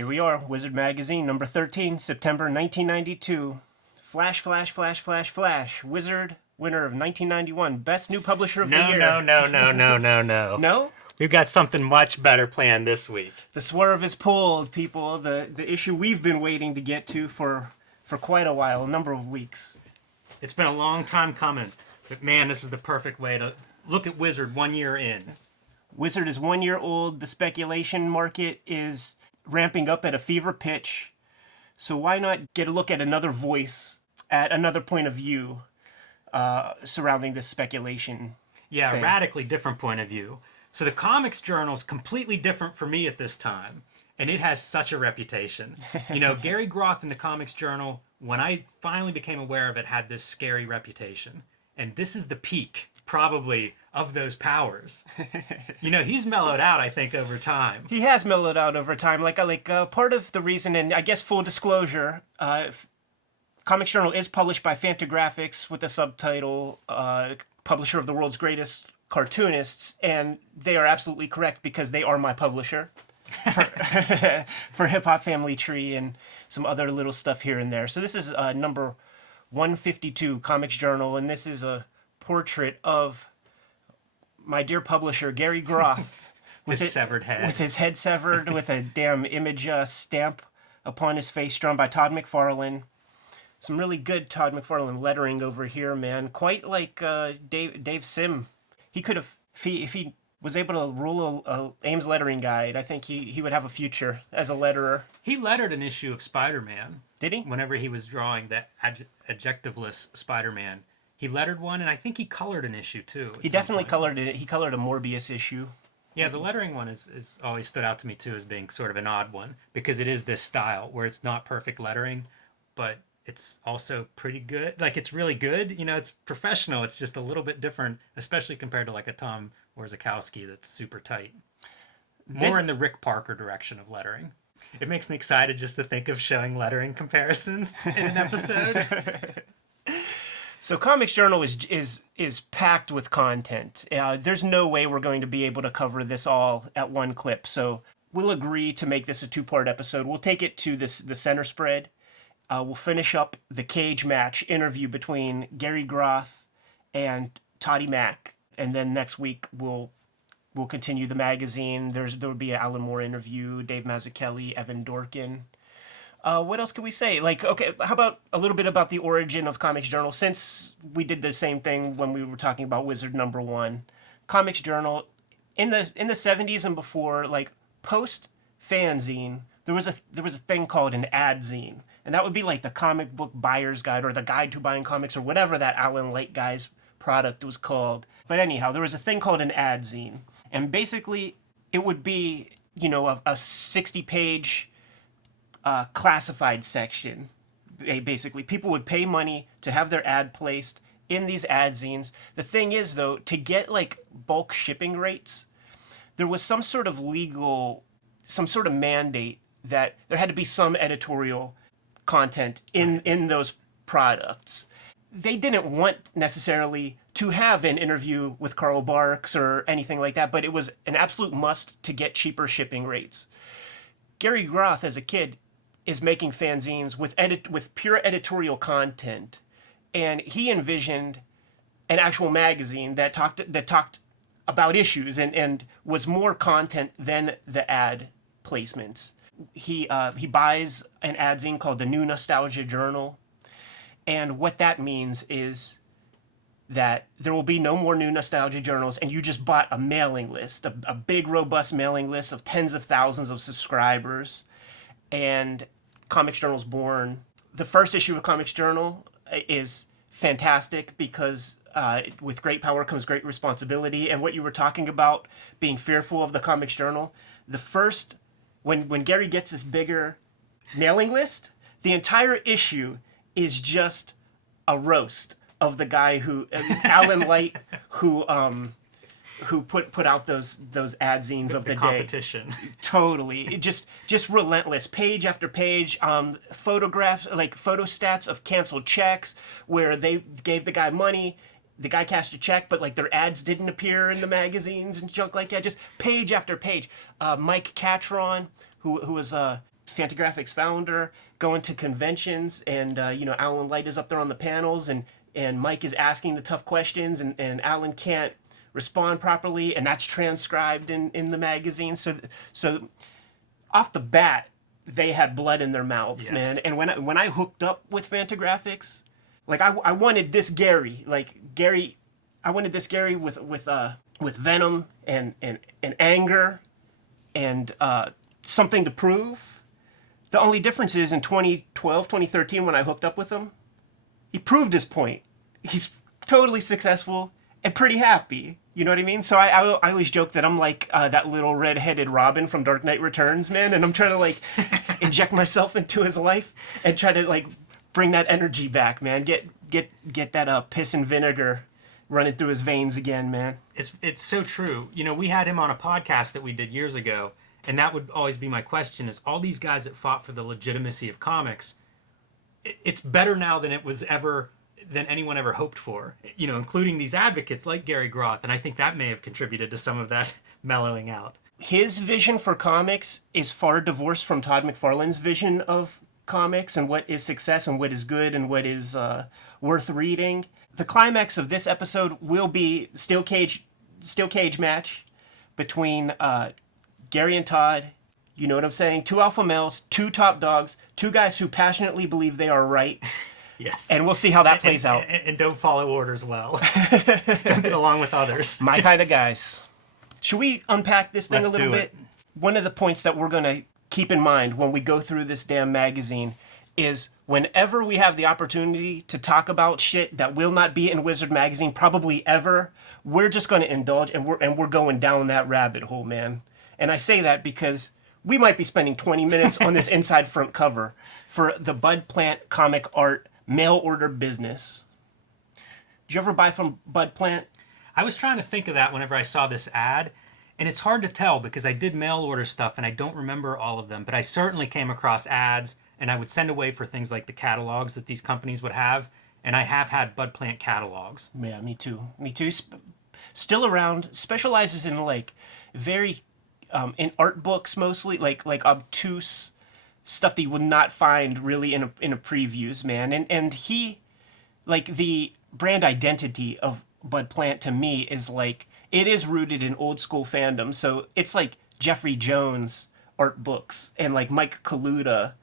Here we are, Wizard Magazine, number 13, September 1992. Flash, flash, flash, flash, flash. Wizard, winner of 1991, best new publisher of the year. No. No? We've got something much better planned this week. The swerve is pulled, people. The issue we've been waiting to get to for quite a while, a number of weeks. It's been a long time coming, but man, this is the perfect way to look at Wizard 1 year in. Wizard is 1 year old. The speculation market is ramping up at a fever pitch. So why not get a look at another voice, at another point of view surrounding this speculation Yeah, thing. a radically different point of view. So the Comics Journal is completely different for me at this time, and it has such a reputation. You know, Gary Groth in the Comics Journal, when I finally became aware of it, had this scary reputation. And this is the peak, probably, of those powers. You know, he's mellowed out, I think, over time. He has mellowed out over time. Part of the reason, and I guess full disclosure, Comics Journal is published by Fantagraphics with the subtitle Publisher of the World's Greatest Cartoonists, and they are absolutely correct because they are my publisher for Hip Hop Family Tree and some other little stuff here and there. So this is number 152, Comics Journal, and this is a portrait of my dear publisher, Gary Groth. With his severed head. With his head severed, with a damn image stamp upon his face, drawn by Todd McFarlane. Some really good Todd McFarlane lettering over here, man. Quite like Dave Sim. He could have, if he was able to rule a Ames lettering guide, I think he would have a future as a letterer. He lettered an issue of Spider-Man. Did he? Whenever he was drawing that adjectiveless Spider-Man. He lettered one, and I think he colored an issue, too. He definitely colored it. He colored a Morbius issue. Yeah, the lettering one is always stood out to me, too, as being sort of an odd one, because it is this style where it's not perfect lettering, but it's also pretty good. Like, it's really good. You know, it's professional. It's just a little bit different, especially compared to, like, a Tom Warzakowski that's super tight. More in the Rick Parker direction of lettering. It makes me excited just to think of showing lettering comparisons in an episode. So Comics Journal is packed with content. There's no way we're going to be able to cover this all at one clip. So we'll agree to make this a two-part episode. We'll take it to the center spread. We'll finish up the cage match interview between Gary Groth and Toddy Mack. And then next week we'll continue the magazine. There'll be an Alan Moore interview, Dave Mazzucchelli, Evan Dorkin. What else can we say? Okay, how about a little bit about the origin of Comics Journal? Since we did the same thing when we were talking about Wizard number 1, Comics Journal in the 70s and before, like post fanzine, there was a thing called an adzine, and that would be like the comic book buyer's guide or the guide to buying comics or whatever that Alan Lake guy's product was called. But anyhow, there was a thing called an adzine, and basically it would be, you know, a 60-page classified section. Basically, people would pay money to have their ad placed in these adzines. The thing is, though, to get like bulk shipping rates, there was some sort of mandate that there had to be some editorial content in those products. They didn't want necessarily to have an interview with Karl Barks or anything like that, but it was an absolute must to get cheaper shipping rates. Gary Groth, as a kid, is making fanzines with pure editorial content, and he envisioned an actual magazine that talked about issues and was more content than the ad placements. He buys an adzine called the New Nostalgia Journal, and what that means is that there will be no more New Nostalgia Journals, and you just bought a mailing list, a big, robust mailing list of tens of thousands of subscribers, and Comics Journal's born. The first issue of Comics Journal is fantastic because with great power comes great responsibility, and what you were talking about, being fearful of the Comics Journal, the first, when Gary gets this bigger mailing list, the entire issue is just a roast of the guy who Alan Light who put out those adzines of the day. Competition. Totally. It just relentless, page after page, photographs, like photo stats of canceled checks where they gave the guy money, the guy cashed a check, but like their ads didn't appear in the magazines and junk like that. Just page after page. Mike Catron, who was Fantagraphics founder, going to conventions, and Alan Light is up there on the panels, and Mike is asking the tough questions, and Alan can't respond properly, and that's transcribed in the magazine. So off the bat, they had blood in their mouths, Yes. man. And when I hooked up with Fantagraphics, like I wanted this Gary, I wanted this Gary with venom and anger and something to prove. The only difference is in 2012, 2013, when I hooked up with him, he proved his point. He's totally successful and pretty happy. You know what I mean? So I always joke that I'm like that little red-headed Robin from Dark Knight Returns, man, and I'm trying to like inject myself into his life and try to like bring that energy back, man. Get that piss and vinegar running through his veins again, man. It's so true. We had him on a podcast that we did years ago, and that would always be my question: is all these guys that fought for the legitimacy of comics, it's better now than it was ever. Than anyone ever hoped for, including these advocates like Gary Groth, and I think that may have contributed to some of that mellowing out. His vision for comics is far divorced from Todd McFarlane's vision of comics and what is success and what is good and what is worth reading. The climax of this episode will be steel cage match between Gary and Todd. You know what I'm saying? 2 alpha males, 2 top dogs, 2 guys who passionately believe they are right. Yes. And we'll see how that plays out. And don't follow orders well. Don't get along with others. My kind of guys. Should we unpack this thing Let's a little do bit? it. One of the points that we're going to keep in mind when we go through this damn magazine is whenever we have the opportunity to talk about shit that will not be in Wizard Magazine, probably ever, we're just going to indulge, and we're going down that rabbit hole, man. And I say that because we might be spending 20 minutes on this inside front cover for the Bud Plant comic art mail order business. Did you ever buy from Bud Plant? I was trying to think of that whenever I saw this ad, and it's hard to tell because I did mail order stuff and I don't remember all of them, but I certainly came across ads, and I would send away for things like the catalogs that these companies would have, and I have had Bud Plant catalogs. Yeah, me too. Still around, specializes in like very in art books mostly, like obtuse stuff that you would not find really in a previews, man. And he, like, the brand identity of Bud Plant to me is like, it is rooted in old school fandom. So it's like Jeffrey Jones art books and like Mike Kaluta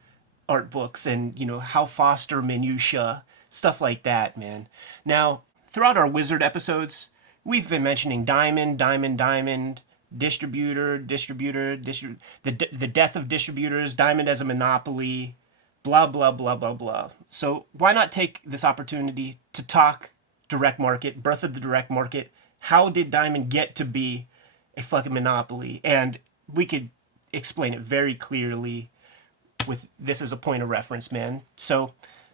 art books and, Hal Foster minutia, stuff like that, man. Now, throughout our Wizard episodes, we've been mentioning Diamond, distributor, the death of distributors, Diamond as a monopoly, blah, blah, blah, blah, blah. So why not take this opportunity to talk direct market, birth of the direct market? How did Diamond get to be a fucking monopoly? And we could explain it very clearly with this as a point of reference, man. So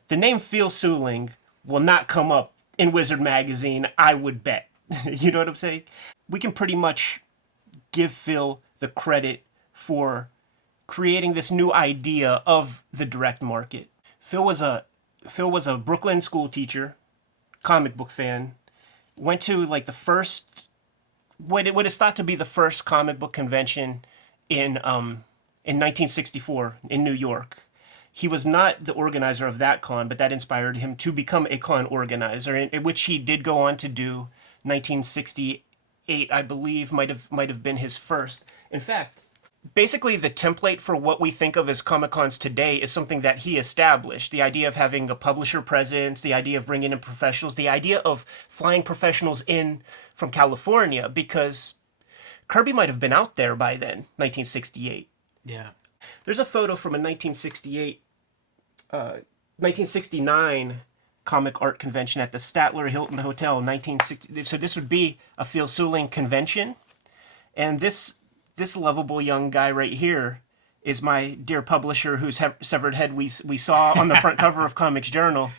the name Phil Seuling will not come up in Wizard Magazine, I would bet. You know what I'm saying? We can pretty much give Phil the credit for creating this new idea of the direct market. Phil was a Brooklyn school teacher, comic book fan, went to like the first, what is thought to be the first comic book convention in 1964 in New York. He was not the organizer of that con, but that inspired him to become a con organizer, in which he did go on to do 1968, I believe, might have been his first. In fact, basically the template for what we think of as Comic-Cons today is something that he established. The idea of having a publisher presence, the idea of bringing in professionals, the idea of flying professionals in from California, because Kirby might have been out there by then, 1968. Yeah. There's a photo from a 1969 comic art convention at the Statler Hilton Hotel in 1960. So this would be a Phil Seuling convention. And this lovable young guy right here is my dear publisher whose severed head we saw on the front cover of Comics Journal,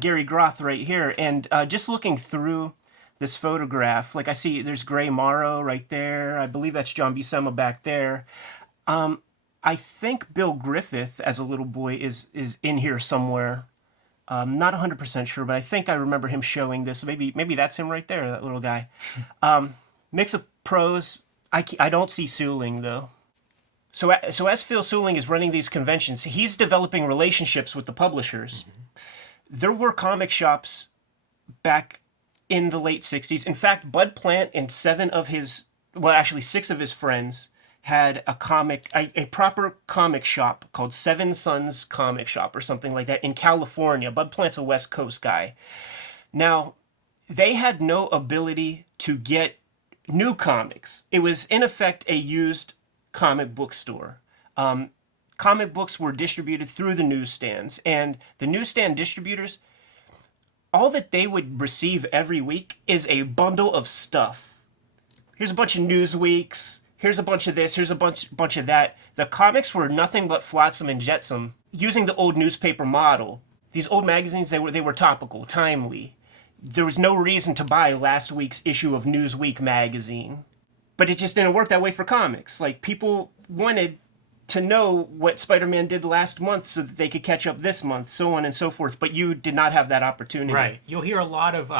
Gary Groth right here. And just looking through this photograph, like I see there's Gray Morrow right there. I believe that's John Buscema back there. I think Bill Griffith as a little boy is in here somewhere. Not 100% sure, but I think I remember him showing this. Maybe that's him right there, that little guy. Mix of pros. I don't see Seuling, though. So as Phil Seuling is running these conventions, he's developing relationships with the publishers. There were comic shops back in the late 60s. In fact, Bud Plant and six of his friends had a proper comic shop called Seven Sons Comic Shop or something like that in California. Bud Plant's a West Coast guy. Now, they had no ability to get new comics. It was, in effect, a used comic book store. Comic books were distributed through the newsstands, and the newsstand distributors, all that they would receive every week is a bundle of stuff. Here's a bunch of Newsweeks, here's a bunch of this, here's a bunch of that. The comics were nothing but flotsam and jetsam, using the old newspaper model. These old magazines, they were topical, timely. There was no reason to buy last week's issue of Newsweek magazine. But it just didn't work that way for comics. Like, people wanted to know what Spider-Man did last month so that they could catch up this month, so on and so forth. But you did not have that opportunity. Right. You'll hear a lot of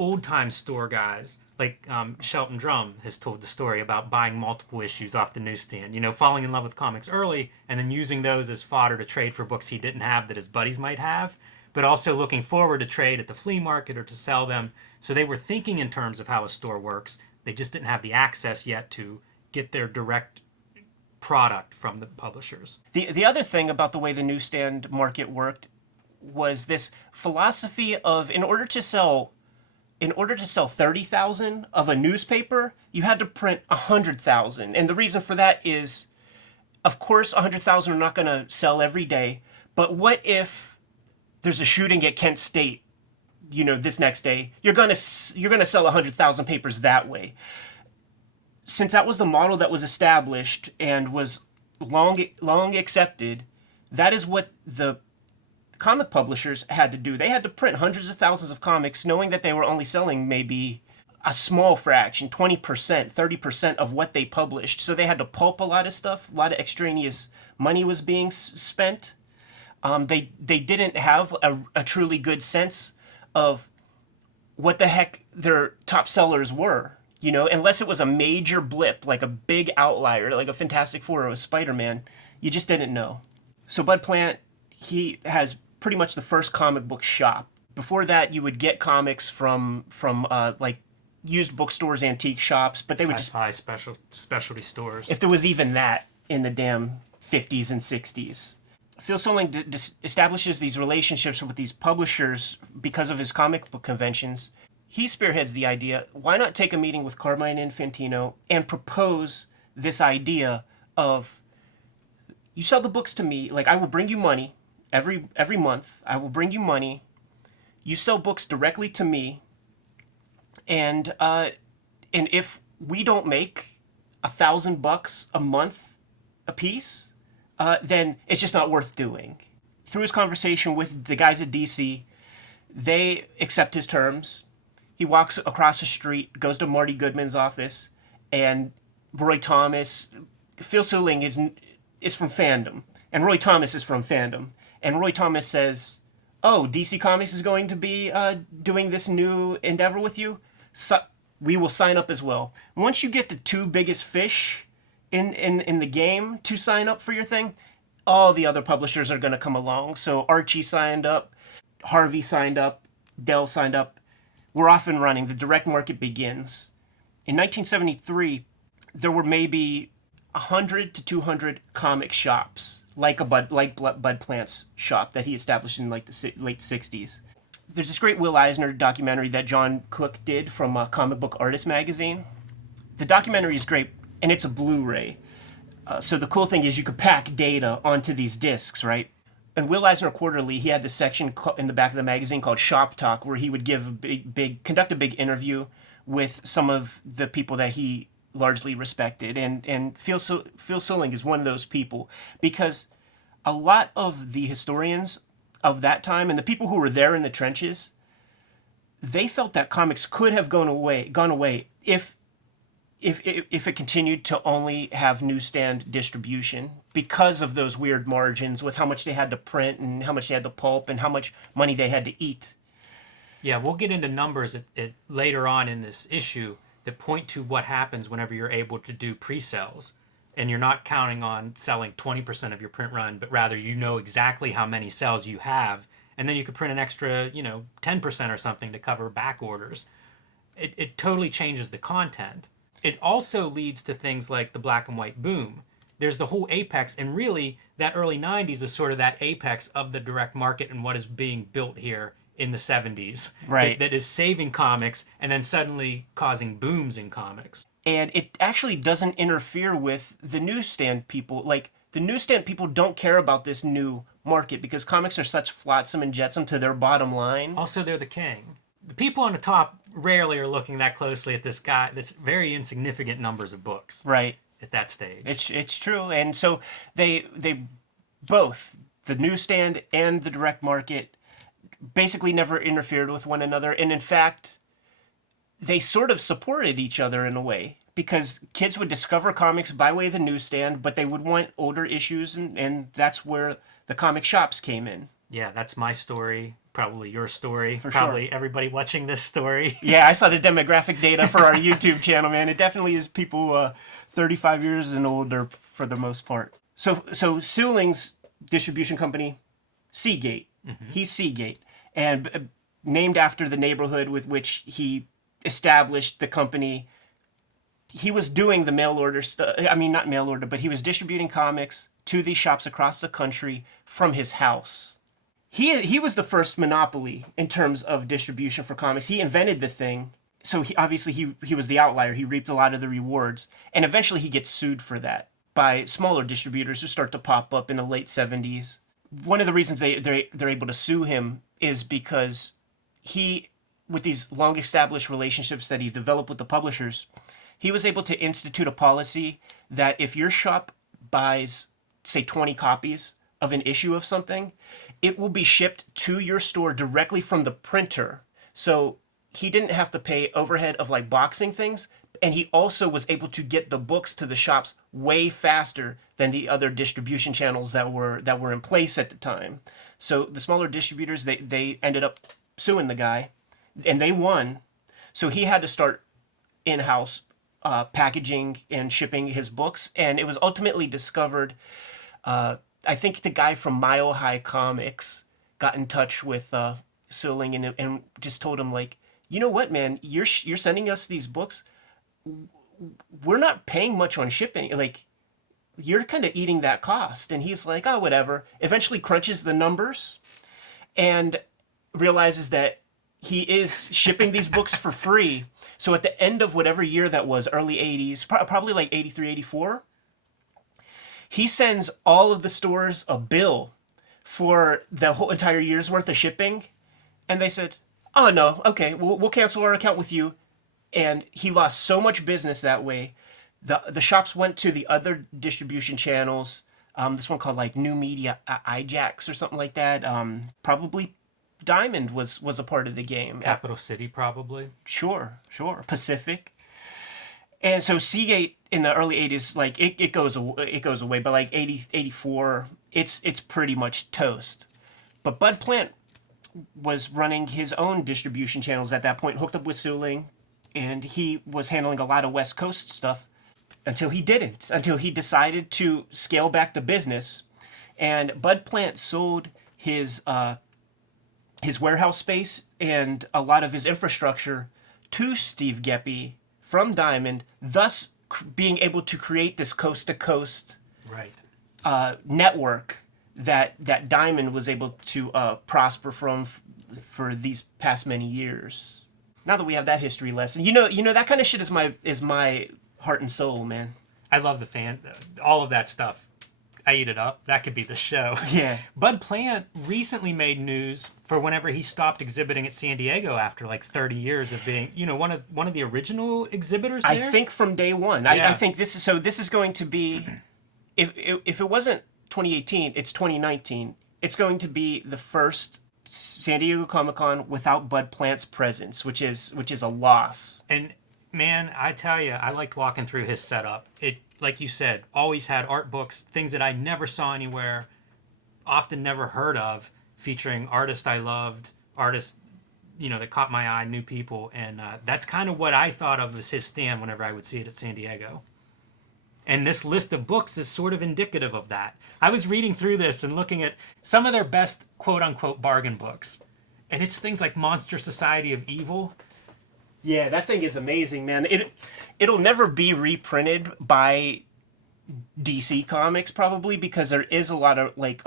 old-time store guys, like Shelton Drum has told the story about buying multiple issues off the newsstand, falling in love with comics early and then using those as fodder to trade for books he didn't have that his buddies might have, but also looking forward to trade at the flea market or to sell them. So they were thinking in terms of how a store works. They just didn't have the access yet to get their direct product from the publishers. The other thing about the way the newsstand market worked was this philosophy of in order to sell 30,000 of a newspaper, you had to print 100,000. And the reason for that is, of course, 100,000 are not going to sell every day. But what if there's a shooting at Kent State, this next day? You're gonna sell 100,000 papers that way. Since that was the model that was established and was long accepted, that is what the comic publishers had to do. They had to print hundreds of thousands of comics, knowing that they were only selling maybe a small fraction, 20%, 30% of what they published. So they had to pulp a lot of stuff. A lot of extraneous money was being spent. They didn't have a truly good sense of what the heck their top sellers were. Unless it was a major blip, like a big outlier, like a Fantastic Four or a Spider-Man, you just didn't know. So Bud Plant, he has pretty much the first comic book shop. Before that, you would get comics from like used bookstores, antique shops, but they would just specialty stores. If there was even that in the damn 50s and 60s. Phil Seuling establishes these relationships with these publishers because of his comic book conventions. He spearheads the idea, why not take a meeting with Carmine Infantino and propose this idea of, you sell the books to me, like I will bring you money every month. I will bring you money. You sell books directly to me. And if we don't make $1,000 a month a piece, then it's just not worth doing. Through his conversation with the guys at DC, they accept his terms. He walks across the street, goes to Marty Goodman's office, and Roy Thomas, Phil Seuling is from Fandom, and Roy Thomas is from Fandom. And Roy Thomas says, "Oh, DC Comics is going to be doing this new endeavor with you? So we will sign up as well." Once you get the two biggest fish in the game to sign up for your thing, all the other publishers are going to come along. So Archie signed up, Harvey signed up, Dell signed up. We're off and running. The direct market begins. In 1973, there were maybe 100 to 200 comic shops, like Bud Plant's shop that he established in like the late 60s. There's this great Will Eisner documentary that John Cook did from Comic Book Artist magazine. The documentary is great, and it's a Blu-ray. So the cool thing is you could pack data onto these discs, right? And Will Eisner Quarterly, he had this section in the back of the magazine called Shop Talk, where he would give conduct a big interview with some of the people that he largely respected. And Phil Seuling is one of those people, because a lot of the historians of that time and the people who were there in the trenches, they felt that comics could have gone away if it continued to only have newsstand distribution, because of those weird margins with how much they had to print and how much they had to pulp and how much money they had to eat. Yeah, we'll get into numbers later on in this issue that point to what happens whenever you're able to do pre-sales. and you're not counting on selling 20% of your print run, but rather you know exactly how many sales you have, and then you could print an extra, 10% or something to cover back orders. It totally changes the content. It also leads to things like the black and white boom. There's the whole apex, and really that early 90s is sort of that apex of the direct market and what is being built here in the 70s. Right. That is saving comics and then suddenly causing booms in comics. And it actually doesn't interfere with the newsstand people. Like, the newsstand people don't care about this new market because comics are such flotsam and jetsam to their bottom line. Also, they're the king. The people on the top rarely are looking that closely at this guy, this very insignificant numbers of books. Right. At that stage. It's true. And so they both, the newsstand and the direct market, basically never interfered with one another. And in fact, they sort of supported each other in a way, because kids would discover comics by way of the newsstand, but they would want older issues, and that's where the comic shops came in. Yeah, that's my story. Probably your story. For probably sure. everybody watching this story. Yeah, I saw the demographic data for our YouTube channel, man. It definitely is people 35 years and older for the most part. So Seuling's distribution company, Seagate. Mm-hmm. He's Seagate, and named after the neighborhood with which he established the company. He was doing the mail order stuff. I mean, not mail order, but he was distributing comics to these shops across the country from his house. He was the first monopoly in terms of distribution for comics. He invented the thing. So he was the outlier. He reaped a lot of the rewards. And eventually he gets sued for that by smaller distributors who start to pop up in the late 70s. One of the reasons they're able to sue him is because he, with these long established relationships that he developed with the publishers, he was able to institute a policy that if your shop buys, say, 20 copies of an issue of something, it will be shipped to your store directly from the printer. So he didn't have to pay overhead of like boxing things, and he also was able to get the books to the shops way faster than the other distribution channels that were in place at the time. So the smaller distributors, they ended up suing the guy, and they won. So he had to start in-house packaging and shipping his books, and it was ultimately discovered. I think the guy from Mile High Comics got in touch with Seuling and just told him, like, you know what, man, you're sending us these books. We're not paying much on shipping. Like, you're kind of eating that cost. And he's like, oh, whatever. Eventually crunches the numbers and realizes that he is shipping these books for free. So at the end of whatever year that was, early 80s, probably like 83, 84, he sends all of the stores a bill for the whole entire year's worth of shipping. And they said, oh, no, okay, we'll cancel our account with you. And he lost so much business that way. The shops went to the other distribution channels. This one called like New Media Ijax or something like that. Probably Diamond was a part of the game. Capital City, probably. Sure. Pacific. And so Seagate in the early 80s, like it goes away, but like 80, 84, it's pretty much toast. But Bud Plant was running his own distribution channels at that point, hooked up with Seuling, and he was handling a lot of West Coast stuff until he decided to scale back the business. And Bud Plant sold his warehouse space and a lot of his infrastructure to Steve Geppi from Diamond, thus being able to create this coast-to-coast network that Diamond was able to prosper from for these past many years. Now that we have that history lesson, you know that kind of shit is my heart and soul, man. I love all of that stuff. I eat it up. That could be the show. Yeah. Bud Plant recently made news for whenever he stopped exhibiting at San Diego after like 30 years of being, one of the original exhibitors there. I think from day one. Yeah. I think this is going to be, if it wasn't 2018, it's 2019. It's going to be the first San Diego Comic-Con without Bud Plant's presence, which is a loss. And man, I tell you, I liked walking through his setup. It, like you said, always had art books, things that I never saw anywhere, often never heard of, featuring artists I loved, artists, that caught my eye, new people. And that's kind of what I thought of as his stand whenever I would see it at San Diego. And this list of books is sort of indicative of that. I was reading through this and looking at some of their best quote-unquote bargain books. And it's things like Monster Society of Evil. Yeah, that thing is amazing, man. It'll never be reprinted by DC Comics probably, because there is a lot of like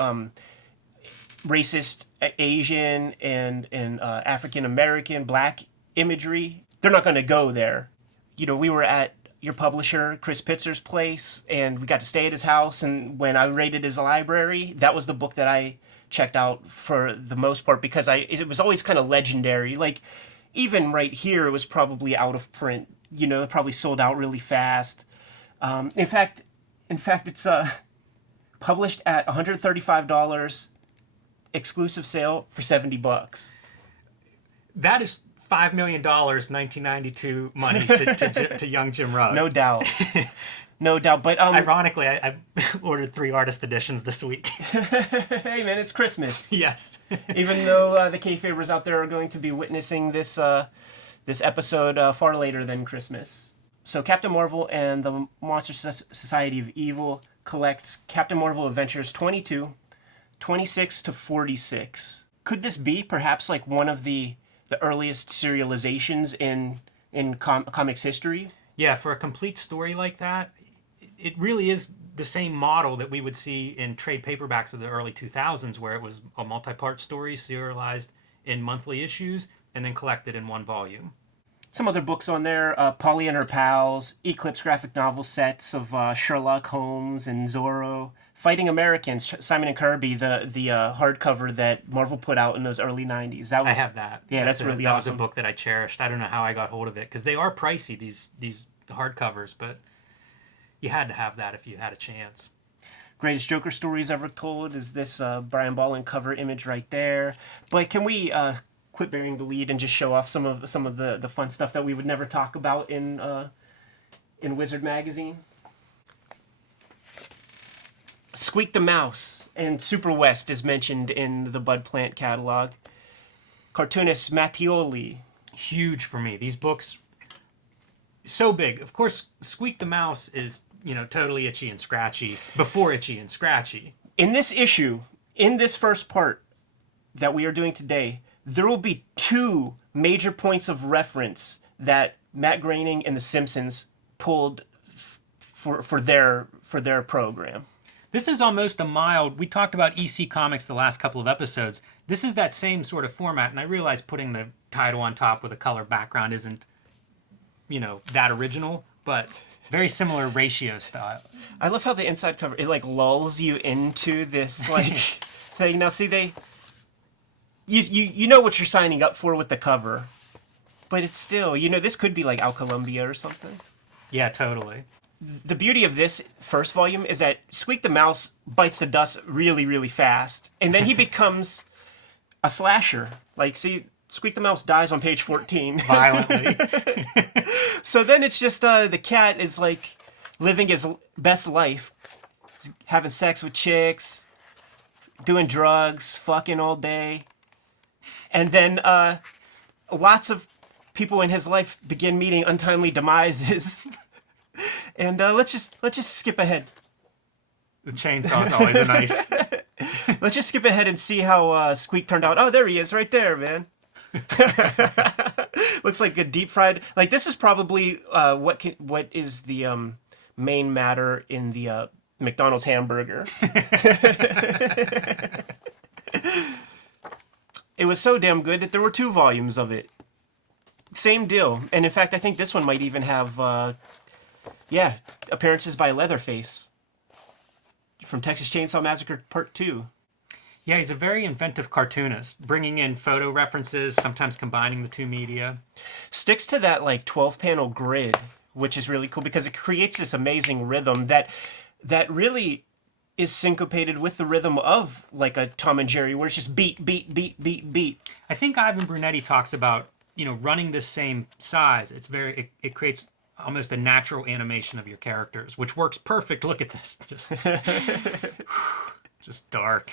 racist Asian and African American Black imagery. They're not going to go there. You know, we were at your publisher Chris Pitzer's place, and we got to stay at his house. And when I raided his library, that was the book that I checked out for the most part, because it was always kind of legendary. Like even right here, it was probably out of print. You know, it probably sold out really fast. In fact, it's published at $135, exclusive sale for $70. That is $5 million 1992 money to young Jim Rugg. No doubt. No doubt. But ironically, I ordered 3 artist editions this week. Hey man, it's Christmas. Yes. Even though the kayfabers out there are going to be witnessing this this episode far later than Christmas. So Captain Marvel and the Monster Society of Evil collects Captain Marvel Adventures 22, 26 to 46. Could this be perhaps like one of the earliest serializations in comics history? Yeah, for a complete story like that, it really is the same model that we would see in trade paperbacks of the early 2000s, where it was a multi-part story serialized in monthly issues and then collected in one volume. Some other books on there, Polly and Her Pals, Eclipse graphic novel sets of Sherlock Holmes and Zorro, Fighting Americans, Simon and Kirby, the hardcover that Marvel put out in those early 90s. I have that. Yeah, that's really that awesome. That was a book that I cherished. I don't know how I got hold of it, because they are pricey, these hardcovers, but you had to have that if you had a chance. Greatest Joker stories ever told is this Brian Bolland cover image right there. But can we quit bearing the lead and just show off some of the fun stuff that we would never talk about in Wizard magazine? Squeak the Mouse and Super West is mentioned in the Bud Plant catalog. Cartoonist Mattioli. Huge for me. These books, so big. Of course, Squeak the Mouse is, totally Itchy and Scratchy before Itchy and Scratchy. In this issue, in this first part that we are doing today, there will be 2 major points of reference that Matt Groening and The Simpsons pulled for their program. This is almost a mild. We talked about EC Comics the last couple of episodes. This is that same sort of format, and I realize putting the title on top with a color background isn't, that original, but very similar ratio style. I love how the inside cover, it like lulls you into this like thing. Now see, you know what you're signing up for with the cover, but it's still, this could be like Al Columbia or something. Yeah, totally. The beauty of this first volume is that Squeak the Mouse bites the dust really, really fast, and then he becomes a slasher. Like, see, Squeak the Mouse dies on page 14. Violently. So then it's just the cat is like living his best life, having sex with chicks, doing drugs, fucking all day. And then lots of people in his life begin meeting untimely demises. And let's just skip ahead. The chainsaw is always a nice. Let's just skip ahead and see how Squeak turned out. Oh, there he is, right there, man. Looks like a deep fried. Like this is probably what is the main matter in the McDonald's hamburger. It was so damn good that there were 2 volumes of it. Same deal, and in fact, I think this one might even have. Appearances by Leatherface from Texas Chainsaw Massacre Part 2. Yeah, he's a very inventive cartoonist, bringing in photo references, sometimes combining the 2 media. Sticks to that like 12-panel grid, which is really cool because it creates this amazing rhythm that really is syncopated with the rhythm of like a Tom and Jerry, where it's just beat, beat, beat, beat, beat. I think Ivan Brunetti talks about, running this same size. It's it creates almost a natural animation of your characters, which works perfect. Look at this. Just dark.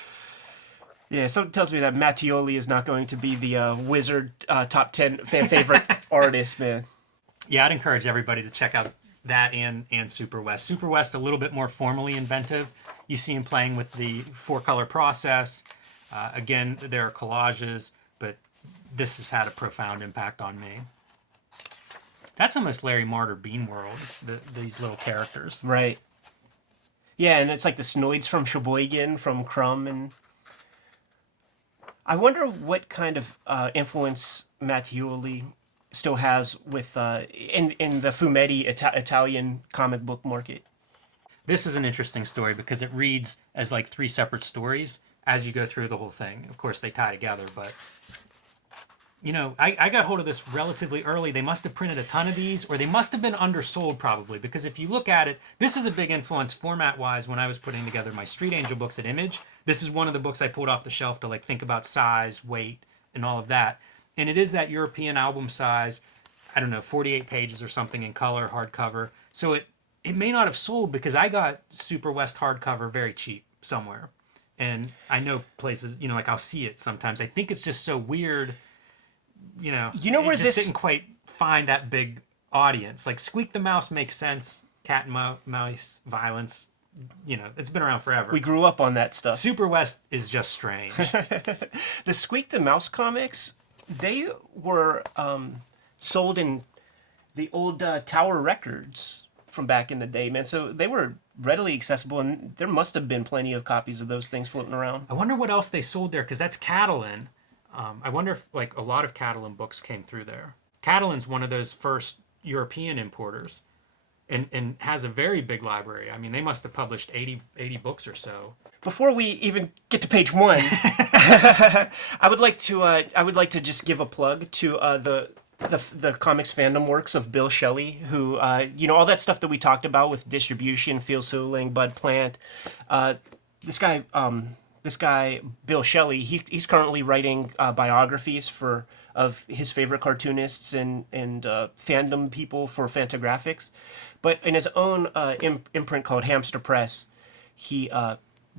Yeah, something tells me that Mattioli is not going to be the Wizard top 10 fan favorite artist, man. Yeah, I'd encourage everybody to check out that and Super West. Super West a little bit more formally inventive. You see him playing with the 4-color process. Again, there are collages, but this has had a profound impact on me. That's almost Larry Martyr Bean World, these little characters. Right. Yeah, and it's like the Snoids from Sheboygan, from Crumb, and I wonder what kind of influence Mattioli still has with in the fumetti Italian comic book market. This is an interesting story because it reads as like 3 separate stories as you go through the whole thing. Of course, they tie together, but you know, I got hold of this relatively early. They must have printed a ton of these, or they must have been undersold probably, because if you look at it, this is a big influence format-wise when I was putting together my Street Angel books at Image. This is one of the books I pulled off the shelf to like think about size, weight, and all of that. And it is that European album size, I don't know, 48 pages or something in color, hardcover. So it may not have sold because I got Super West hardcover very cheap somewhere. And I know places, you know, like I'll see it sometimes. I think it's just so weird. You know where it just didn't quite find that big audience. Like Squeak the Mouse makes sense. Cat and mouse violence, you know, it's been around forever. We grew up on that stuff. Super West is just strange. The Squeak the Mouse comics, they were sold in the old Tower Records from back in the day, man. So they were readily accessible, and there must have been plenty of copies of those things floating around. I wonder what else they sold there, because that's Catalan. I wonder if like a lot of Catalan books came through there. Catalan's one of those first European importers and has a very big library. I mean, they must have published 80 books or so. Before we even get to page 1, I would like to just give a plug to the comics fandom works of Bill Shelley, who you know, all that stuff that we talked about with distribution, Phil Seuling, Bud Plant. This guy, Bill Shelley, he's currently writing biographies of his favorite cartoonists and fandom people for Fantagraphics. But in his own imprint called Hamster Press, he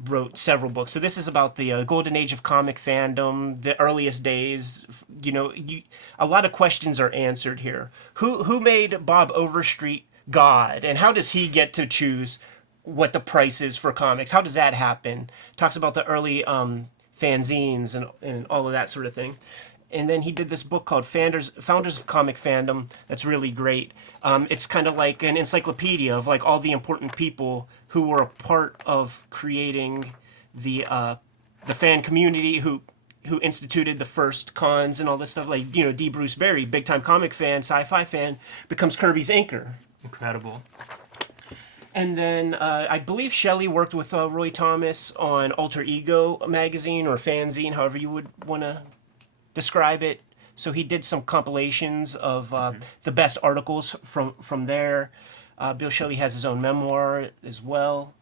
wrote several books. So this is about the golden age of comic fandom, the earliest days. You know, a lot of questions are answered here. Who made Bob Overstreet God, and how does he get to choose what the price is for comics? How does that happen? Talks about the early fanzines and all of that sort of thing. And then he did this book called Founders of Comic Fandom that's really great. It's kind of like an encyclopedia of like all the important people who were a part of creating the fan community, who instituted the first cons and all this stuff. Like, you know, D. Bruce Berry, big time comic fan, sci-fi fan, becomes Kirby's inker. Incredible. And then I believe Shelley worked with Roy Thomas on Alter Ego magazine, or fanzine, however you would want to describe it. So he did some compilations of the best articles from there. Bill Shelley has his own memoir as well.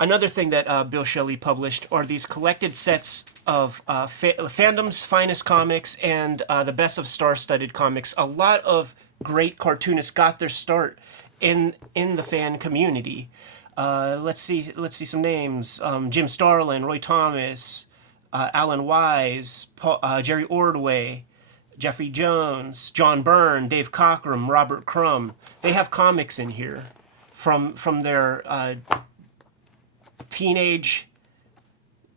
Another thing that Bill Shelley published are these collected sets of fandom's finest comics and the best of star-studded comics. A lot of great cartoonists got their start in the fan community. Let's see some names. Jim Starlin, Roy Thomas, Alan Wise, Jerry Ordway, Jeffrey Jones, John Byrne, Dave Cockrum, Robert Crumb. They have comics in here from their teenage,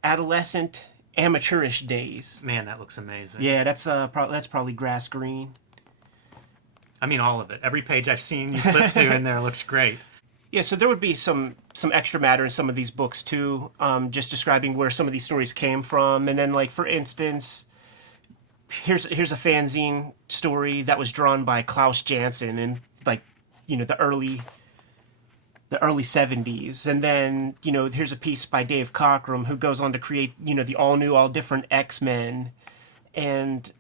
adolescent, amateurish days. Man, that looks amazing. Yeah, that's probably grass green. I mean, all of it. Every page I've seen you flip to in there looks great. Yeah, so there would be some extra matter in some of these books too, just describing where some of these stories came from. And then, like, for instance, here's a fanzine story that was drawn by Klaus Janson in, like, you know, the early 70s. And then, you know, here's a piece by Dave Cockrum, who goes on to create, you know, the all new, all different X-Men. And,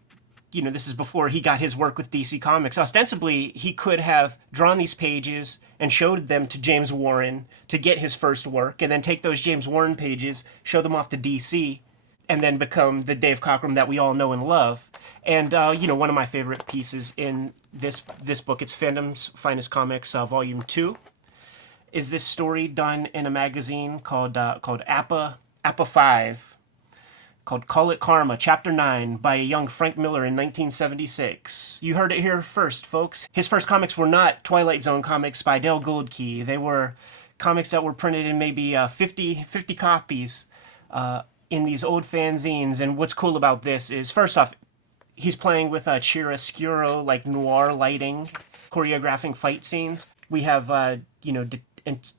you know, this is before he got his work with DC Comics. Ostensibly, he could have drawn these pages and showed them to James Warren to get his first work, and then take those James Warren pages, show them off to DC, and then become the Dave Cockrum that we all know and love. And, you know, one of my favorite pieces in this book, it's Fandom's Finest Comics, Volume 2, is this story done in a magazine called Appa 5. called Call It Karma, Chapter 9, by a young Frank Miller in 1976. You heard it here first, folks. His first comics were not Twilight Zone comics by Dale Goldkey. They were comics that were printed in maybe 50 copies in these old fanzines. And what's cool about this is, first off, he's playing with chiaroscuro, like noir lighting, choreographing fight scenes. We have,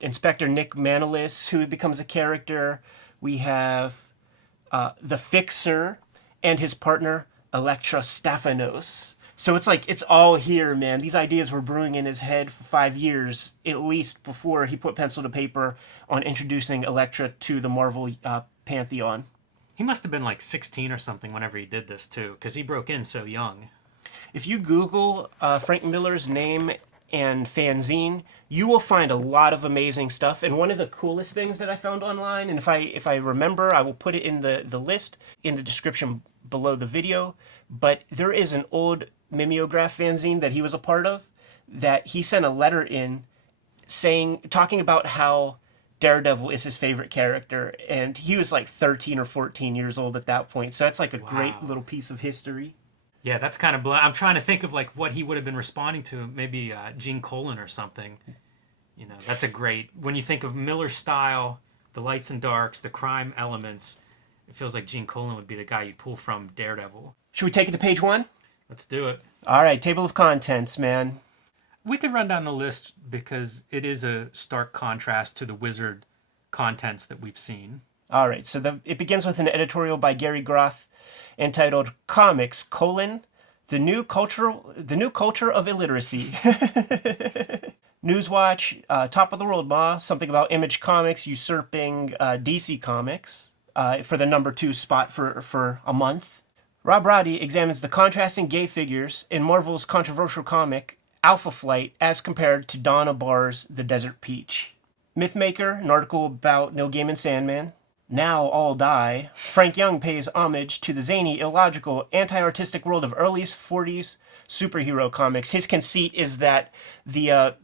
Inspector Nick Manolis, who becomes a character. We have the Fixer and his partner, Elektra Stephanos. So it's all here, man. These ideas were brewing in his head for 5 years, at least, before he put pencil to paper on introducing Elektra to the Marvel pantheon. He must have been like 16 or something whenever he did this, too, because he broke in so young. If you Google Frank Miller's name and fanzine, you will find a lot of amazing stuff. And one of the coolest things that I found online, and if I remember, I will put it in the list in the description below the video, but there is an old mimeograph fanzine that he was a part of that he sent a letter in talking about how Daredevil is his favorite character, and he was like 13 or 14 years old at that point. So that's like a great little piece of history. Yeah, that's kind of I'm trying to think of like what he would have been responding to, maybe Gene Colan or something. That's a great, when you think of Miller's style, the lights and darks, the crime elements, it feels like Gene Colan would be the guy you'd pull from Daredevil. Should we take it to page 1? Let's do it. All right, table of contents, man. We could run down the list because it is a stark contrast to the Wizard contents that we've seen. All right, so it begins with an editorial by Gary Groth entitled Comics, the New Culture of Illiteracy. Newswatch, Top of the World Ma, something about Image Comics usurping DC Comics for the number 2 spot for a month. Rob Roddy examines the contrasting gay figures in Marvel's controversial comic Alpha Flight as compared to Donna Barr's The Desert Peach. Mythmaker, an article about Neil Gaiman's Sandman. Now All Die. Frank Young pays homage to the zany, illogical, anti-artistic world of early 40s superhero comics. His conceit is that the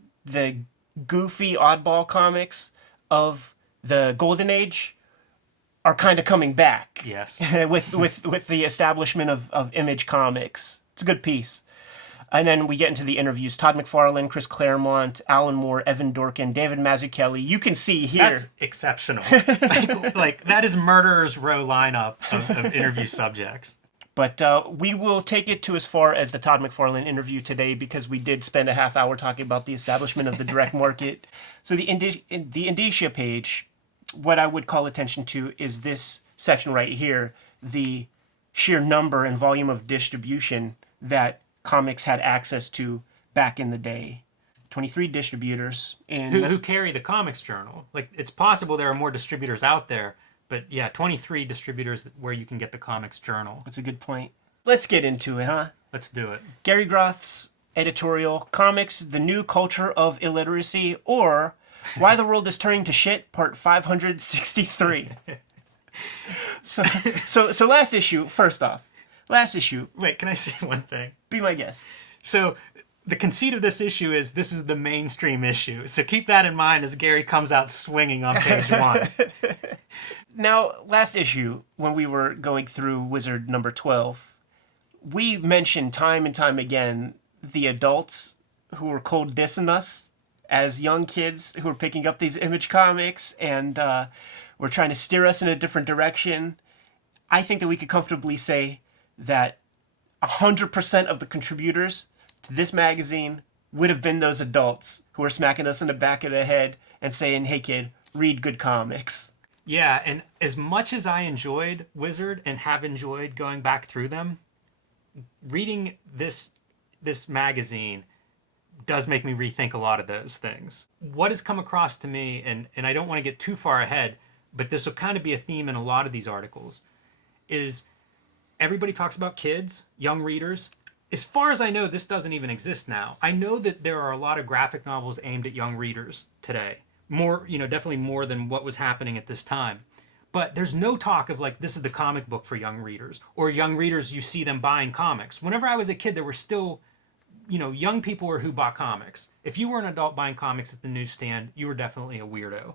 goofy oddball comics of the Golden Age are kind of coming back. Yes. with the establishment of Image Comics. It's a good piece. And then we get into the interviews. Todd McFarlane, Chris Claremont, Alan Moore, Evan Dorkin, David Mazzucchelli. You can see here. That's exceptional. like that is Murderer's Row lineup of interview subjects. But we will take it to as far as the Todd McFarlane interview today because we did spend a half hour talking about the establishment of the direct market. So the indicia page, what I would call attention to is this section right here, the sheer number and volume of distribution that comics had access to back in the day. 23 distributors who carry the Comics Journal. Like, it's possible there are more distributors out there, but yeah, 23 distributors where you can get the Comics Journal. That's a good point. Let's get into it, huh? Let's do it. Gary Groth's editorial, Comics, the New Culture of Illiteracy, or Why the World is Turning to Shit, part 563. So last issue, first off. Last issue. Wait, can I say one thing? Be my guest. So the conceit of this issue is this is the mainstream issue. So keep that in mind as Gary comes out swinging on page 1. Now, last issue, when we were going through Wizard number 12, we mentioned time and time again the adults who were cold dissing us as young kids who were picking up these Image comics and were trying to steer us in a different direction. I think that we could comfortably say that 100% of the contributors to this magazine would have been those adults who were smacking us in the back of the head and saying, hey kid, read good comics. Yeah, and as much as I enjoyed Wizard and have enjoyed going back through them, reading this magazine does make me rethink a lot of those things. What has come across to me, and I don't want to get too far ahead, but this will kind of be a theme in a lot of these articles, is everybody talks about kids, young readers. As far as I know, this doesn't even exist now. I know that there are a lot of graphic novels aimed at young readers today. More, definitely more than what was happening at this time. But there's no talk of like, this is the comic book for young readers, or young readers, you see them buying comics. Whenever I was a kid, there were still, young people who bought comics. If you were an adult buying comics at the newsstand, you were definitely a weirdo.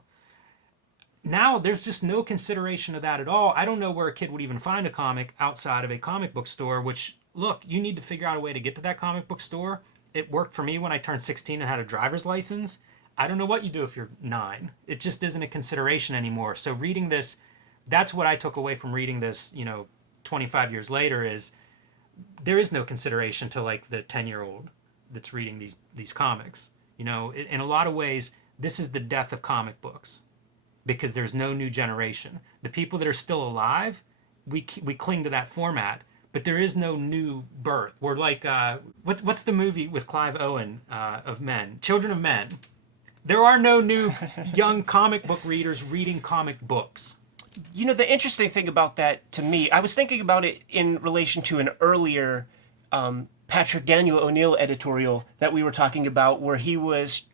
now there's just no consideration of that at all. I don't know where a kid would even find a comic outside of a comic book store, which, look, you need to figure out a way to get to that comic book store. It worked for me when I turned 16 and had a driver's license. I don't know what you do if you're 9. It just isn't a consideration anymore. So reading this, that's what I took away from reading this, 25 years later, is there is no consideration to like the 10-year-old that's reading these comics. In a lot of ways, this is the death of comic books because there's no new generation. The people that are still alive, we cling to that format, but there is no new birth. We're like, what's the movie with Clive Owen of Men? Children of Men. There are no new young comic book readers reading comic books. The interesting thing about that to me, I was thinking about it in relation to an earlier Patrick Daniel O'Neill editorial that we were talking about, where he was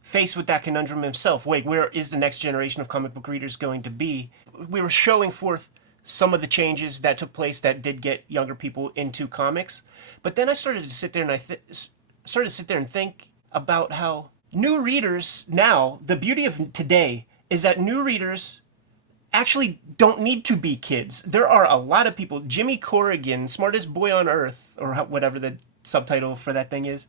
faced with that conundrum himself. Wait, where is the next generation of comic book readers going to be? We were showing forth some of the changes that took place that did get younger people into comics, but then I started to sit there and think about how new readers now, the beauty of today is that new readers actually don't need to be kids. There are a lot of people, Jimmy Corrigan, smartest boy on earth, or whatever the subtitle for that thing is,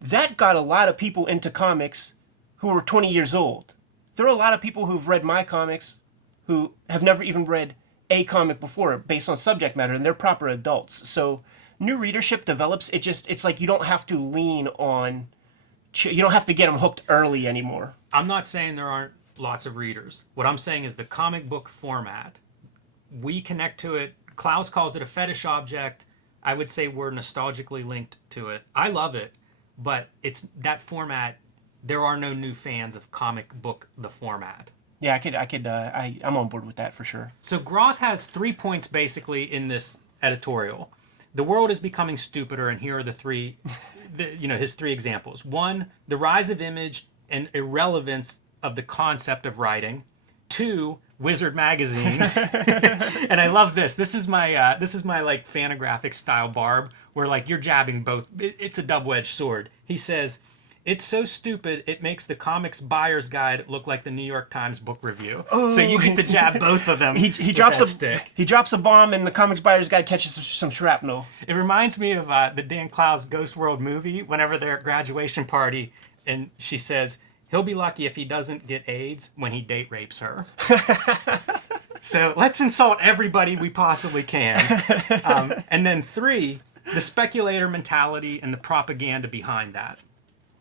that got a lot of people into comics who were 20 years old. There are a lot of people who've read my comics who have never even read a comic before based on subject matter, and they're proper adults. So new readership develops. It's like you don't have to lean on, you don't have to get them hooked early anymore. I'm not saying there aren't lots of readers. What I'm saying is the comic book format, we connect to it. Klaus calls it a fetish object. I would say we're nostalgically linked to it. I love it, but it's that format. There are no new fans of comic book, the format. Yeah, I'm on board with that for sure. So Groth has 3 points basically in this editorial. The world is becoming stupider, and here are the three, his 3 examples. 1, the rise of image and irrelevance of the concept of writing. 2, Wizard magazine. And I love this. This is my like Fantagraphics style barb, where like you're jabbing both. It's a double-edged sword. He says, "It's so stupid it makes the comics buyer's guide look like the New York Times book review." Oh, so you get to jab both of them. He drops a bomb, and the comics buyer's guide catches some shrapnel. It reminds me of the Dan Clowes Ghost World movie. Whenever they're at graduation party, and she says, he'll be lucky if he doesn't get AIDS when he date rapes her. So let's insult everybody we possibly can. And then 3, the speculator mentality and the propaganda behind that.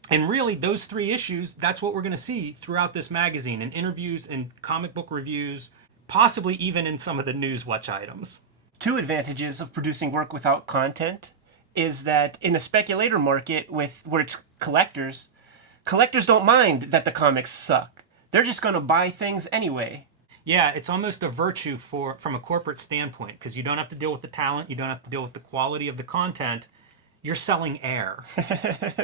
And really, those 3 issues, that's what we're going to see throughout this magazine, in interviews, in comic book reviews, possibly even in some of the news watch items. 2 advantages of producing work without content is that in a speculator market where it's collectors don't mind that the comics suck. They're just going to buy things anyway. Yeah, it's almost a virtue from a corporate standpoint, because you don't have to deal with the talent, you don't have to deal with the quality of the content. You're selling air.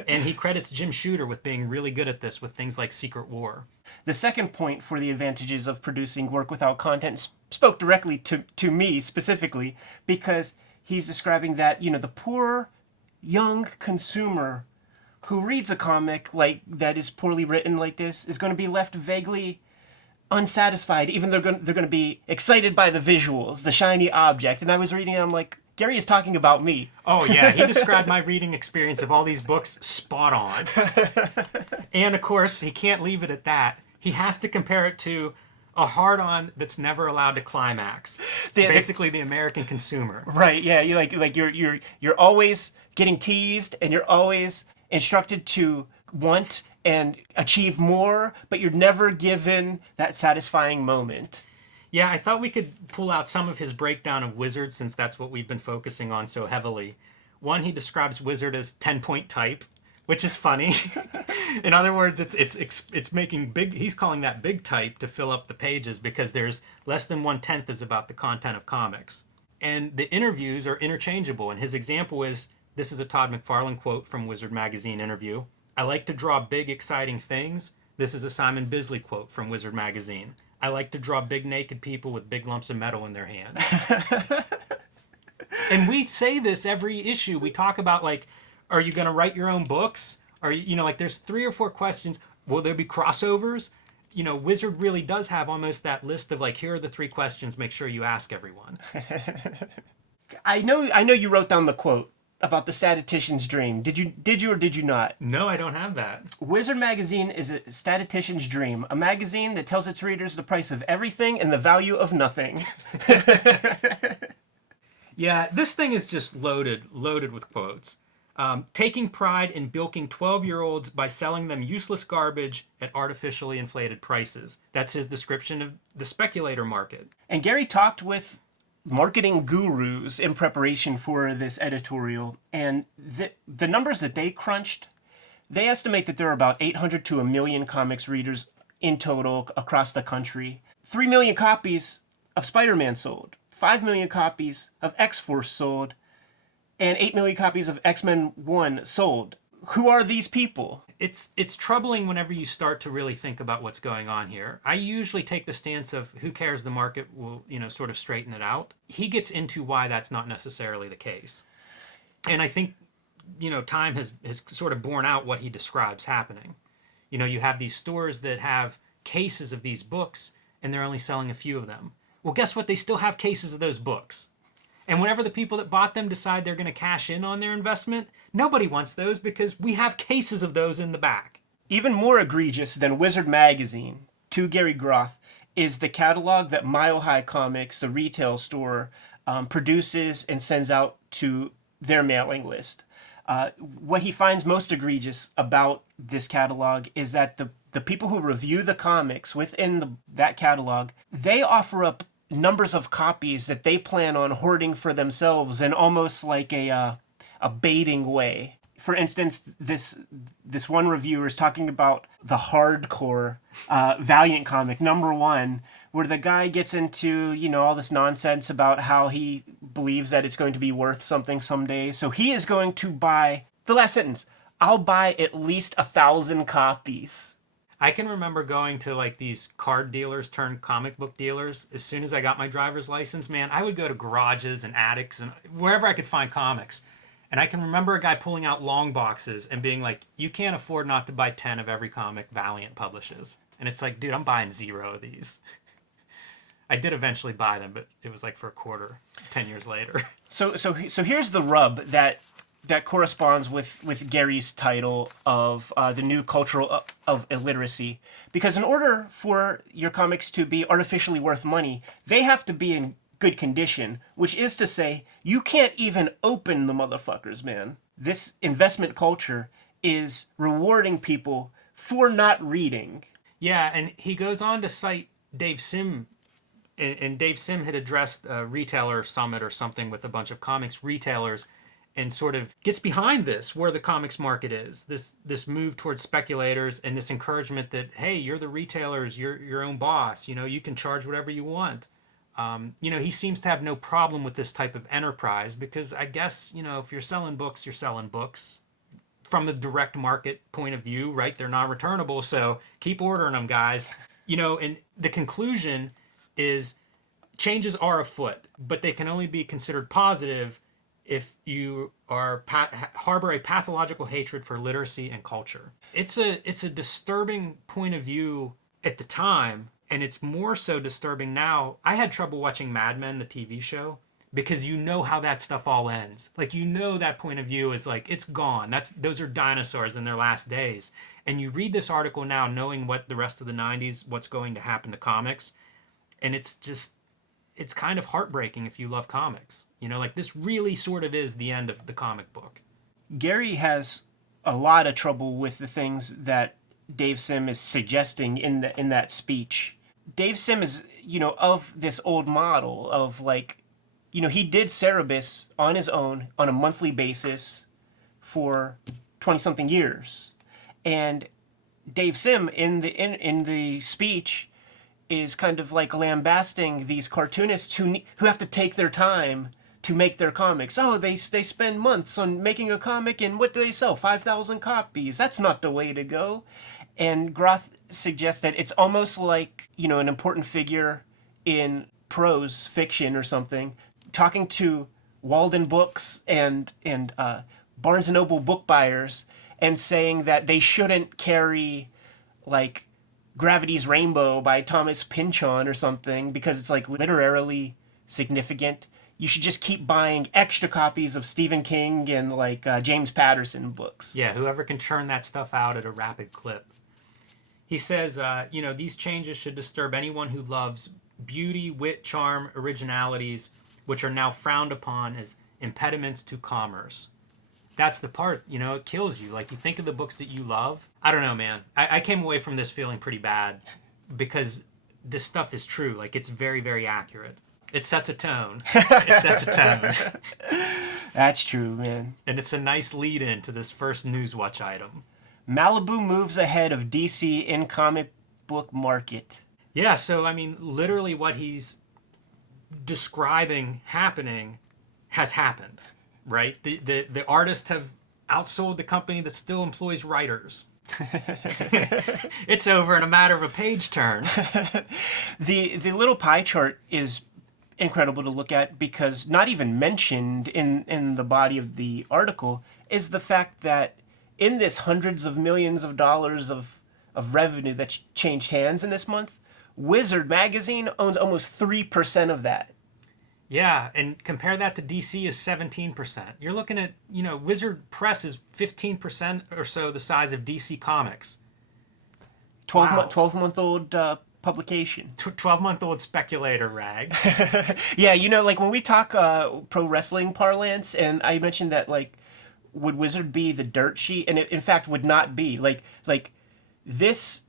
And he credits Jim Shooter with being really good at this with things like Secret War. The second point for the advantages of producing work without content spoke directly to me specifically, because he's describing that, the poor young consumer who reads a comic like that is poorly written like this is going to be left vaguely unsatisfied, even though they're going to be excited by the visuals, the shiny object. And I was reading it, I'm like, Gary is talking about me. Oh, yeah. He described my reading experience of all these books spot on. And, of course, he can't leave it at that. He has to compare it to a hard-on that's never allowed to climax. Basically, the American consumer. Right, yeah. You're always getting teased, and you're always instructed to want and achieve more, but you're never given that satisfying moment. Yeah, I thought we could pull out some of his breakdown of Wizard, since that's what we've been focusing on so heavily. 1, he describes Wizard as 10-point type, which is funny. In other words, it's making big. He's calling that big type to fill up the pages, because there's less than 1/10 is about the content of comics. And the interviews are interchangeable. And his example is, this is a Todd McFarlane quote from Wizard magazine interview. "I like to draw big, exciting things." This is a Simon Bisley quote from Wizard magazine. "I like to draw big naked people with big lumps of metal in their hands." And we say this every issue. We talk about, like, are you going to write your own books? Are you, like, there's 3 or 4 questions. Will there be crossovers? Wizard really does have almost that list of like, here are the 3 questions, make sure you ask everyone. I know you wrote down the quote about the statistician's dream. Did you or did you not? No, I don't have that. Wizard Magazine is a statistician's dream, a magazine that tells its readers the price of everything and the value of nothing. Yeah, this thing is just loaded with quotes. Taking pride in bilking 12-year-olds by selling them useless garbage at artificially inflated prices. That's his description of the speculator market. And Gary talked with marketing gurus in preparation for this editorial, and the numbers that they crunched, they estimate that there are about 800 to 1 million comics readers in total across the country. 3 million copies of Spider-Man sold, 5 million copies of X-Force sold, and 8 million copies of X-Men 1 sold. Who are these people? It's troubling whenever you start to really think about what's going on here. I usually take the stance of who cares, the market will, sort of straighten it out. He gets into why that's not necessarily the case. And I think, time has sort of borne out what he describes happening. You have these stores that have cases of these books and they're only selling a few of them. Well, guess what? They still have cases of those books. And whenever the people that bought them decide they're going to cash in on their investment, nobody wants those because we have cases of those in the back. Even more egregious than Wizard Magazine, to Gary Groth, is the catalog that Mile High Comics, the retail store, produces and sends out to their mailing list. What he finds most egregious about this catalog is that the people who review the comics within that catalog, they offer up numbers of copies that they plan on hoarding for themselves in almost like a baiting way. For instance, this one reviewer is talking about the hardcore Valiant comic #1, where the guy gets into all this nonsense about how he believes that it's going to be worth something someday. So he is going to buy the last sentence. I'll buy at least 1,000 copies. I can remember going to like these card dealers turned comic book dealers. As soon as I got my driver's license, man, I would go to garages and attics and wherever I could find comics. And I can remember a guy pulling out long boxes and being like, you can't afford not to buy 10 of every comic Valiant publishes. And it's like, dude, I'm buying 0 of these. I did eventually buy them, but it was like for a quarter 10 years later. So here's the rub that corresponds with Gary's title of the new culture of illiteracy. Because in order for your comics to be artificially worth money, they have to be in good condition, which is to say, you can't even open the motherfuckers, man. This investment culture is rewarding people for not reading. Yeah, and he goes on to cite Dave Sim, and Dave Sim had addressed a retailer summit or something with a bunch of comics retailers, and sort of gets behind this, where the comics market is, this move towards speculators and this encouragement that, hey, you're the retailers, you're your own boss, you can charge whatever you want. He seems to have no problem with this type of enterprise because I guess, if you're selling books, you're selling books from the direct market point of view, right? They're not returnable, so keep ordering them, guys. And the conclusion is changes are afoot, but they can only be considered positive if you are harbor a pathological hatred for literacy and culture. It's a disturbing point of view at the time, and it's more so disturbing now. I had trouble watching Mad Men, the TV show, because how that stuff all ends. Like, that point of view is like, it's gone. Those are dinosaurs in their last days. And you read this article now knowing what the rest of the 90s, what's going to happen to comics, and it's kind of heartbreaking if you love comics. This really sort of is the end of the comic book. Gary has a lot of trouble with the things that Dave Sim is suggesting in that speech. Dave Sim is, of this old model of he did Cerebus on his own on a monthly basis for 20-something years. And Dave Sim in the speech is kind of like lambasting these cartoonists who have to take their time to make their comics. Oh, they spend months on making a comic, and what do they sell? 5,000 copies. That's not the way to go. And Groth suggests that it's almost like, an important figure in prose fiction or something, talking to Walden Books and Barnes & Noble book buyers and saying that they shouldn't carry, Gravity's Rainbow by Thomas Pynchon or something because it's like literarily significant. You should just keep buying extra copies of Stephen King and like James Patterson books. Yeah, whoever can churn that stuff out at a rapid clip. He says, these changes should disturb anyone who loves beauty, wit, charm, originalities, which are now frowned upon as impediments to commerce. That's the part, it kills you. Like, you think of the books that you love. I don't know, man. I came away from this feeling pretty bad because this stuff is true. Like, it's very, very accurate. It sets a tone. That's true, man. And it's a nice lead-in to this first Newswatch item. Malibu moves ahead of DC in comic book market. Yeah, so, literally what he's describing happening has happened, right? The artists have outsold the company that still employs writers. It's over in a matter of a page turn. The little pie chart is incredible to look at because not even mentioned in the body of the article is the fact that in this hundreds of millions of dollars of revenue that's changed hands in this month, Wizard magazine owns almost 3% of that. Yeah, and compare that to DC is 17%. You're looking at, Wizard Press is 15% or so the size of DC Comics. 12-month-old publication. 12-month-old speculator rag. Yeah, like when we talk pro wrestling parlance, and I mentioned that, like, would Wizard be the dirt sheet? And it, in fact, would not be. Like this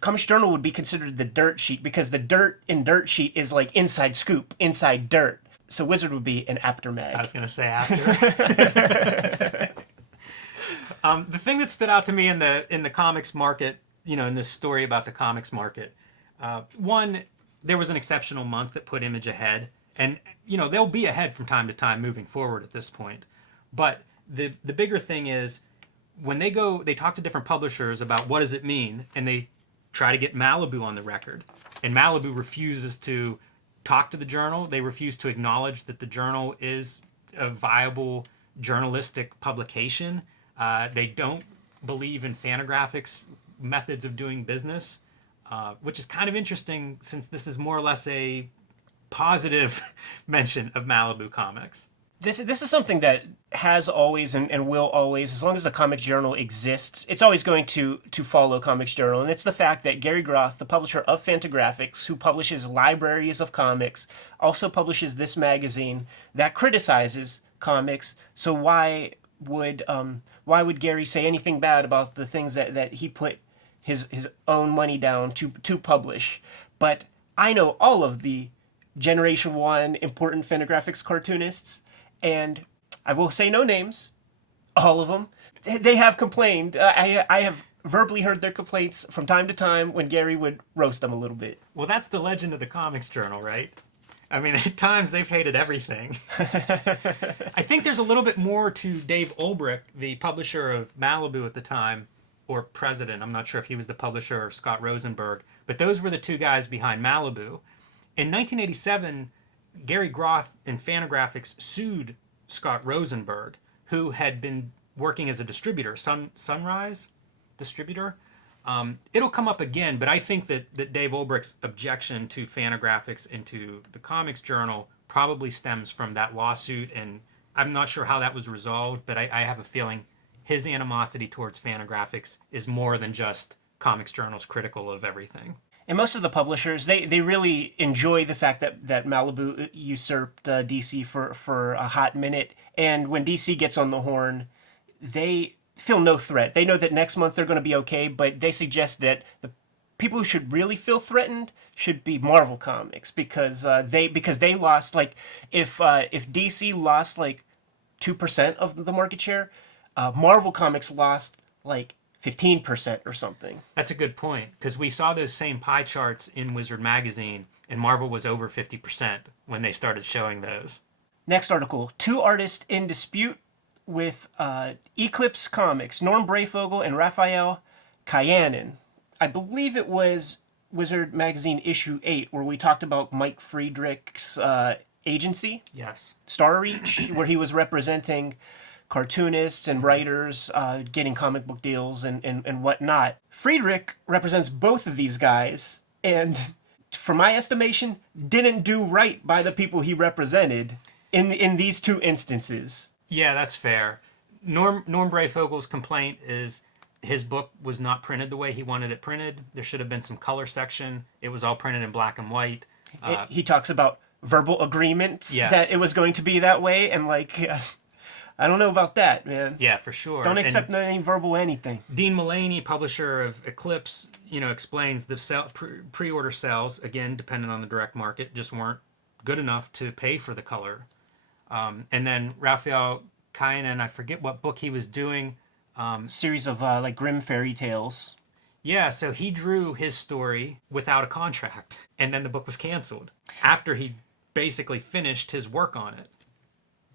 Comics Journal would be considered the dirt sheet because the dirt in dirt sheet is like inside scoop, inside dirt. So Wizard would be an aftermag. I was going to say after. The thing that stood out to me in the comics market, in this story about the comics market, one, there was an exceptional month that put Image ahead. And, they'll be ahead from time to time moving forward at this point. But the bigger thing is when they talk to different publishers about what does it mean, and they try to get Malibu on the record. And Malibu refuses to talk to the journal. They refuse to acknowledge that the journal is a viable journalistic publication. They don't believe in Fantagraphics methods of doing business, which is kind of interesting since this is more or less a positive mention of Malibu Comics. This is something that has always and will always, as long as the Comics Journal exists, it's always going to follow Comics Journal. And it's the fact that Gary Groth, the publisher of Fantagraphics, who publishes libraries of comics, also publishes this magazine that criticizes comics. So why would Gary say anything bad about the things that he put his own money down to publish? But I know all of the Generation 1 important Fantagraphics cartoonists, and I will say no names, all of them. They have complained. I have verbally heard their complaints from time to time when Gary would roast them a little bit. Well, that's the legend of the Comics Journal, right? At times they've hated everything. I think there's a little bit more to Dave Olbrich, the publisher of Malibu at the time, or president. I'm not sure if he was the publisher or Scott Rosenberg, but those were the two guys behind Malibu. In 1987, Gary Groth and Fantagraphics sued Scott Rosenberg, who had been working as a distributor, Sunrise distributor. It'll come up again, but I think that Dave Olbrich's objection to Fantagraphics and to the Comics Journal probably stems from that lawsuit, and I'm not sure how that was resolved, but I have a feeling his animosity towards Fantagraphics is more than just Comics Journal's critical of everything. And most of the publishers, they really enjoy the fact that Malibu usurped DC for a hot minute. And when DC gets on the horn, they feel no threat. They know that next month they're going to be okay, but they suggest that the people who should really feel threatened should be Marvel Comics because they lost, like, if DC lost like 2% of the market share, Marvel Comics lost like 15% or something. That's a good point, because we saw those same pie charts in Wizard Magazine, and Marvel was over 50% when they started showing those. Next article, 2 artists in dispute with Eclipse Comics, Norm Brayfogle and Raphael Kyanin. I believe it was Wizard Magazine issue 8, where we talked about Mike Friedrich's agency. Yes. Star Reach, where he was representing cartoonists and writers getting comic book deals and whatnot. Friedrich represents both of these guys, and for my estimation, didn't do right by the people he represented in these two instances. Yeah, that's fair. Norm Breyfogel's complaint is his book was not printed the way he wanted it printed. There should have been some color section. It was all printed in black and white. He talks about verbal agreements Yes. that it was going to be that way, and like, I don't know about that, man. Yeah, for sure. Don't accept And any verbal anything. Dean Mullaney, publisher of Eclipse, explains the pre-order sales, again, dependent on the direct market, just weren't good enough to pay for the color. And then Raphael Kainen, I forget what book he was doing. Series of like grim fairy tales. Yeah, so he drew his story without a contract, and then the book was canceled after he basically finished his work on it.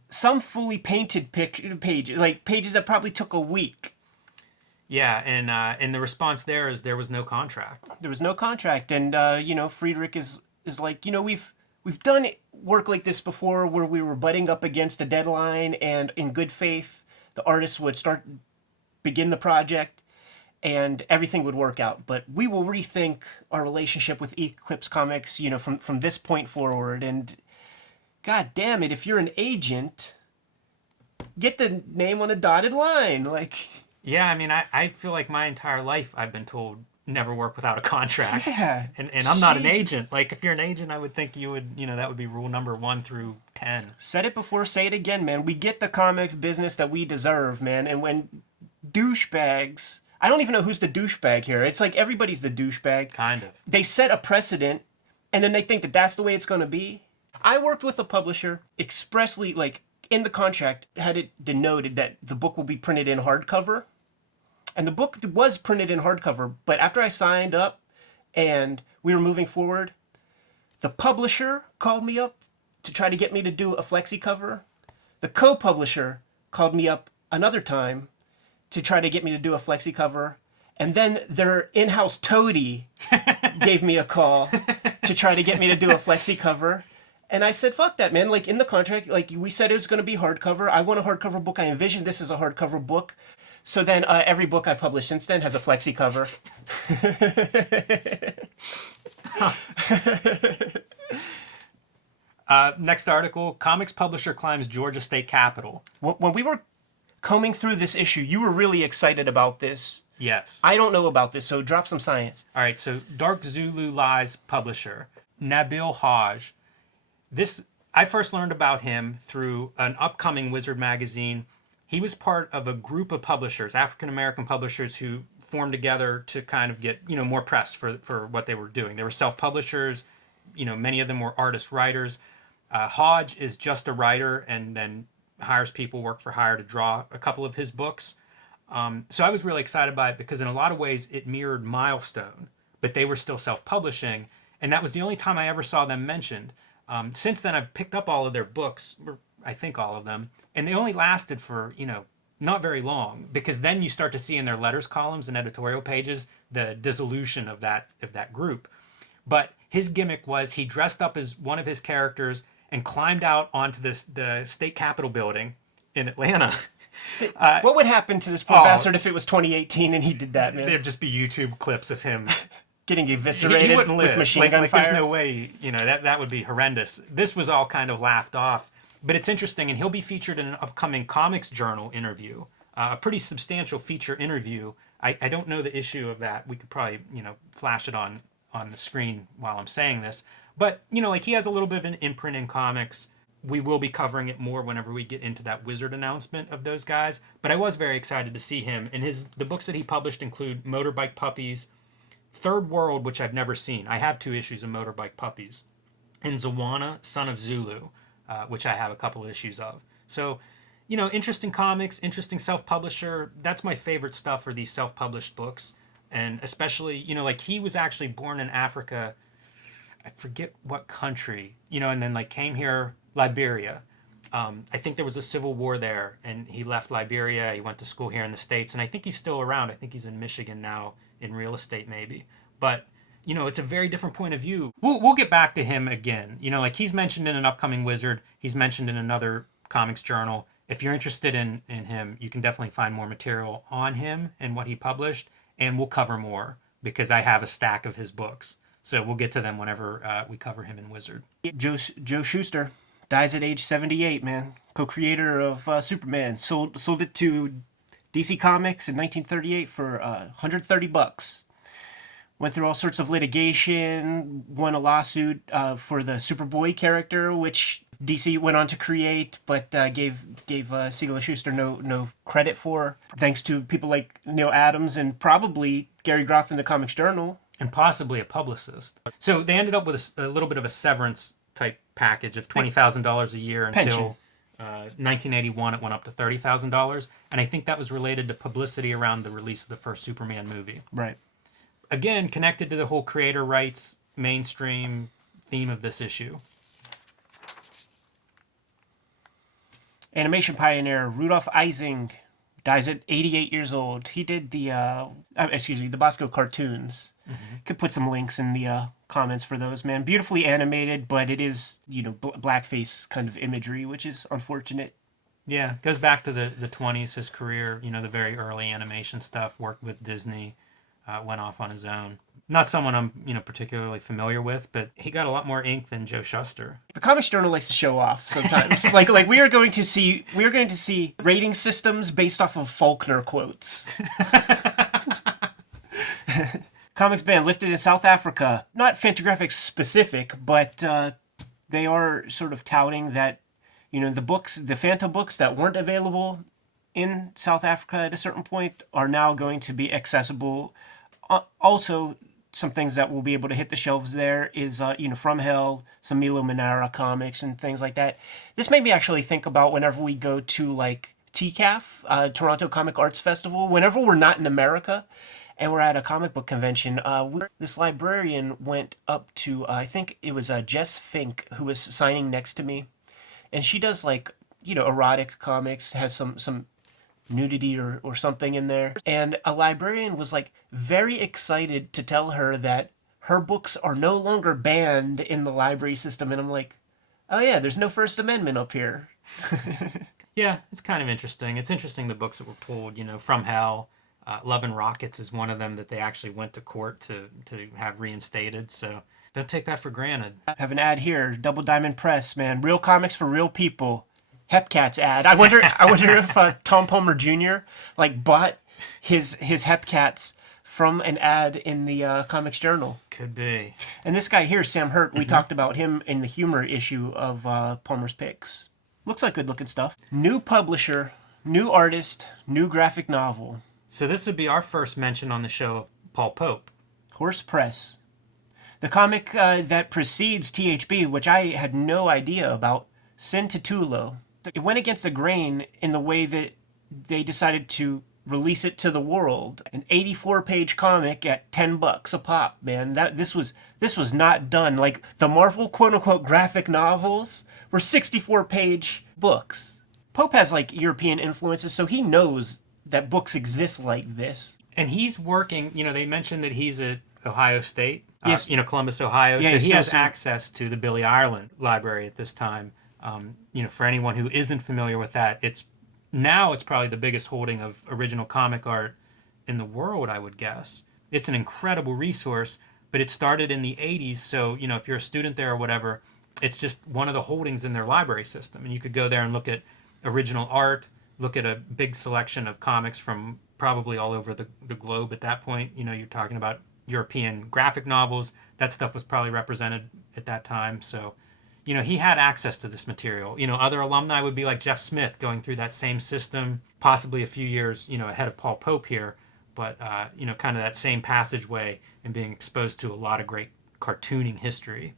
Some fully painted pages, like pages that probably took a week. Yeah, and the response there is there was no contract. There was no contract, and Friedrich is like, we've done work like this before, where we were butting up against a deadline, and in good faith, the artists would begin the project, and everything would work out. But we will rethink our relationship with Eclipse Comics, from this point forward. And God damn it, if you're an agent, get the name on a dotted line. Like, Yeah, I mean, I feel like my entire life I've been told never work without a contract. Yeah. And I'm not an Jesus. agent. Like, if you're an agent, I would think you would, that would be rule number 1 through 10. Said it before, say it again, man. We get the comics business that we deserve, man. And when douchebags, I don't even know who's the douchebag here. It's like everybody's the douchebag. Kind of. They set a precedent, and then they think that that's the way it's going to be. I worked with a publisher expressly, like, in the contract, had it denoted that the book will be printed in hardcover. And the book was printed in hardcover, but after I signed up and we were moving forward, the publisher called me up to try to get me to do a flexi cover. The co-publisher called me up another time to try to get me to do a flexi cover. And then their in-house toady gave me a call to try to get me to do a flexi cover. And I said, fuck that, man. Like, in the contract, like, we said it was going to be hardcover. I want a hardcover book. I envisioned this as a hardcover book. So then every book I've published since then has a flexi cover. Next article, comics publisher climbs Georgia State Capitol. When we were combing through this issue, you were really excited about this. Yes. I don't know about this, so drop some science. All right, so Dark Zulu Lies publisher, Nabil Hajj. I first learned about him through an upcoming Wizard magazine. He was part of a group of publishers, African-American publishers, who formed together to kind of get, more press for what they were doing. They were self-publishers. Many of them were artist-writers. Hodge is just a writer and then hires people, work for hire, to draw a couple of his books. So I was really excited by it because in a lot of ways it mirrored Milestone, but they were still self-publishing. And that was the only time I ever saw them mentioned. Since then, I've picked up all of their books, or I think all of them, and they only lasted for, not very long, because then you start to see in their letters columns and editorial pages the dissolution of that group. But his gimmick was he dressed up as one of his characters and climbed out onto the state capitol building in Atlanta. What would happen to this poor bastard if it was 2018 and he did that, man? There'd just be YouTube clips of him getting eviscerated he wouldn't live. with machine gun fire. There's no way, that would be horrendous. This was all kind of laughed off. But it's interesting, and he'll be featured in an upcoming Comics Journal interview, a pretty substantial feature interview. I don't know the issue of that. We could probably, flash it on the screen while I'm saying this. But, he has a little bit of an imprint in comics. We will be covering it more whenever we get into that Wizard announcement of those guys. But I was very excited to see him. And the books that he published include Motorbike Puppies, Third World, which I've never seen. I have 2 issues of Motorbike Puppies. And Zawana, Son of Zulu, which I have a couple of issues of. So, interesting comics, interesting self-publisher. That's my favorite stuff, are these self-published books. And especially, he was actually born in Africa. I forget what country, and then came here, Liberia. I think there was a civil war there, and he left Liberia. He went to school here in the States, and I think he's still around. I think he's in Michigan now, in real estate maybe. But it's a very different point of view. We'll get back to him again. He's mentioned in an upcoming Wizard. He's mentioned in another Comics Journal. if you're interested in him, you can definitely find more material on him and what he published, and we'll cover more because I have a stack of his books. So we'll get to them whenever we cover him in Wizard. Joe Shuster dies at age 78, man. Co-creator of Superman. Sold it to DC Comics in 1938 for $130. Went through all sorts of litigation, won a lawsuit for the Superboy character, which DC went on to create, but gave Siegel and Shuster no credit for, thanks to people like Neil Adams and probably Gary Groth in the Comics Journal. And possibly a publicist. So they ended up with a little bit of a severance type package of $20,000 a year until 1981. It went up to $30,000, and I think that was related to publicity around the release of the first Superman movie. Right. Again, connected to the whole creator rights mainstream theme of this issue. Animation pioneer Rudolph Ising dies at 88 years old. He did the Bosco cartoons. Mm-hmm. Could put some links in the comments for those, man. Beautifully animated, but it is, blackface kind of imagery, which is unfortunate. Yeah, goes back to the 20s, his career, the very early animation stuff, worked with Disney, went off on his own. Not someone I'm, particularly familiar with, but he got a lot more ink than Joe Shuster. The Comics Journal likes to show off sometimes. like we are going to see rating systems based off of Faulkner quotes. Comics banned, lifted in South Africa. Not Fantagraphics specific, but they are sort of touting that, the Fanta books that weren't available in South Africa at a certain point are now going to be accessible. Also, some things that will be able to hit the shelves there is, From Hell, some Milo Manara comics and things like that. This made me actually think about whenever we go to, like, TCAF, Toronto Comic Arts Festival, whenever we're not in America and we're at a comic book convention, this librarian went up to, I think it was Jess Fink, who was signing next to me. And she does, like, erotic comics, has some nudity or something in there. And a librarian was, like, very excited to tell her that her books are no longer banned in the library system. And I'm like, oh yeah, there's no First Amendment up here. Yeah, it's kind of interesting. It's interesting the books that were pulled, From Hell. Love and Rockets is one of them that they actually went to court to have reinstated. So don't take that for granted. I have an ad here, Double Diamond Press, man. Real comics for real people. Hepcats ad. I wonder if Tom Palmer Jr. bought his Hepcats from an ad in the Comics Journal. Could be. And this guy here, Sam Hurt, we talked about him in the humor issue of Palmer's Picks. Looks like good looking stuff. New publisher, new artist, new graphic novel. So this would be our first mention on the show of Paul Pope. Horse Press. The comic that precedes THB, which I had no idea about, Sin Titulo. It went against the grain in the way that they decided to release it to the world. An 84-page comic at $10 a pop, man. This was not done. Like, the Marvel quote-unquote graphic novels were 64-page books. Pope has, European influences, so he knows that books exist like this. And he's working, they mentioned that he's at Ohio State, yes. Columbus, Ohio. Yeah, so he has access to the Billy Ireland Library at this time. For anyone who isn't familiar with that, it's probably the biggest holding of original comic art in the world, I would guess. It's an incredible resource, but it started in the 80s. So, if you're a student there or whatever, it's just one of the holdings in their library system. And you could go there and look at original art, look at a big selection of comics from probably all over the globe at that point. You're talking about European graphic novels. That stuff was probably represented at that time. So, he had access to this material. Other alumni would be like Jeff Smith going through that same system, possibly a few years, ahead of Paul Pope here. But, kind of that same passageway and being exposed to a lot of great cartooning history.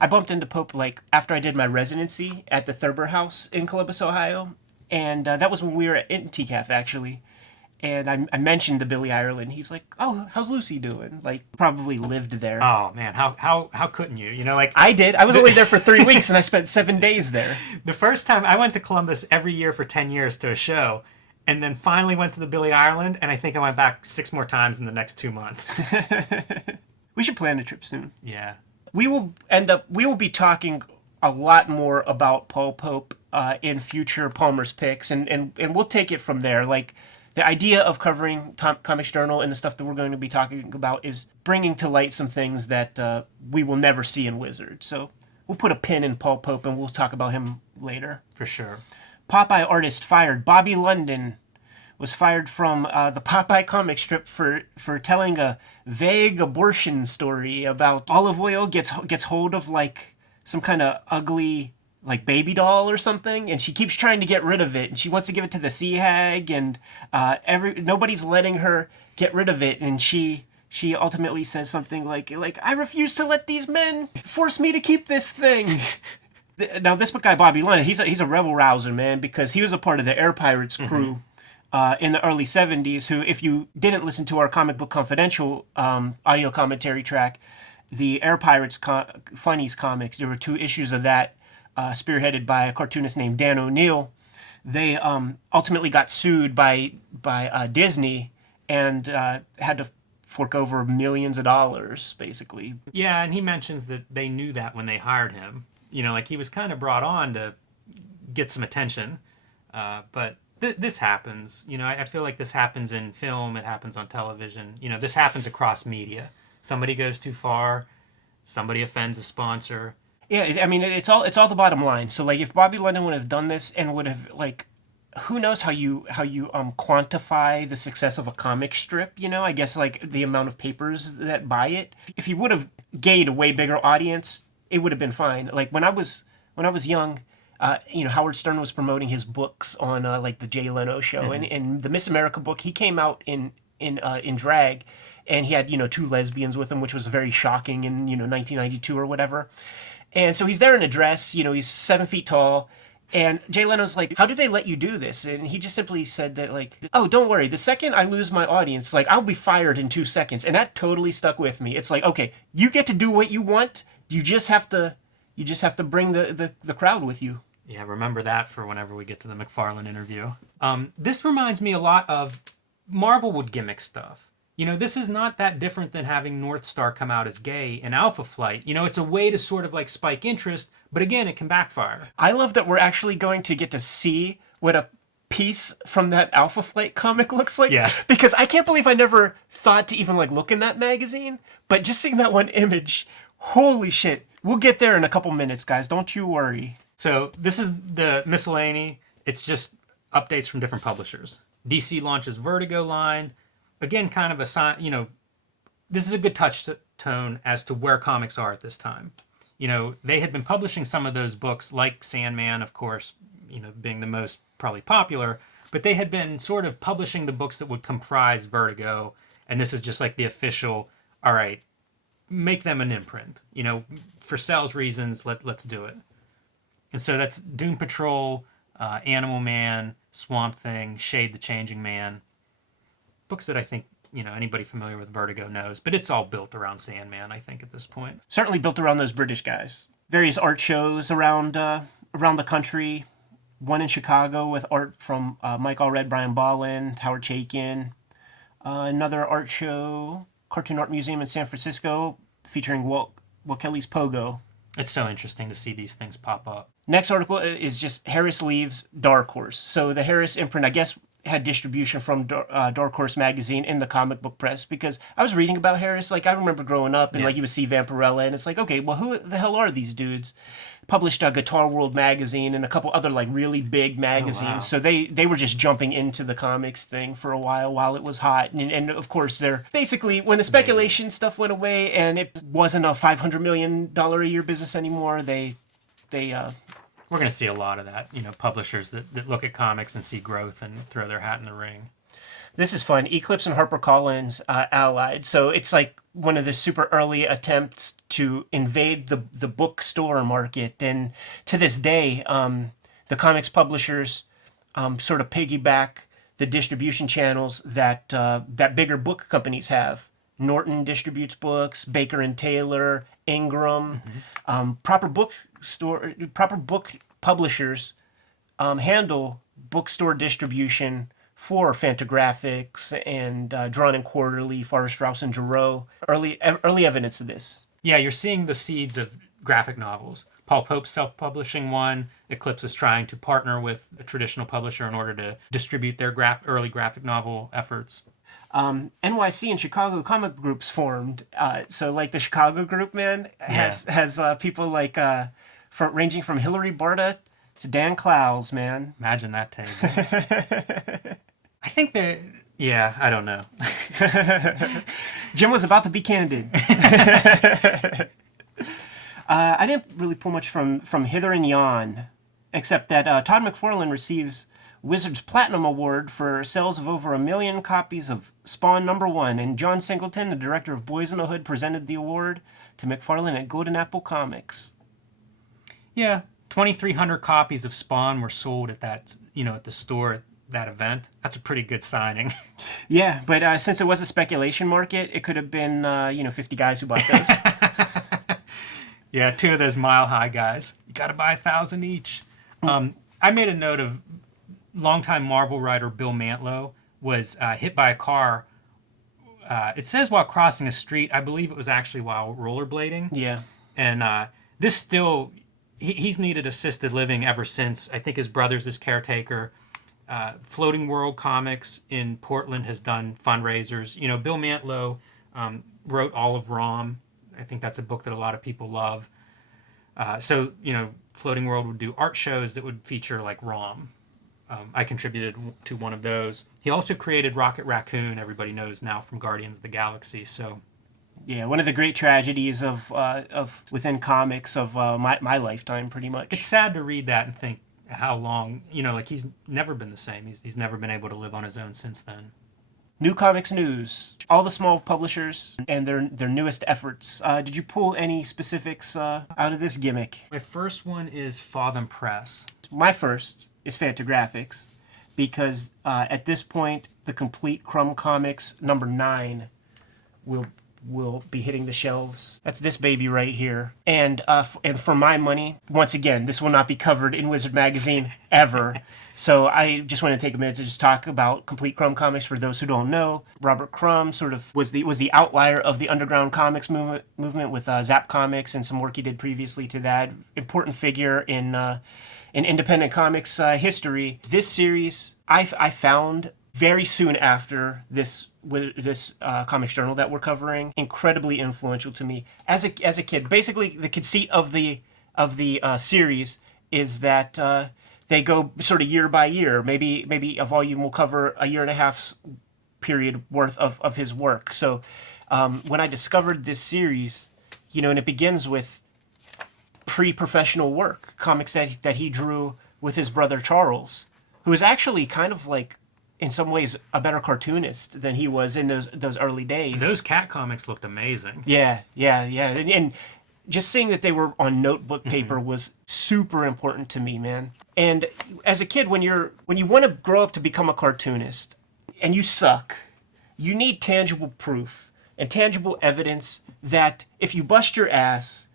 I bumped into Pope, after I did my residency at the Thurber House in Columbus, Ohio. And that was when we were in TCAF, actually. And I mentioned the Billy Ireland. He's like, oh, how's Lucy doing? Probably lived there. Oh, man, how couldn't you? I did. I was only there for 3 weeks, and I spent 7 days there. The first time, I went to Columbus every year for 10 years to a show, and then finally went to the Billy Ireland, and I think I went back 6 more times in the next 2 months. We should plan a trip soon. Yeah. We will be talking a lot more about Paul Pope in future Palmer's picks, and we'll take it from there. Like, the idea of covering Comics Journal and the stuff that we're going to be talking about is bringing to light some things that we will never see in Wizard. So we'll put a pin in Paul Pope, and we'll talk about him later. For sure. Popeye artist fired. Bobby London was fired from the Popeye comic strip for telling a vague abortion story about Olive Oil gets hold of like some kind of ugly like baby doll or something, and she keeps trying to get rid of it, and she wants to give it to the sea hag, and nobody's letting her get rid of it, and she ultimately says something like I refuse to let these men force me to keep this thing. Now this guy Bobby London, he's a rebel rouser, man, because he was a part of the Air Pirates crew in the early 70s, who, if you didn't listen to our Comic Book Confidential audio commentary track, the Air Pirates Funnies comics, there were 2 issues of that spearheaded by a cartoonist named Dan O'Neill. They ultimately got sued by Disney and had to fork over millions of dollars, basically. Yeah, and he mentions that they knew that when they hired him. You know, like he was kind of brought on to get some attention, but this happens. You know, I feel like this happens in film, it happens on television. You know, this happens across media. Somebody goes too far, somebody offends a sponsor. Yeah, I mean, it's all the bottom line. So, like, if Bobby London would have done this and would have, like, who knows how you quantify the success of a comic strip, you know? I guess, like, the amount of papers that buy it. If he would have gained a way bigger audience, it would have been fine. Like, when I was young, you know, Howard Stern was promoting his books on, like, the Jay Leno show. And in the Miss America book, he came out in drag, and he had, you know, 2 lesbians with him, which was very shocking in, you know, 1992 or whatever. And so he's there in a dress, you know, he's 7 feet tall. And Jay Leno's like, how did they let you do this? And he just simply said that, like, oh, don't worry. The second I lose my audience, like, I'll be fired in 2 seconds. And that totally stuck with me. It's like, okay, you get to do what you want. You just have to bring the crowd with you. Yeah, remember that for whenever we get to the McFarlane interview. This reminds me a lot of Marvel would gimmick stuff. You know, this is not that different than having North Star come out as gay in Alpha Flight. You know, it's a way to sort of like spike interest, but again, it can backfire. I love that we're actually going to get to see what a piece from that Alpha Flight comic looks like. Yes. Because I can't believe I never thought to even like look in that magazine, but just seeing that one image, holy shit. We'll get there in a couple minutes, guys. Don't you worry. So this is the miscellany. It's just updates from different publishers. DC launches Vertigo line. Again, kind of a sign, you know, this is a good tone as to where comics are at this time. You know, they had been publishing some of those books, like Sandman, of course, you know, being the most probably popular, but they had been sort of publishing the books that would comprise Vertigo, and this is just like the official, all right, make them an imprint. You know, for sales reasons, let's do it. And so that's Doom Patrol, Animal Man, Swamp Thing, Shade the Changing Man. Books that I think, you know, anybody familiar with Vertigo knows, but it's all built around Sandman, I think, at this point. Certainly built around those British guys. Various art shows around the country. One in Chicago with art from Mike Allred, Brian Bolland, Howard Chaykin. Another art show, Cartoon Art Museum in San Francisco, featuring Walt Kelly's Pogo. It's so interesting to see these things pop up. Next article is just Harris leaves Dark Horse. So the Harris imprint, I guess, had distribution from Dark Horse magazine in the comic book press, because I was reading about Harris. Like, I remember growing up and like you would see Vampirella, and it's like, okay, well, who the hell are these dudes? Published a Guitar World magazine and a couple other like really big magazines. Oh, wow. So they were just jumping into the comics thing for a while it was hot. And of course, they're basically, when the speculation stuff went away and it wasn't a $500 million a year business anymore, they we're going to see a lot of that, you know, publishers that look at comics and see growth and throw their hat in the ring. This is fun. Eclipse and HarperCollins allied. So it's like one of the super early attempts to invade the bookstore market. And to this day, the comics publishers sort of piggyback the distribution channels that bigger book companies have. Norton distributes books, Baker and Taylor, Ingram. Proper book publishers handle bookstore distribution for Fantagraphics and Drawn and Quarterly, Forrest Strauss and Giroux. Early evidence of this. Yeah, you're seeing the seeds of graphic novels. Paul Pope's self-publishing one. Eclipse is trying to partner with a traditional publisher in order to distribute their early graphic novel efforts. NYC and Chicago comic groups formed. So like the Chicago group, man, has people like ranging from Hilary Barta to Dan Clowes, man. Imagine that table. I think that, yeah, I don't know. Jim was about to be candid. I didn't really pull much from hither and yon, except that Todd McFarlane receives Wizards Platinum Award for sales of over 1 million copies of Spawn #1, and John Singleton, the director of Boys in the Hood, presented the award to McFarlane at Golden Apple Comics. Yeah, 2,300 copies of Spawn were sold at that, at the store at that event. That's a pretty good signing. Yeah, but since it was a speculation market, it could have been 50 guys who bought those. Yeah, 2 of those Mile High guys. You got to buy 1,000 each. I made a note of longtime Marvel writer Bill Mantlo was hit by a car. It says while crossing a street. I believe it was actually while rollerblading. Yeah. And this still, he's needed assisted living ever since. I think his brother's his caretaker. Floating World Comics in Portland has done fundraisers. Bill Mantlo wrote all of ROM. I think that's a book that a lot of people love. So Floating World would do art shows that would feature like ROM. I contributed to one of those. He also created Rocket Raccoon, everybody knows now from Guardians of the Galaxy. So, yeah, one of the great tragedies of within comics of my lifetime, pretty much. It's sad to read that and think how long, he's never been the same. He's never been able to live on his own since then. New Comics News. All the small publishers and their newest efforts. Did you pull any specifics out of this gimmick? My first one is Fathom Press. My first is Fantagraphics, because at this point, the complete Crumb Comics #9 will be hitting the shelves. That's this baby right here. And for my money, once again, this will not be covered in Wizard Magazine ever. So I just want to take a minute to just talk about complete Crumb Comics for those who don't know. Robert Crumb sort of was the outlier of the underground comics movement with Zap Comics and some work he did previously to that. Important figure in independent comics history. This series I found very soon after this comics journal that we're covering, incredibly influential to me as a kid. Basically, the conceit of the series is that they go sort of year by year. Maybe a volume will cover a year and a half period worth of his work. So when I discovered this series, and it begins with pre-professional work, comics that he drew with his brother Charles, who is actually kind of like, in some ways, a better cartoonist than he was in those early days. Those Cat comics looked amazing. Yeah. And just seeing that they were on notebook paper was super important to me, man. And as a kid, when you want to grow up to become a cartoonist, and you suck, you need tangible proof and tangible evidence that if you bust your ass,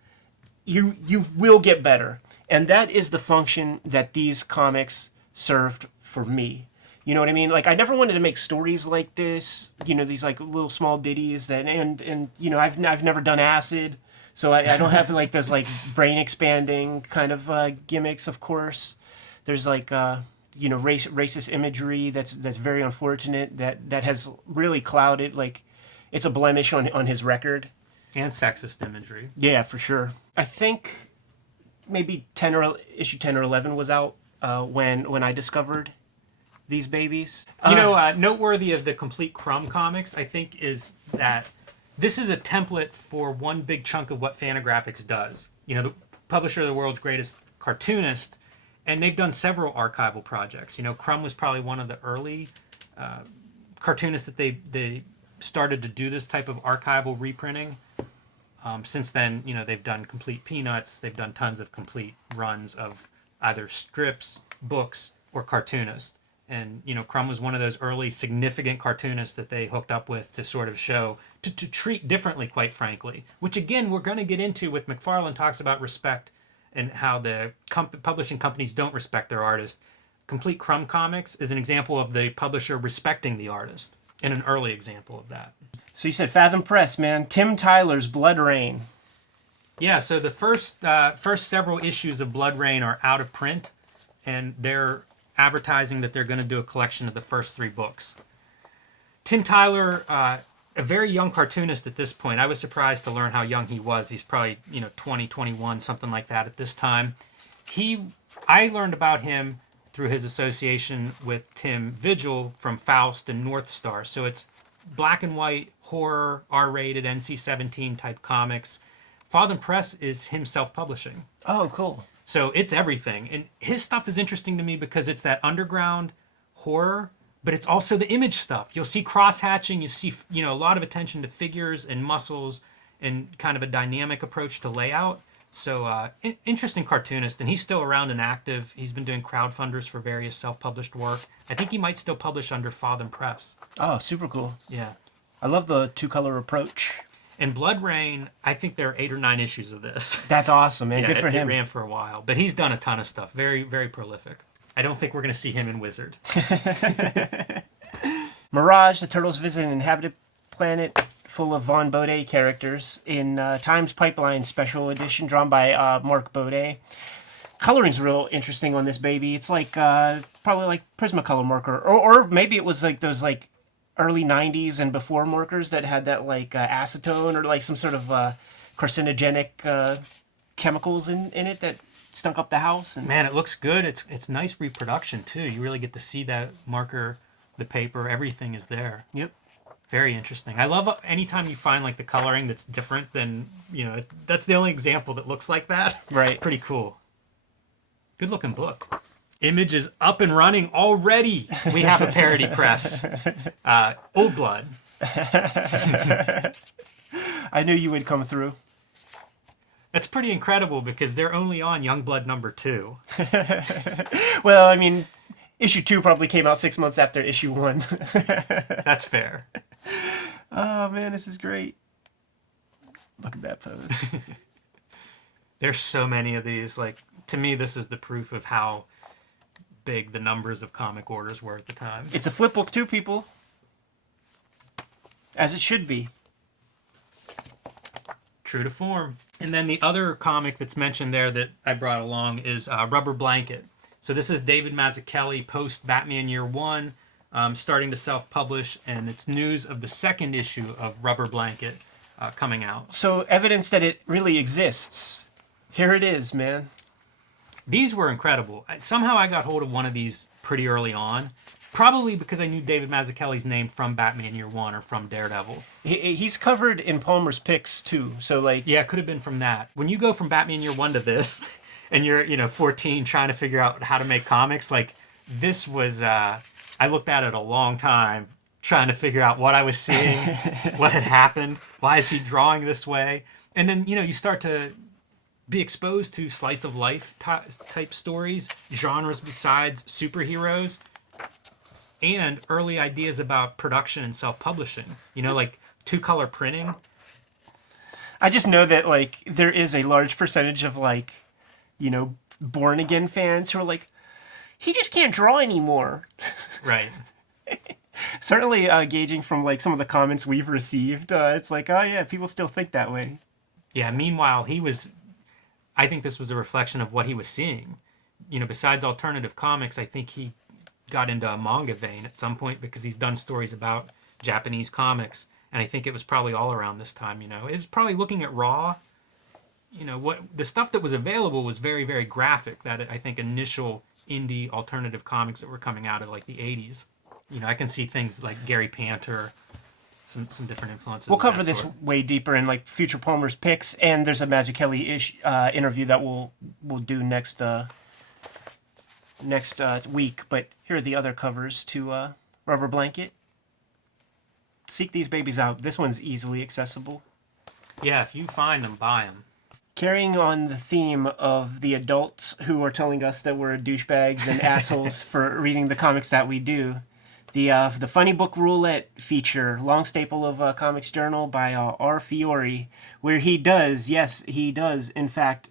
you will get better. And that is the function that these comics served for me. You know what I mean? Like, I never wanted to make stories like this, these like little small ditties that, and I've never done acid, so I don't have like those like brain expanding kind of gimmicks, of course. There's like, racist imagery that's very unfortunate that has really clouded, like, it's a blemish on his record. And sexist imagery. Yeah, for sure. I think maybe issue 10 or 11 was out when I discovered these babies. Noteworthy of the complete Crumb comics, I think, is that this is a template for one big chunk of what Fantagraphics does. The publisher of the world's greatest cartoonist, and they've done several archival projects. Crumb was probably one of the early cartoonists that they started to do this type of archival reprinting. Since then, they've done complete Peanuts. They've done tons of complete runs of either strips, books, or cartoonists. And, Crumb was one of those early significant cartoonists that they hooked up with to sort of show, to treat differently, quite frankly. Which, again, we're going to get into with McFarlane talks about respect and how the publishing companies don't respect their artists. Complete Crumb Comics is an example of the publisher respecting the artist, and an early example of that. So you said Fathom Press, man. Tim Tyler's Blood Rain. Yeah, so the first several issues of Blood Rain are out of print, and they're advertising that they're going to do a collection of the first 3 books. Tim Tyler, a very young cartoonist at this point. I was surprised to learn how young he was. He's probably 20, 21, something like that at this time. I learned about him through his association with Tim Vigil from Faust and North Star. So it's black and white horror, R-rated, NC-17 type comics. Father Press is him self-publishing. Oh, cool. So it's everything. And his stuff is interesting to me because it's that underground horror, but it's also the image stuff. You'll see cross-hatching, you see a lot of attention to figures and muscles and kind of a dynamic approach to layout. So interesting cartoonist, and he's still around and active. He's been doing crowdfunders for various self-published work. I think he might still publish under Father Press. Oh, super cool. Yeah. I love the 2-color approach. And Blood Rain, I think there are 8 or 9 issues of this. That's awesome, man. Yeah, Good for him. It ran for a while, but he's done a ton of stuff. Very, very prolific. I don't think we're going to see him in Wizard. Mirage, the Turtles visit an inhabited planet full of Von Bode characters in Times Pipeline Special Edition, drawn by Mark Bode. Coloring's real interesting on this baby. It's like probably like Prismacolor marker, or maybe it was like those like early 90s and before markers that had that like acetone or like some sort of carcinogenic chemicals in it that stunk up the house. And Man, it looks good. It's nice reproduction too. You really get to see that marker, the paper, everything is there. Yep. Very interesting. I love anytime you find like the coloring that's different than, that's the only example that looks like that. Right. Pretty cool. Good looking book. Image is up and running already. We have a parody press. Old Blood. I knew you would come through. That's pretty incredible because they're only on Youngblood number 2. Well, I mean, issue 2 probably came out 6 months after issue 1. That's fair. Oh, man, this is great. Look at that pose. There's so many of these. Like, to me, this is the proof of how big the numbers of comic orders were at the time. It's a flip book too, people. As it should be. True to form. And then the other comic that's mentioned there that I brought along is Rubber Blanket. So this is David Mazzucchelli post Batman Year 1, starting to self-publish, and it's news of the 2nd issue of Rubber Blanket coming out. So evidence that it really exists. Here it is, man. These were incredible. Somehow I got hold of one of these pretty early on, probably because I knew David Mazzucchelli's name from Batman Year 1 or from Daredevil. He's covered in Palmer's picks too, so like... Yeah, it could have been from that. When you go from Batman Year 1 to this, and you're 14 trying to figure out how to make comics, like, this was... I looked at it a long time, trying to figure out what I was seeing, what had happened, why is he drawing this way? And then, you start to be exposed to slice of life type stories, genres besides superheroes, and early ideas about production and self-publishing. Like 2-color printing. I just know that like there is a large percentage of like, Born Again fans who are like, he just can't draw anymore. Right. Certainly gauging from like some of the comments we've received, it's like, oh yeah, people still think that way. Yeah, meanwhile, I think this was a reflection of what he was seeing. Besides alternative comics, I think he got into a manga vein at some point because he's done stories about Japanese comics, and I think it was probably all around this time. It was probably looking at Raw. What the stuff that was available was very, very graphic. That I think initial indie alternative comics that were coming out of like the 80s. I can see things like Gary Panter, some different influences. We'll cover this way deeper in like future Palmer's picks, and there's a Mazzucchelli interview that we'll do next week. But here are the other covers to Rubber Blanket. Seek these babies out. This one's easily accessible. Yeah, if you find them, buy them. Carrying on the theme of the adults who are telling us that we're douchebags and assholes for reading the comics that we do, the Funny Book Roulette feature, long staple of Comics Journal by R. Fiore, where he does, in fact,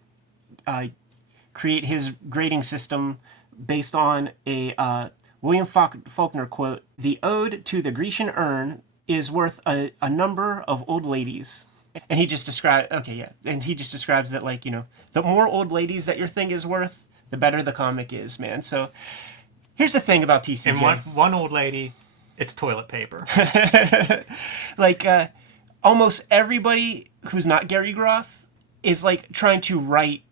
create his grading system based on a William Faulkner quote: "The ode to the Grecian urn is worth a number of old ladies." And he just describes, okay, yeah. And he just describes that, like, the more old ladies that your thing is worth, the better the comic is, man. So here's the thing about TCJ. And one old lady, it's toilet paper. Like, almost everybody who's not Gary Groth is, like, trying to write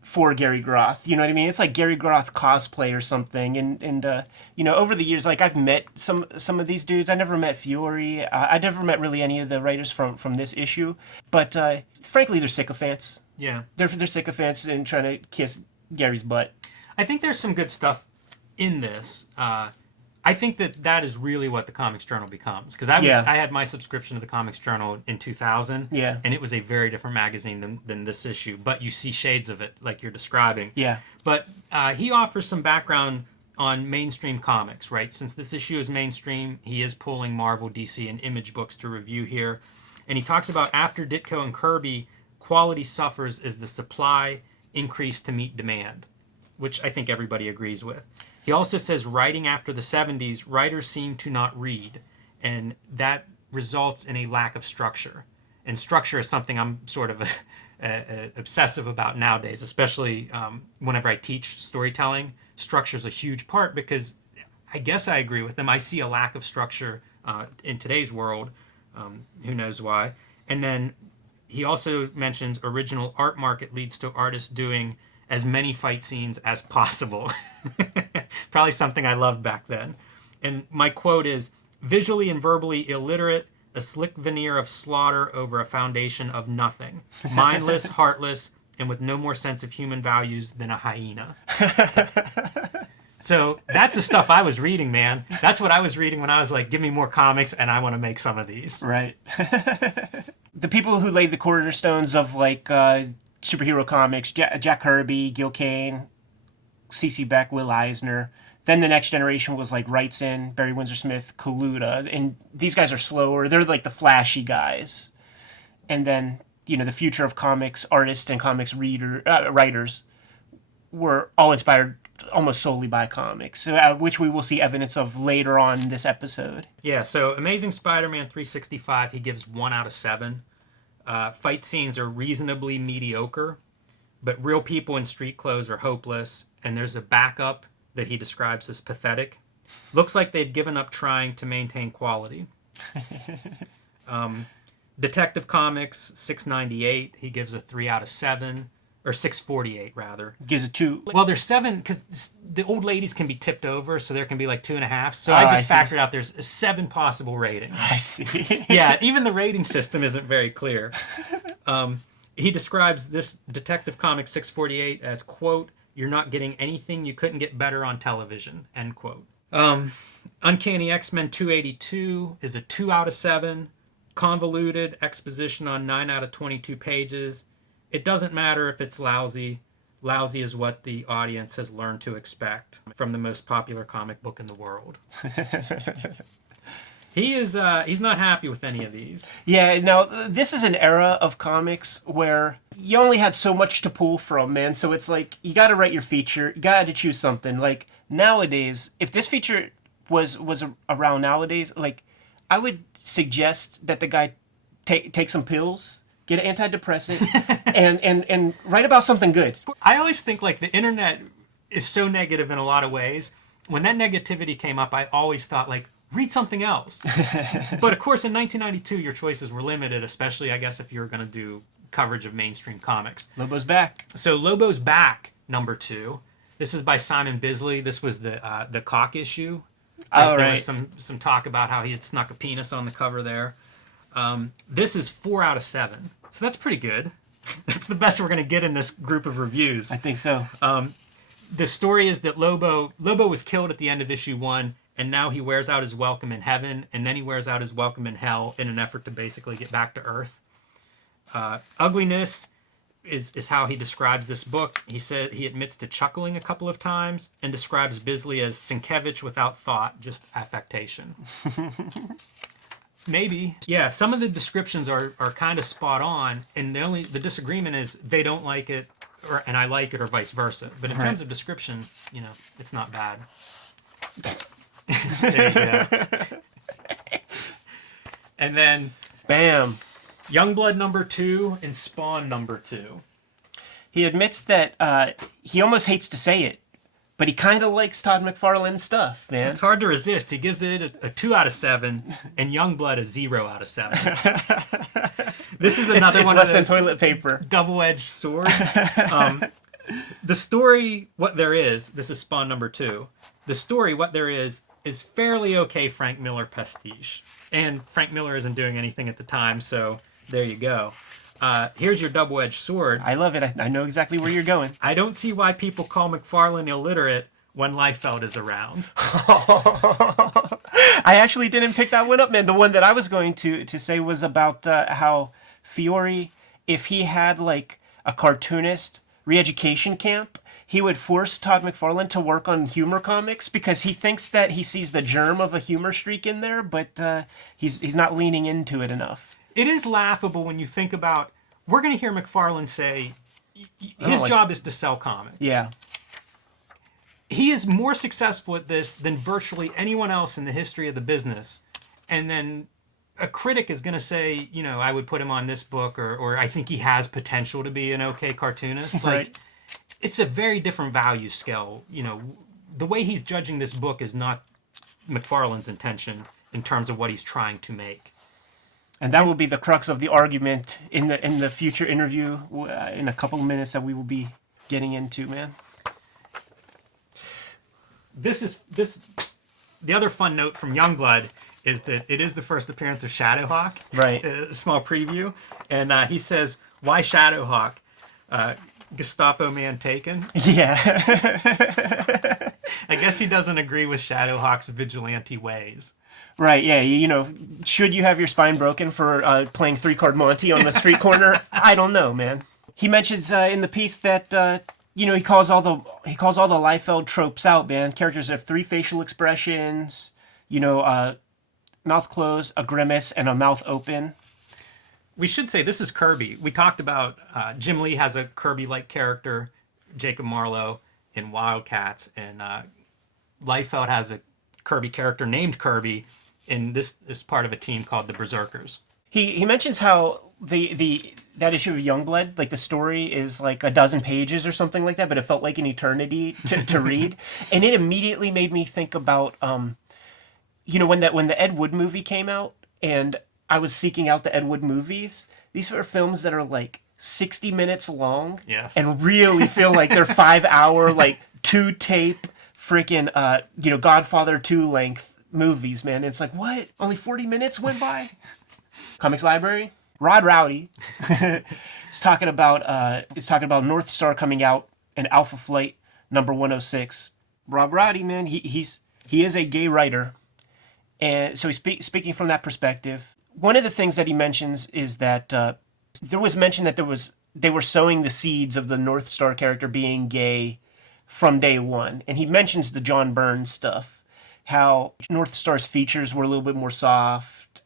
for Gary Groth. You know what I mean? It's like Gary Groth cosplay or something. And over the years, like, I've met some of these dudes. I never met Fiore. I never met really any of the writers from this issue. But frankly, they're sycophants. Yeah. They're sycophants and trying to kiss Gary's butt. I think there's some good stuff in this. I think that is really what the Comics Journal becomes. Because I had my subscription to the Comics Journal in 2000. Yeah. And it was a very different magazine than this issue. But you see shades of it, like you're describing. Yeah. But he offers some background on mainstream comics, right? Since this issue is mainstream, he is pulling Marvel, DC, and Image books to review here. And he talks about after Ditko and Kirby, quality suffers as the supply increased to meet demand, which I think everybody agrees with. He also says writing after the 70s, writers seem to not read, and that results in a lack of structure. And structure is something I'm sort of obsessive about nowadays, especially whenever I teach storytelling. Structure is a huge part because I guess I agree with them. I see a lack of structure in today's world. Who knows why? And then he also mentions original art market leads to artists doing as many fight scenes as possible. Probably something I loved back then. And my quote is, visually and verbally illiterate, a slick veneer of slaughter over a foundation of nothing. Mindless, heartless, and with no more sense of human values than a hyena. So that's the stuff I was reading, man. That's what I was reading when I was like, give me more comics and I want to make some of these. Right. The people who laid the cornerstones of, like, superhero comics, Jack Kirby, Gil Kane, C.C. Beck, Will Eisner. Then the next generation was like Wrightson, Barry Windsor Smith, Kaluta. And these guys are slower. They're like the flashy guys. And then, the future of comics artists and comics writers were all inspired almost solely by comics, which we will see evidence of later on in this episode. Yeah, so Amazing Spider-Man 365, he gives 1 out of 7. Fight scenes are reasonably mediocre, but real people in street clothes are hopeless, and there's a backup that he describes as pathetic. Looks like they've given up trying to maintain quality. Detective Comics 698, he gives a 3 out of 7, or 648 rather. Gives a 2. Well, there's 7 because the old ladies can be tipped over, so there can be like 2.5. So I just factored out there's 7 possible ratings. I see. Yeah, even the rating system isn't very clear. He describes this Detective Comics 648 as, quote, "You're not getting anything you couldn't get better on television," end quote. Uncanny X-Men 282 is a 2 out of 7. Convoluted exposition on 9 out of 22 pages. It doesn't matter if it's lousy. Lousy is what the audience has learned to expect from the most popular comic book in the world. He's not happy with any of these. Yeah, now, this is an era of comics where you only had so much to pull from, man. So it's like, you got to write your feature. You got to choose something. Like, nowadays, if this feature was around nowadays, like, I would suggest that the guy take some pills, get an antidepressant, and write about something good. I always think, like, the internet is so negative in a lot of ways. When that negativity came up, I always thought, like, read something else. But of course, in 1992, your choices were limited, especially, I guess, if you were going to do coverage of mainstream comics. Lobo's Back. So Lobo's Back, number 2. This is by Simon Bisley. This was the cock issue. There was some talk about how he had snuck a penis on the cover there. This is 4 out of 7. So that's pretty good. That's the best we're going to get in this group of reviews. I think so. The story is that Lobo was killed at the end of issue 1, and now he wears out his welcome in heaven, and then he wears out his welcome in hell in an effort to basically get back to Earth. Ugliness is how he describes this book. He said he admits to chuckling a couple of times and describes Bisley as Sienkiewicz without thought, just affectation. Maybe. Yeah, some of the descriptions are kind of spot on, and the disagreement is they don't like it, and I like it, or vice versa. But in terms of description, it's not bad. There you go. And then, bam. Youngblood #2 and Spawn #2. He admits that he almost hates to say it, but he kind of likes Todd McFarlane's stuff, man. It's hard to resist. He gives it a 2 out of 7, and Youngblood a 0 out of 7. This is another It's one less of than those toilet paper. double-edged swords. The story, what there is, this is Spawn #2. The story, what there is fairly okay Frank Miller pastiche. And Frank Miller isn't doing anything at the time, so there you go. Here's your double-edged sword. I love it. I know exactly where you're going. I don't see why people call McFarlane illiterate when Liefeld is around. I actually didn't pick that one up, man. The one that I was going to say was about how Fiore, if he had like a cartoonist re-education camp, he would force Todd McFarlane to work on humor comics because he thinks that he sees the germ of a humor streak in there, but he's not leaning into it enough. It is laughable when you think about, we're going to hear McFarlane say his job is to sell comics. Yeah. He is more successful at this than virtually anyone else in the history of the business. And then a critic is going to say, you know, I would put him on this book, or I think he has potential to be an okay cartoonist. Like, Right. It's a very different value scale. You know, the way he's judging this book is not McFarlane's intention in terms of what he's trying to make. And that will be the crux of the argument in the future interview in a couple of minutes that we will be getting into, man. The other fun note from Youngblood is that it is the first appearance of Shadowhawk. Right. A small preview. And he says, why Shadowhawk? Gestapo man taken. Yeah. I guess he doesn't agree with Shadowhawk's vigilante ways. Right, yeah, you know, should you have your spine broken for playing 3-card Monty on the street corner? I don't know, man. He mentions in the piece that you know, he calls all the Liefeld tropes out, man. Characters have 3 facial expressions, you know, mouth closed, a grimace, and a mouth open. We should say this is Kirby. We talked about Jim Lee has a Kirby-like character, Jacob Marlowe in Wildcats, and Liefeld has a Kirby character named Kirby, and this is part of a team called the Berserkers. He mentions how that issue of Youngblood, like the story is like a dozen pages or something like that, but it felt like an eternity to read, and it immediately made me think about you know, when the Ed Wood movie came out, and I was seeking out the Ed Wood movies. These are films that are like 60 minutes long, Yes, and really feel like they're 5-hour like 2-tape freaking you know, Godfather 2 length movies, man. It's like, what? Only 40 minutes went by? Comics Library. Rod Rowdy is talking about North Star coming out and Alpha Flight number 106. Rob Rowdy, man, he is a gay writer, and so he's speaking from that perspective. One of the things that he mentions is that there was mention that they were sowing the seeds of the North Star character being gay from day one, and he mentions the John Byrne stuff, how North Star's features were a little bit more soft,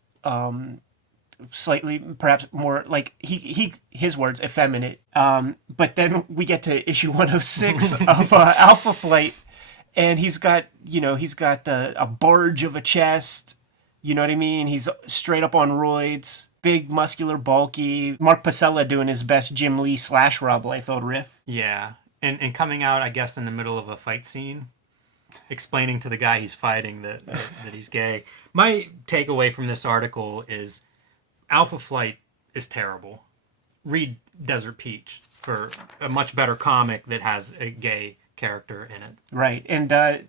slightly perhaps more like his words, effeminate. But then we get to issue 106 of Alpha Flight, and he's got a barge of a chest. You know what I mean? He's straight up on roids, big, muscular, bulky. Mark Pasella doing his best Jim Lee / Rob Liefeld riff. Yeah, and coming out, I guess, in the middle of a fight scene, explaining to the guy he's fighting that he's gay. My takeaway from this article is Alpha Flight is terrible. Read Desert Peach for a much better comic that has a gay character in it. Right, and I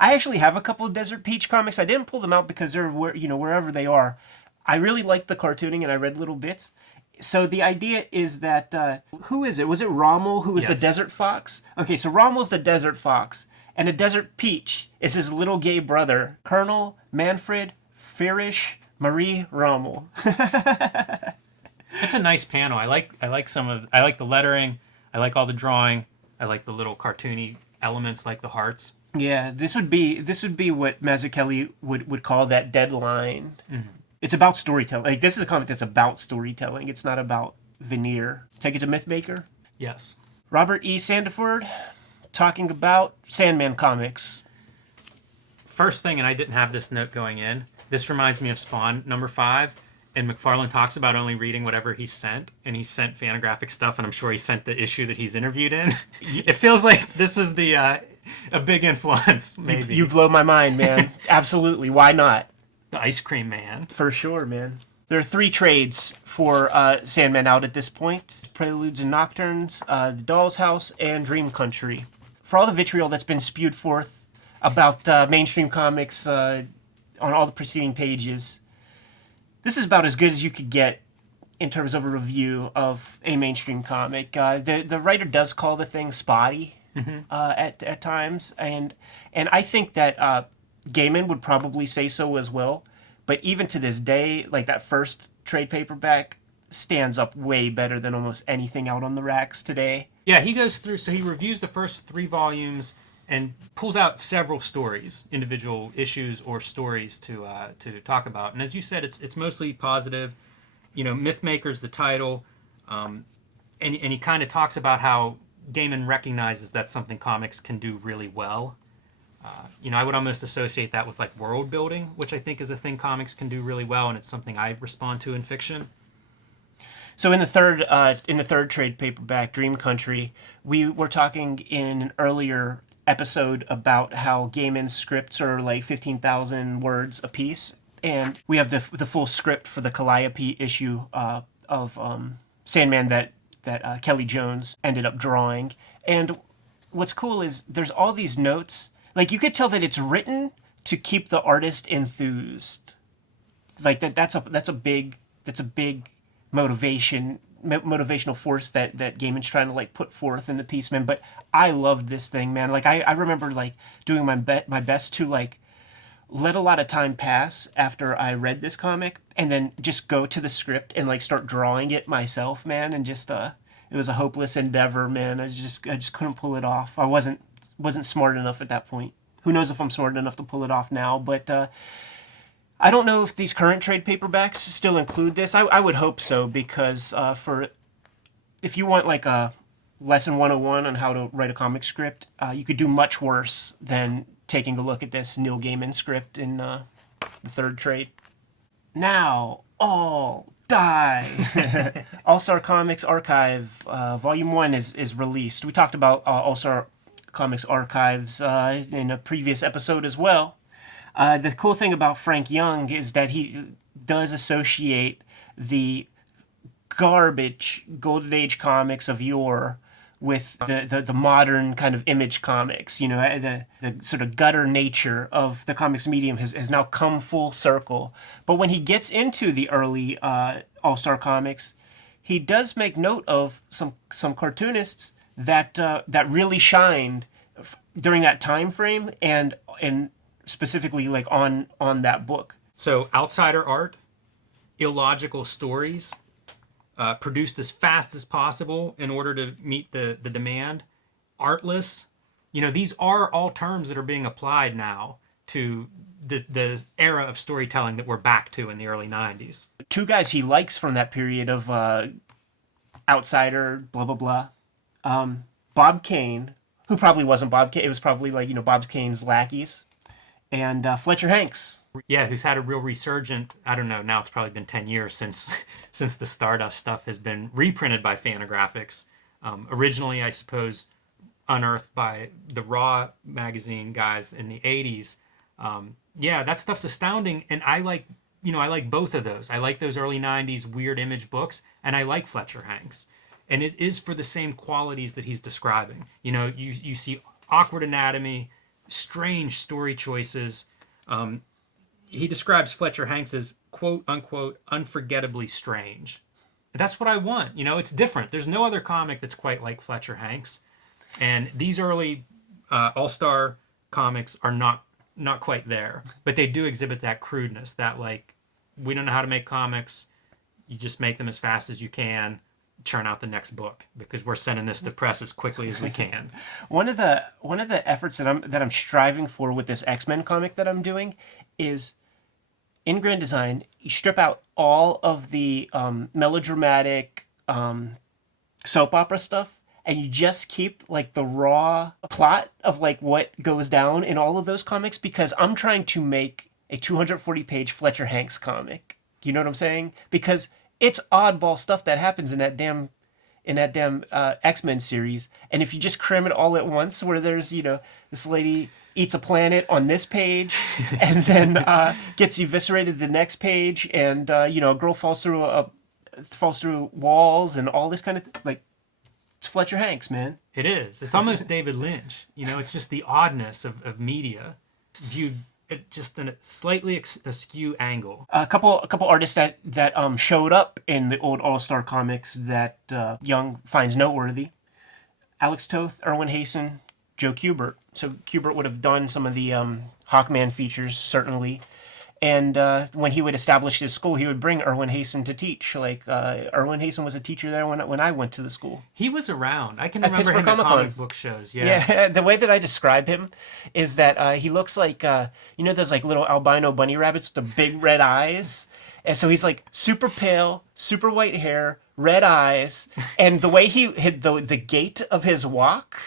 actually have a couple of Desert Peach comics. I didn't pull them out because they're wherever they are. I really liked the cartooning, and I read little bits. So the idea is that who is it? Was it Rommel who was the Desert Fox? Okay, so Rommel's the Desert Fox, and the Desert Peach is his little gay brother, Colonel Manfred Firish Marie Rommel. It's a nice panel. I like the lettering. I like all the drawing. I like the little cartoony elements like the hearts. Yeah, this would be what Mazzucchelli would call that deadline. Mm-hmm. It's about storytelling. Like, this is a comic that's about storytelling. It's not about veneer. Take it to Mythmaker. Yes. Robert E. Sandiford talking about Sandman comics. First thing, and I didn't have this note going in, this reminds me of Spawn number 5. And McFarlane talks about only reading whatever he sent, and he sent Fantagraphics stuff, and I'm sure he sent the issue that he's interviewed in. It feels like this was the a big influence, maybe. You blow my mind, man. Absolutely. Why not? The Ice Cream Man. For sure, man. There are 3 trades for Sandman out at this point. Preludes and Nocturnes, The Doll's House, and Dream Country. For all the vitriol that's been spewed forth about mainstream comics on all the preceding pages, this is about as good as you could get in terms of a review of a mainstream comic. The writer does call the thing spotty at times, and I think that Gaiman would probably say so as well. But even to this day, like that first trade paperback stands up way better than almost anything out on the racks today. Yeah, he goes through, so he reviews the first 3 volumes and pulls out several stories, individual issues or stories to talk about. And as you said, it's mostly positive. You know, Mythmaker's the title, and he kind of talks about how Gaiman recognizes that's something comics can do really well. You know, I would almost associate that with like world building, which I think is a thing comics can do really well, and it's something I respond to in fiction. So in the third trade paperback, Dream Country, we were talking in an earlier episode about how Gaiman's scripts are like 15,000 words a piece, and we have the full script for the Calliope issue of Sandman that Kelly Jones ended up drawing. And what's cool is there's all these notes. Like, you could tell that it's written to keep the artist enthused. Like that's a big motivational force that Gaiman's trying to like put forth in the piece, man. But I loved this thing, man. Like I remember like doing my best to like let a lot of time pass after I read this comic and then just go to the script and like start drawing it myself, man. And just it was a hopeless endeavor, man. I just couldn't pull it off. I wasn't smart enough at that point. Who knows if I'm smart enough to pull it off now, but I don't know if these current trade paperbacks still include this. I would hope so, because if you want like a lesson 101 on how to write a comic script, you could do much worse than taking a look at this Neil Gaiman script in the third trade. Now, all die! All-Star Comics Archive, Volume 1 is released. We talked about All-Star Comics Archives in a previous episode as well. The cool thing about Frank Young is that he does associate the garbage Golden Age comics of yore with the modern kind of image comics. You know, the sort of gutter nature of the comics medium has now come full circle. But when he gets into the early All-Star comics, he does make note of some cartoonists that really shined during that time frame and specifically like on that book. So outsider art, illogical stories, produced as fast as possible in order to meet the demand, artless. You know, these are all terms that are being applied now to the era of storytelling that we're back to in the early 90s. 2 guys he likes from that period of outsider, blah, blah, blah. Bob Kane, who probably wasn't Bob Kane. It was probably like, you know, Bob Kane's lackeys. And Fletcher Hanks. Yeah, who's had a real resurgent, I don't know, now it's probably been 10 years since the Stardust stuff has been reprinted by Fantagraphics. Originally, I suppose, unearthed by the Raw magazine guys in the 80s. Yeah, that stuff's astounding, and I like both of those. I like those early 90s weird image books, and I like Fletcher Hanks. And it is for the same qualities that he's describing. You know, you see awkward anatomy, strange story choices. He describes Fletcher Hanks as quote unquote unforgettably strange. And that's what I want. You know, it's different. There's no other comic that's quite like Fletcher Hanks. And these early All-Star comics are not quite there. But they do exhibit that crudeness, that like, we don't know how to make comics. You just make them as fast as you can. Churn out the next book because we're sending this to press as quickly as we can. One of the efforts that I'm striving for with this X-Men comic that I'm doing is in Grand Design, you strip out all of the melodramatic soap opera stuff and you just keep like the raw plot of like what goes down in all of those comics, because I'm trying to make a 240 page Fletcher Hanks comic. You know what I'm saying? Because it's oddball stuff that happens in that damn X-Men series, and if you just cram it all at once, where there's this lady eats a planet on this page, and then gets eviscerated the next page, and a girl falls through walls and all this kind of like, it's Fletcher Hanks, man. It is. It's almost David Lynch. It's just the oddness of media. It's viewed at just in a slightly askew angle. A couple artists that showed up in the old All-Star comics that Young finds noteworthy: Alex Toth, Erwin Hasen, Joe Kubert. So Kubert would have done some of the Hawkman features, certainly. And when he would establish his school, he would bring Erwin Hasen to teach. Like, Erwin Hasen was a teacher there when I went to the school. He was around. I can remember him at comic book shows. Yeah. The way that I describe him is that he looks like, those like little albino bunny rabbits with the big red eyes. And so he's like super pale, super white hair, red eyes. And the way he hid the gait of his walk,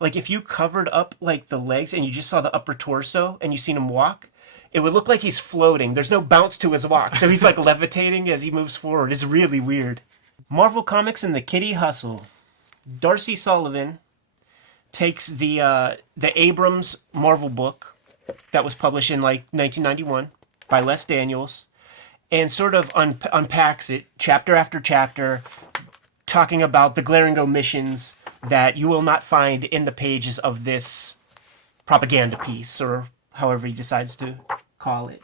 like if you covered up like the legs and you just saw the upper torso and you seen him walk, it would look like he's floating. There's no bounce to his walk. So he's like levitating as he moves forward. It's really weird. Marvel Comics and the Kitty Hustle. Darcy Sullivan takes the Abrams Marvel book that was published in like 1991 by Les Daniels and sort of unpacks it chapter after chapter, talking about the glaring omissions that you will not find in the pages of this propaganda piece, or however he decides to call it.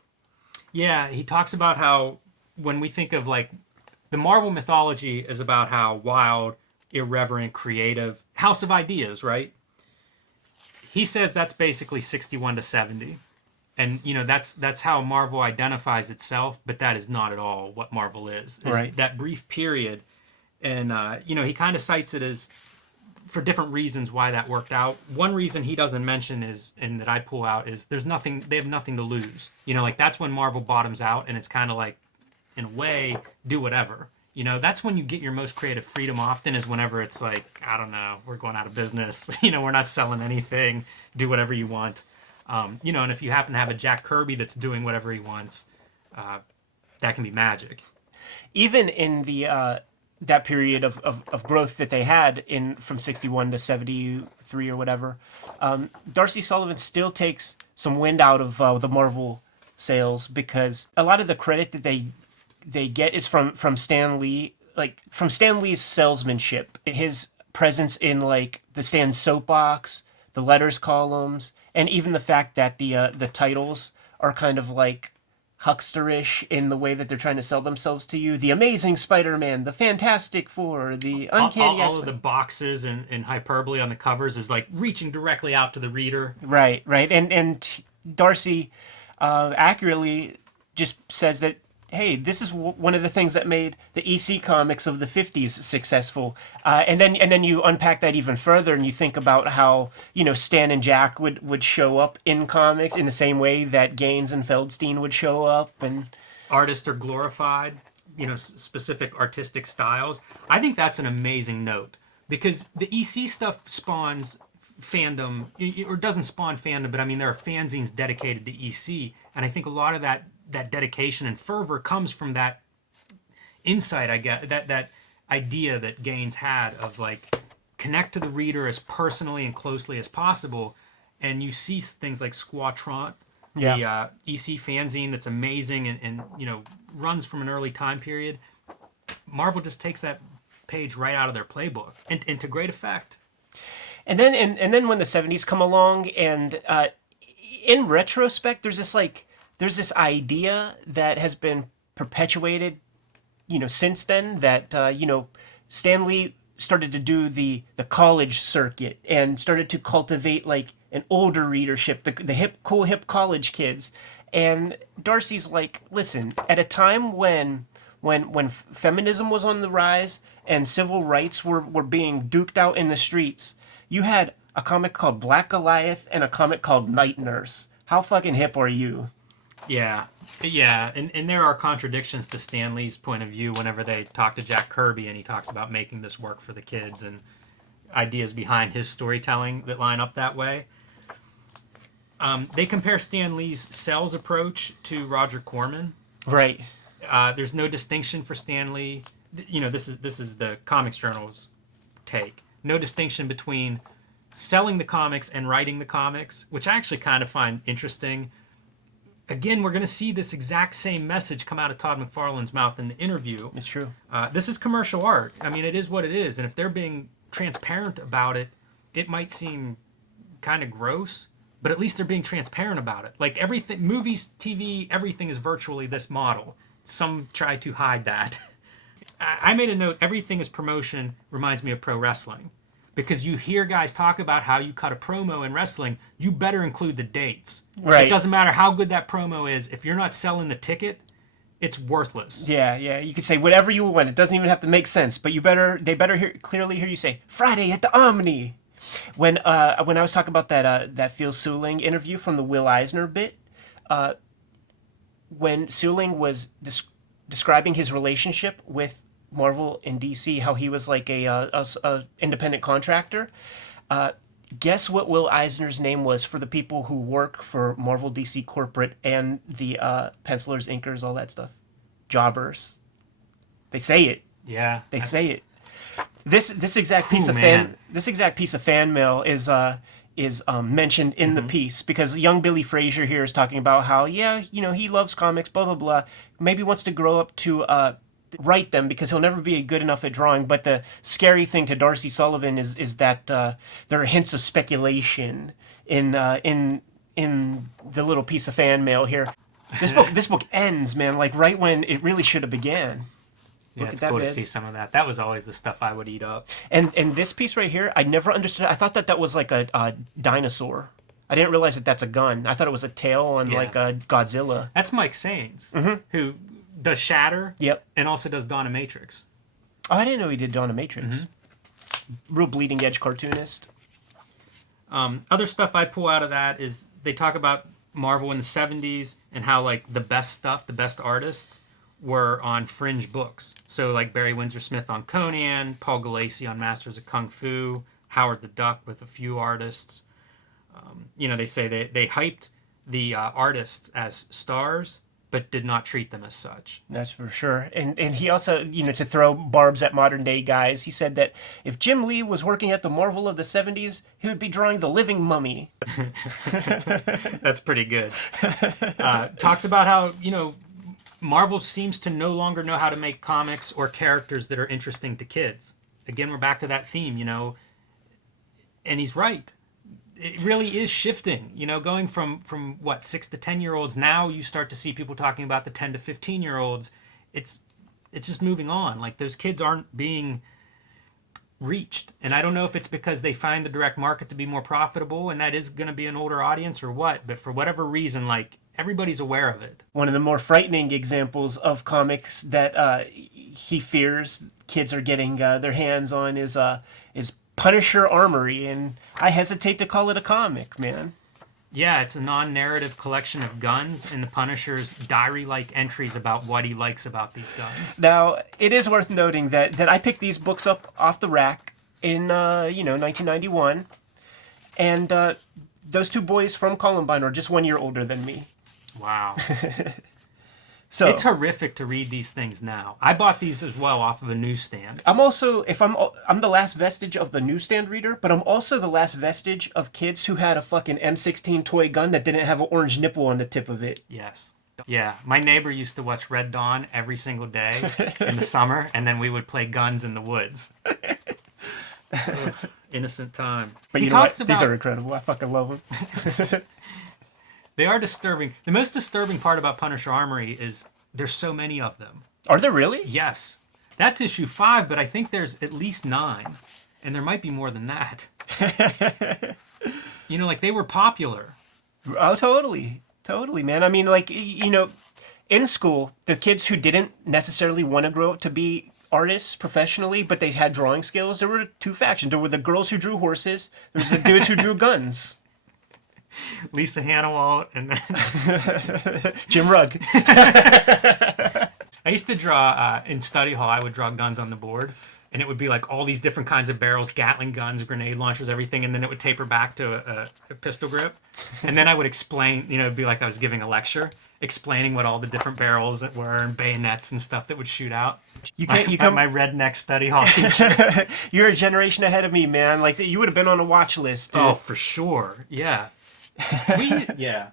Yeah, he talks about how when we think of like the Marvel mythology is about how wild, irreverent, creative, house of ideas, right? He says that's basically 61 to 70. And that's how Marvel identifies itself, but that is not at all what Marvel is. Right. That brief period, and he kind of cites it as for different reasons why that worked out. One reason he doesn't mention is, and that I pull out, is they have nothing to lose. Like that's when Marvel bottoms out, and it's kind of like, in a way, do whatever. That's when you get your most creative freedom often, is whenever it's like, I don't know, we're going out of business. We're not selling anything. Do whatever you want. And if you happen to have a Jack Kirby that's doing whatever he wants, that can be magic. Even in the that period of growth that they had from 61 to 73 or whatever, Darcy Sullivan still takes some wind out of the Marvel sales, because a lot of the credit that they get is from Stan Lee, like from Stan Lee's salesmanship, his presence in like the Stan soapbox, the letters columns, and even the fact that the titles are kind of like hucksterish in the way that they're trying to sell themselves to you. The Amazing Spider-Man, the Fantastic Four, the Uncanny X-Men. All of the boxes and hyperbole on the covers is like reaching directly out to the reader. Right. And Darcy accurately just says that, hey, this is one of the things that made the EC comics of the 50s successful. And then you unpack that even further, and you think about how, Stan and Jack would show up in comics in the same way that Gaines and Feldstein would show up. And artists are glorified, specific artistic styles. I think that's an amazing note, because the EC stuff spawns fandom, or doesn't spawn fandom, but I mean, there are fanzines dedicated to EC, and I think a lot of that dedication and fervor comes from that insight, I guess, that idea that Gaines had of like connect to the reader as personally and closely as possible. And you see things like Squatron, the EC fanzine that's amazing and runs from an early time period. Marvel just takes that page right out of their playbook, and to great effect. And then when the 70s come along, and in retrospect, there's this idea that has been perpetuated, since then, that, Stan Lee started to do the college circuit and started to cultivate like an older readership, the cool hip college kids. And Darcy's like, listen, at a time when feminism was on the rise and civil rights were being duked out in the streets, you had a comic called Black Goliath and a comic called Night Nurse. How fucking hip are you? Yeah, and there are contradictions to Stan Lee's point of view whenever they talk to Jack Kirby and he talks about making this work for the kids and ideas behind his storytelling that line up that way. They compare Stan Lee's sales approach to Roger Corman. Right. There's no distinction for Stan Lee. This is the Comics Journal's take. No distinction between selling the comics and writing the comics, which I actually kind of find interesting. Again, we're going to see this exact same message come out of Todd McFarlane's mouth in the interview. It's true. This is commercial art. I mean, it is what it is. And if they're being transparent about it, it might seem kind of gross, but at least they're being transparent about it. Like everything, movies, TV, everything is virtually this model. Some try to hide that. I made a note, everything is promotion reminds me of pro wrestling. Because you hear guys talk about how you cut a promo in wrestling, you better include the dates. Right. It doesn't matter how good that promo is. If you're not selling the ticket, it's worthless. Yeah. You could say whatever you want. It doesn't even have to make sense, but they better clearly hear you say Friday at the Omni. When I was talking about that Phil Seuling interview from the Will Eisner bit, when Seuling was describing his relationship with Marvel and DC, how he was like a independent contractor. Guess what Will Eisner's name was for the people who work for Marvel, DC corporate, and the pencilers, inkers, all that stuff? Jobbers. They say it. Yeah. They say it. This exact piece of fan mail is mentioned in the piece, because young Billy Frazier here is talking about how he loves comics, blah blah blah. Maybe wants to grow up to write them because he'll never be good enough at drawing. But the scary thing to Darcy Sullivan is that there are hints of speculation in the little piece of fan mail here. This book ends, man, like right when it really should have began. Yeah, it's cool to see some of that. That was always the stuff I would eat up. And this piece right here, I never understood. I thought that was like a dinosaur. I didn't realize that that's a gun. I thought it was a tail on like a Godzilla. That's Mike Sains, who does Shatter. Yep. And also does Dominatrix. Oh, I didn't know he did Dominatrix. Real bleeding edge cartoonist. Other stuff I pull out of that is they talk about Marvel in the 70s and how like the best stuff, the best artists were on fringe books. So like Barry Windsor Smith on Conan, Paul Galassi on Masters of Kung Fu, Howard the Duck with a few artists. They say they hyped the artists as stars, but did not treat them as such. That's for sure. And he also, to throw barbs at modern day guys, he said that if Jim Lee was working at the Marvel of the 70s, he would be drawing The Living Mummy. That's pretty good. Talks about how, Marvel seems to no longer know how to make comics or characters that are interesting to kids. Again, we're back to that theme, and he's right. It really is shifting, going from 6 to 10-year-olds. Now you start to see people talking about the 10 to 15-year-olds. It's just moving on. Like those kids aren't being reached. And I don't know if it's because they find the direct market to be more profitable and that is going to be an older audience or what, but for whatever reason, like everybody's aware of it. One of the more frightening examples of comics that he fears kids are getting their hands on is Punisher Armory, and I hesitate to call it a comic, man. Yeah, it's a non-narrative collection of guns and the Punisher's diary-like entries about what he likes about these guns. Now, it is worth noting that I picked these books up off the rack in 1991, and those two boys from Columbine are just 1 year older than me. Wow. So it's horrific to read these things now. I bought these as well off of a newsstand. I'm also, I'm the last vestige of the newsstand reader, but I'm also the last vestige of kids who had a fucking M16 toy gun that didn't have an orange nipple on the tip of it. Yes. Yeah, my neighbor used to watch Red Dawn every single day in the summer, and then we would play guns in the woods. Ugh, innocent time. But you know what? These are incredible. I fucking love them. They are disturbing. The most disturbing part about Punisher Armory is there's so many of them. Are there really? Yes. That's issue 5, but I think there's at least 9. And there might be more than that. Like they were popular. Oh, totally. Totally, man. I mean, like, in school, the kids who didn't necessarily want to grow up to be artists professionally, but they had drawing skills, there were two factions. There were the girls who drew horses. There was the dudes who drew guns. Lisa Hannawalt and then Jim Rugg. I used to draw in study hall. I would draw guns on the board, and it would be like all these different kinds of barrels, Gatling guns, grenade launchers, everything, and then it would taper back to a pistol grip. And then I would explain, it'd be like I was giving a lecture, explaining what all the different barrels were and bayonets and stuff that would shoot out. My redneck study hall teacher. You're a generation ahead of me, man. Like, you would have been on a watch list, dude. Oh, for sure. Yeah. Yeah.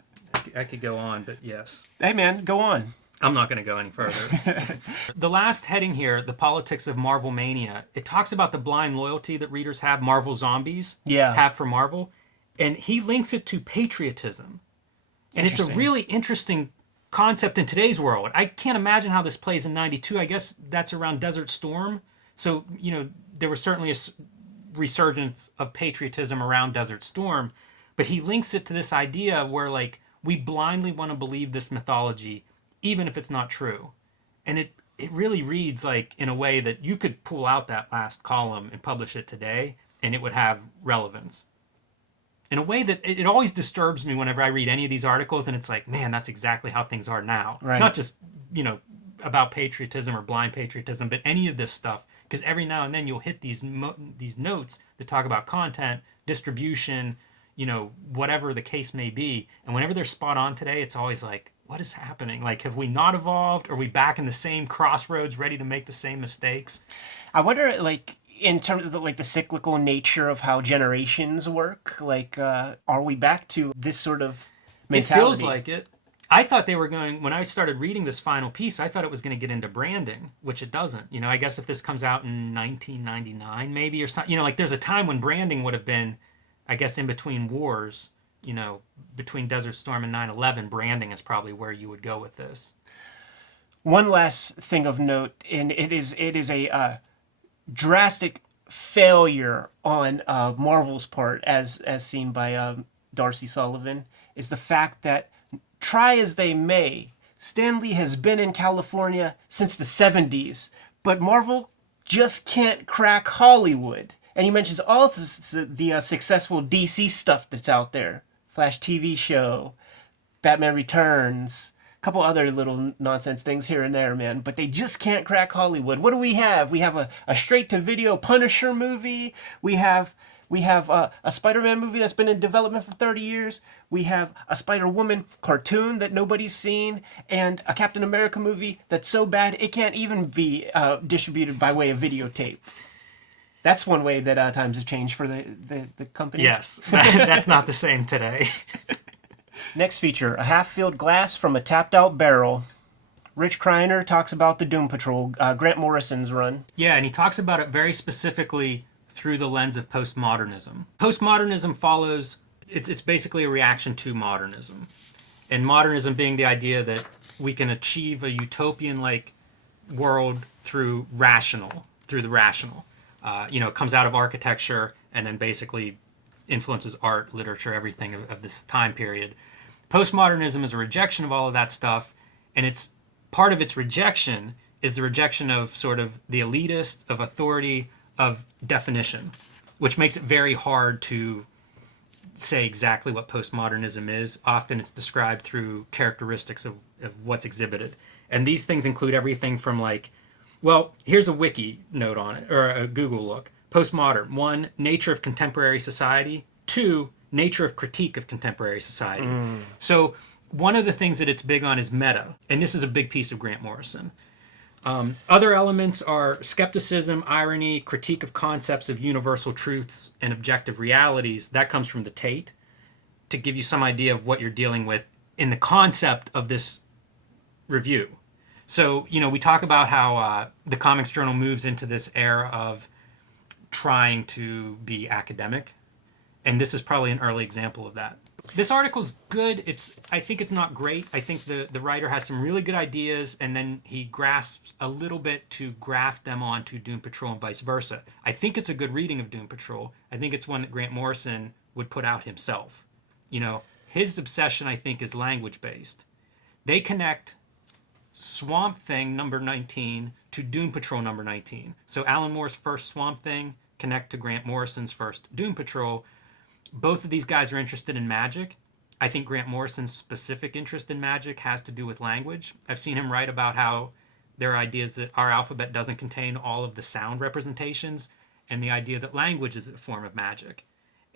I could go on, but yes. Hey, man, go on. I'm not going to go any further. The last heading here, the politics of Marvel mania, it talks about the blind loyalty that readers have, Marvel zombies have for Marvel, and he links it to patriotism. And it's a really interesting concept in today's world. I can't imagine how this plays in 92. I guess that's around Desert Storm. So, there was certainly a resurgence of patriotism around Desert Storm, but he links it to this idea where, like, we blindly want to believe this mythology even if it's not true. And it really reads like in a way that you could pull out that last column and publish it today and it would have relevance. In a way that it always disturbs me whenever I read any of these articles and it's like, man, that's exactly how things are now. Right. Not just, about patriotism or blind patriotism, but any of this stuff. Because every now and then you'll hit these notes that talk about content, distribution, whatever the case may be. And whenever they're spot on today, it's always like, what is happening? Like, have we not evolved? Are we back in the same crossroads, ready to make the same mistakes? I wonder, like, in terms of the cyclical nature of how generations work, like, are we back to this sort of mentality? It feels like it. I thought they were going, when I started reading this final piece, I thought it was going to get into branding, which it doesn't. I guess if this comes out in 1999, maybe, or something, like there's a time when branding would have been, I guess, in between wars, between Desert Storm and 9/11, branding is probably where you would go with this. One last thing of note, and it is a drastic failure on Marvel's part, as seen by Darcy Sullivan, is the fact that, try as they may, Stan Lee has been in California since the 70s, but Marvel just can't crack Hollywood. And he mentions all the successful DC stuff that's out there. Flash TV show, Batman Returns, a couple other little nonsense things here and there, man. But they just can't crack Hollywood. What do we have? We have a straight-to-video Punisher movie. We have a Spider-Man movie that's been in development for 30 years. We have a Spider-Woman cartoon that nobody's seen. And a Captain America movie that's so bad it can't even be distributed by way of videotape. That's one way that times have changed for the company. Yes, that's not the same today. Next feature, a half-filled glass from a tapped-out barrel. Rich Kreiner talks about the Doom Patrol, Grant Morrison's run. Yeah, and he talks about it very specifically through the lens of postmodernism. Postmodernism follows, it's basically a reaction to modernism. And modernism being the idea that we can achieve a utopian-like world through the rational. It comes out of architecture and then basically influences art, literature, everything of this time period. Postmodernism is a rejection of all of that stuff, and it's part of its rejection is the rejection of sort of the elitist, of authority, of definition, which makes it very hard to say exactly what postmodernism is. Often it's described through characteristics of what's exhibited. And these things include everything from like, well, here's a wiki note on it, or a Google look. Postmodern, 1, nature of contemporary society. 2, nature of critique of contemporary society. So one of the things that it's big on is meta, and this is a big piece of Grant Morrison. Other elements are skepticism, irony, critique of concepts of universal truths and objective realities. That comes from the Tate, to give you some idea of what you're dealing with in the concept of this review. So, we talk about how the Comics Journal moves into this era of trying to be academic, and this is probably an early example of that. This article's good. I think it's not great. I think the writer has some really good ideas, and then he grasps a little bit to graft them onto Doom Patrol and vice versa. I think it's a good reading of Doom Patrol. I think it's one that Grant Morrison would put out himself. His obsession, I think, is language-based. They connect Swamp Thing number 19 to Doom Patrol number 19. So Alan Moore's first Swamp Thing connect to Grant Morrison's first Doom Patrol. Both of these guys are interested in magic. I think Grant Morrison's specific interest in magic has to do with language. I've seen him write about how There are ideas that our alphabet doesn't contain all of the sound representations, and the idea that language is a form of magic.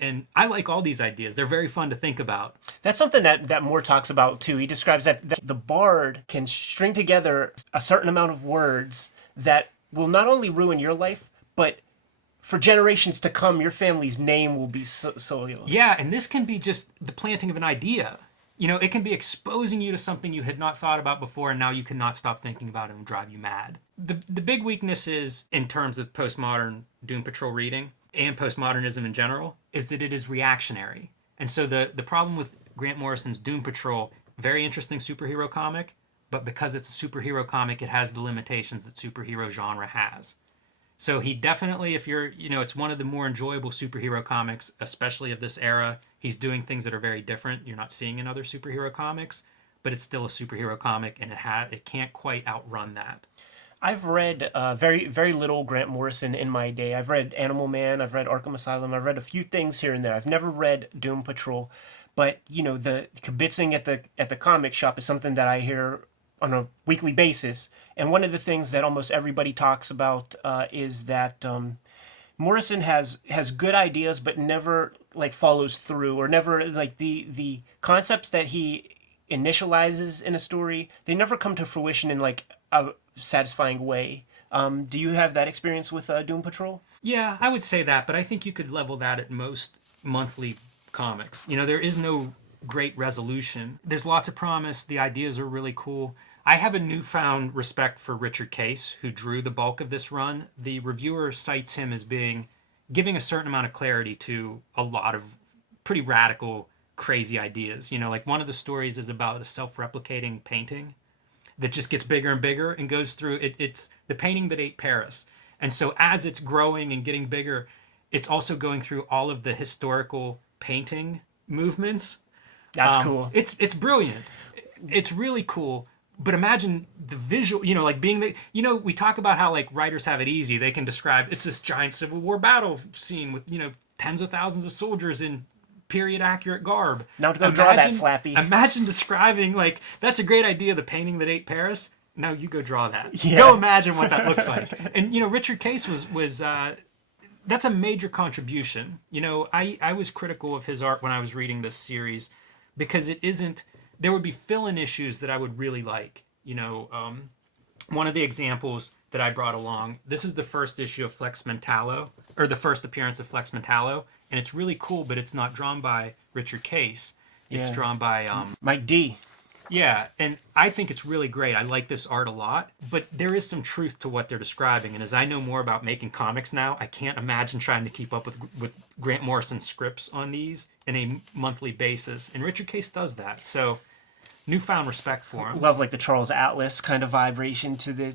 And I like all these ideas. They're very fun to think about. That's something that Moore talks about too. He describes that the bard can string together a certain amount of words that will not only ruin your life, but for generations to come, your family's name will be soiled. Yeah, and this can be just the planting of an idea. It can be exposing you to something you had not thought about before, and now you cannot stop thinking about it and drive you mad. The big weakness is, in terms of postmodern Doom Patrol reading, and postmodernism in general, is that it is reactionary. And so the problem with Grant Morrison's Doom Patrol, very interesting superhero comic, but because it's a superhero comic, it has the limitations that superhero genre has. So he definitely, if you're, it's one of the more enjoyable superhero comics, especially of this era. He's doing things that are very different. You're not seeing in other superhero comics, but it's still a superhero comic, and it can't quite outrun that. I've read very, very little Grant Morrison in my day. I've read Animal Man, I've read Arkham Asylum, I've read a few things here and there. I've never read Doom Patrol, but the kibitzing at the comic shop is something that I hear on a weekly basis. And one of the things that almost everybody talks about is that Morrison has good ideas, but never follows through, or never the concepts that he initializes in a story, they never come to fruition in a satisfying way. Do you have that experience with Doom Patrol? Yeah, I would say that, but I think you could level that at most monthly comics. There is no great resolution. There's lots of promise. The ideas are really cool. I have a newfound respect for Richard Case, who drew the bulk of this run. The reviewer cites him as giving a certain amount of clarity to a lot of pretty radical, crazy ideas. One of the stories is about a self-replicating painting that just gets bigger and bigger and goes through it's the painting that ate Paris. And so as it's growing and getting bigger, it's also going through all of the historical painting movements. That's cool. It's brilliant. It's really cool. But imagine the visual, being we talk about how writers have it easy. They can describe, it's this giant Civil War battle scene with, tens of thousands of soldiers in period accurate garb. Now to go draw that, Slappy. Imagine describing, that's a great idea, the painting that ate Paris. Now you go draw that. Yeah. Go imagine what that looks like. And, Richard Case was that's a major contribution. I was critical of his art when I was reading this series because there would be fill-in issues that I would really like. One of the examples that I brought along, this is the first issue of Flex Mentallo, or the first appearance of Flex Mentallo, and it's really cool, but it's not drawn by Richard Case. It's drawn by Mike D. Yeah, and I think it's really great. I like this art a lot, but there is some truth to what they're describing, and as I know more about making comics now, I can't imagine trying to keep up with Grant Morrison scripts on these in a monthly basis, and Richard Case does that, so newfound respect for him. Love the Charles Atlas kind of vibration to the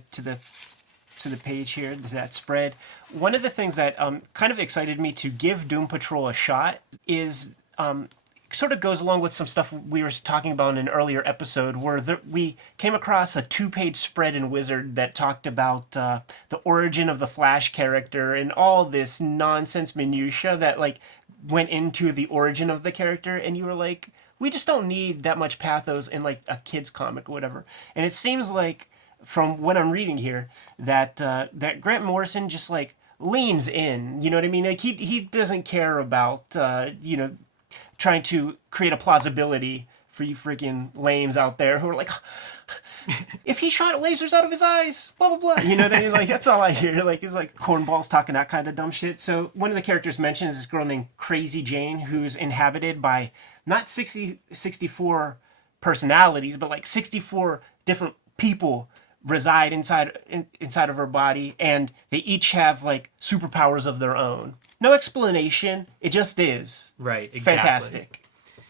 page here, to that spread. One of the things that kind of excited me to give Doom Patrol a shot is sort of goes along with some stuff we were talking about in an earlier episode, where we came across a 2-page spread in Wizard that talked about the origin of the Flash character and all this nonsense minutia that went into the origin of the character, and you were like, we just don't need that much pathos in a kid's comic or whatever. And it seems like, from what I'm reading here, that that Grant Morrison just leans in. You know what I mean? He doesn't care about trying to create a plausibility for you freaking lames out there who are like, if he shot lasers out of his eyes, blah blah blah. You know what I mean? That's all I hear. It's cornballs talking that kind of dumb shit. So one of the characters mentioned is this girl named Crazy Jane, who's inhabited by not 64 personalities, but 64 different people reside inside of her body, and they each have superpowers of their own. No explanation. It just is. Right, exactly. Fantastic.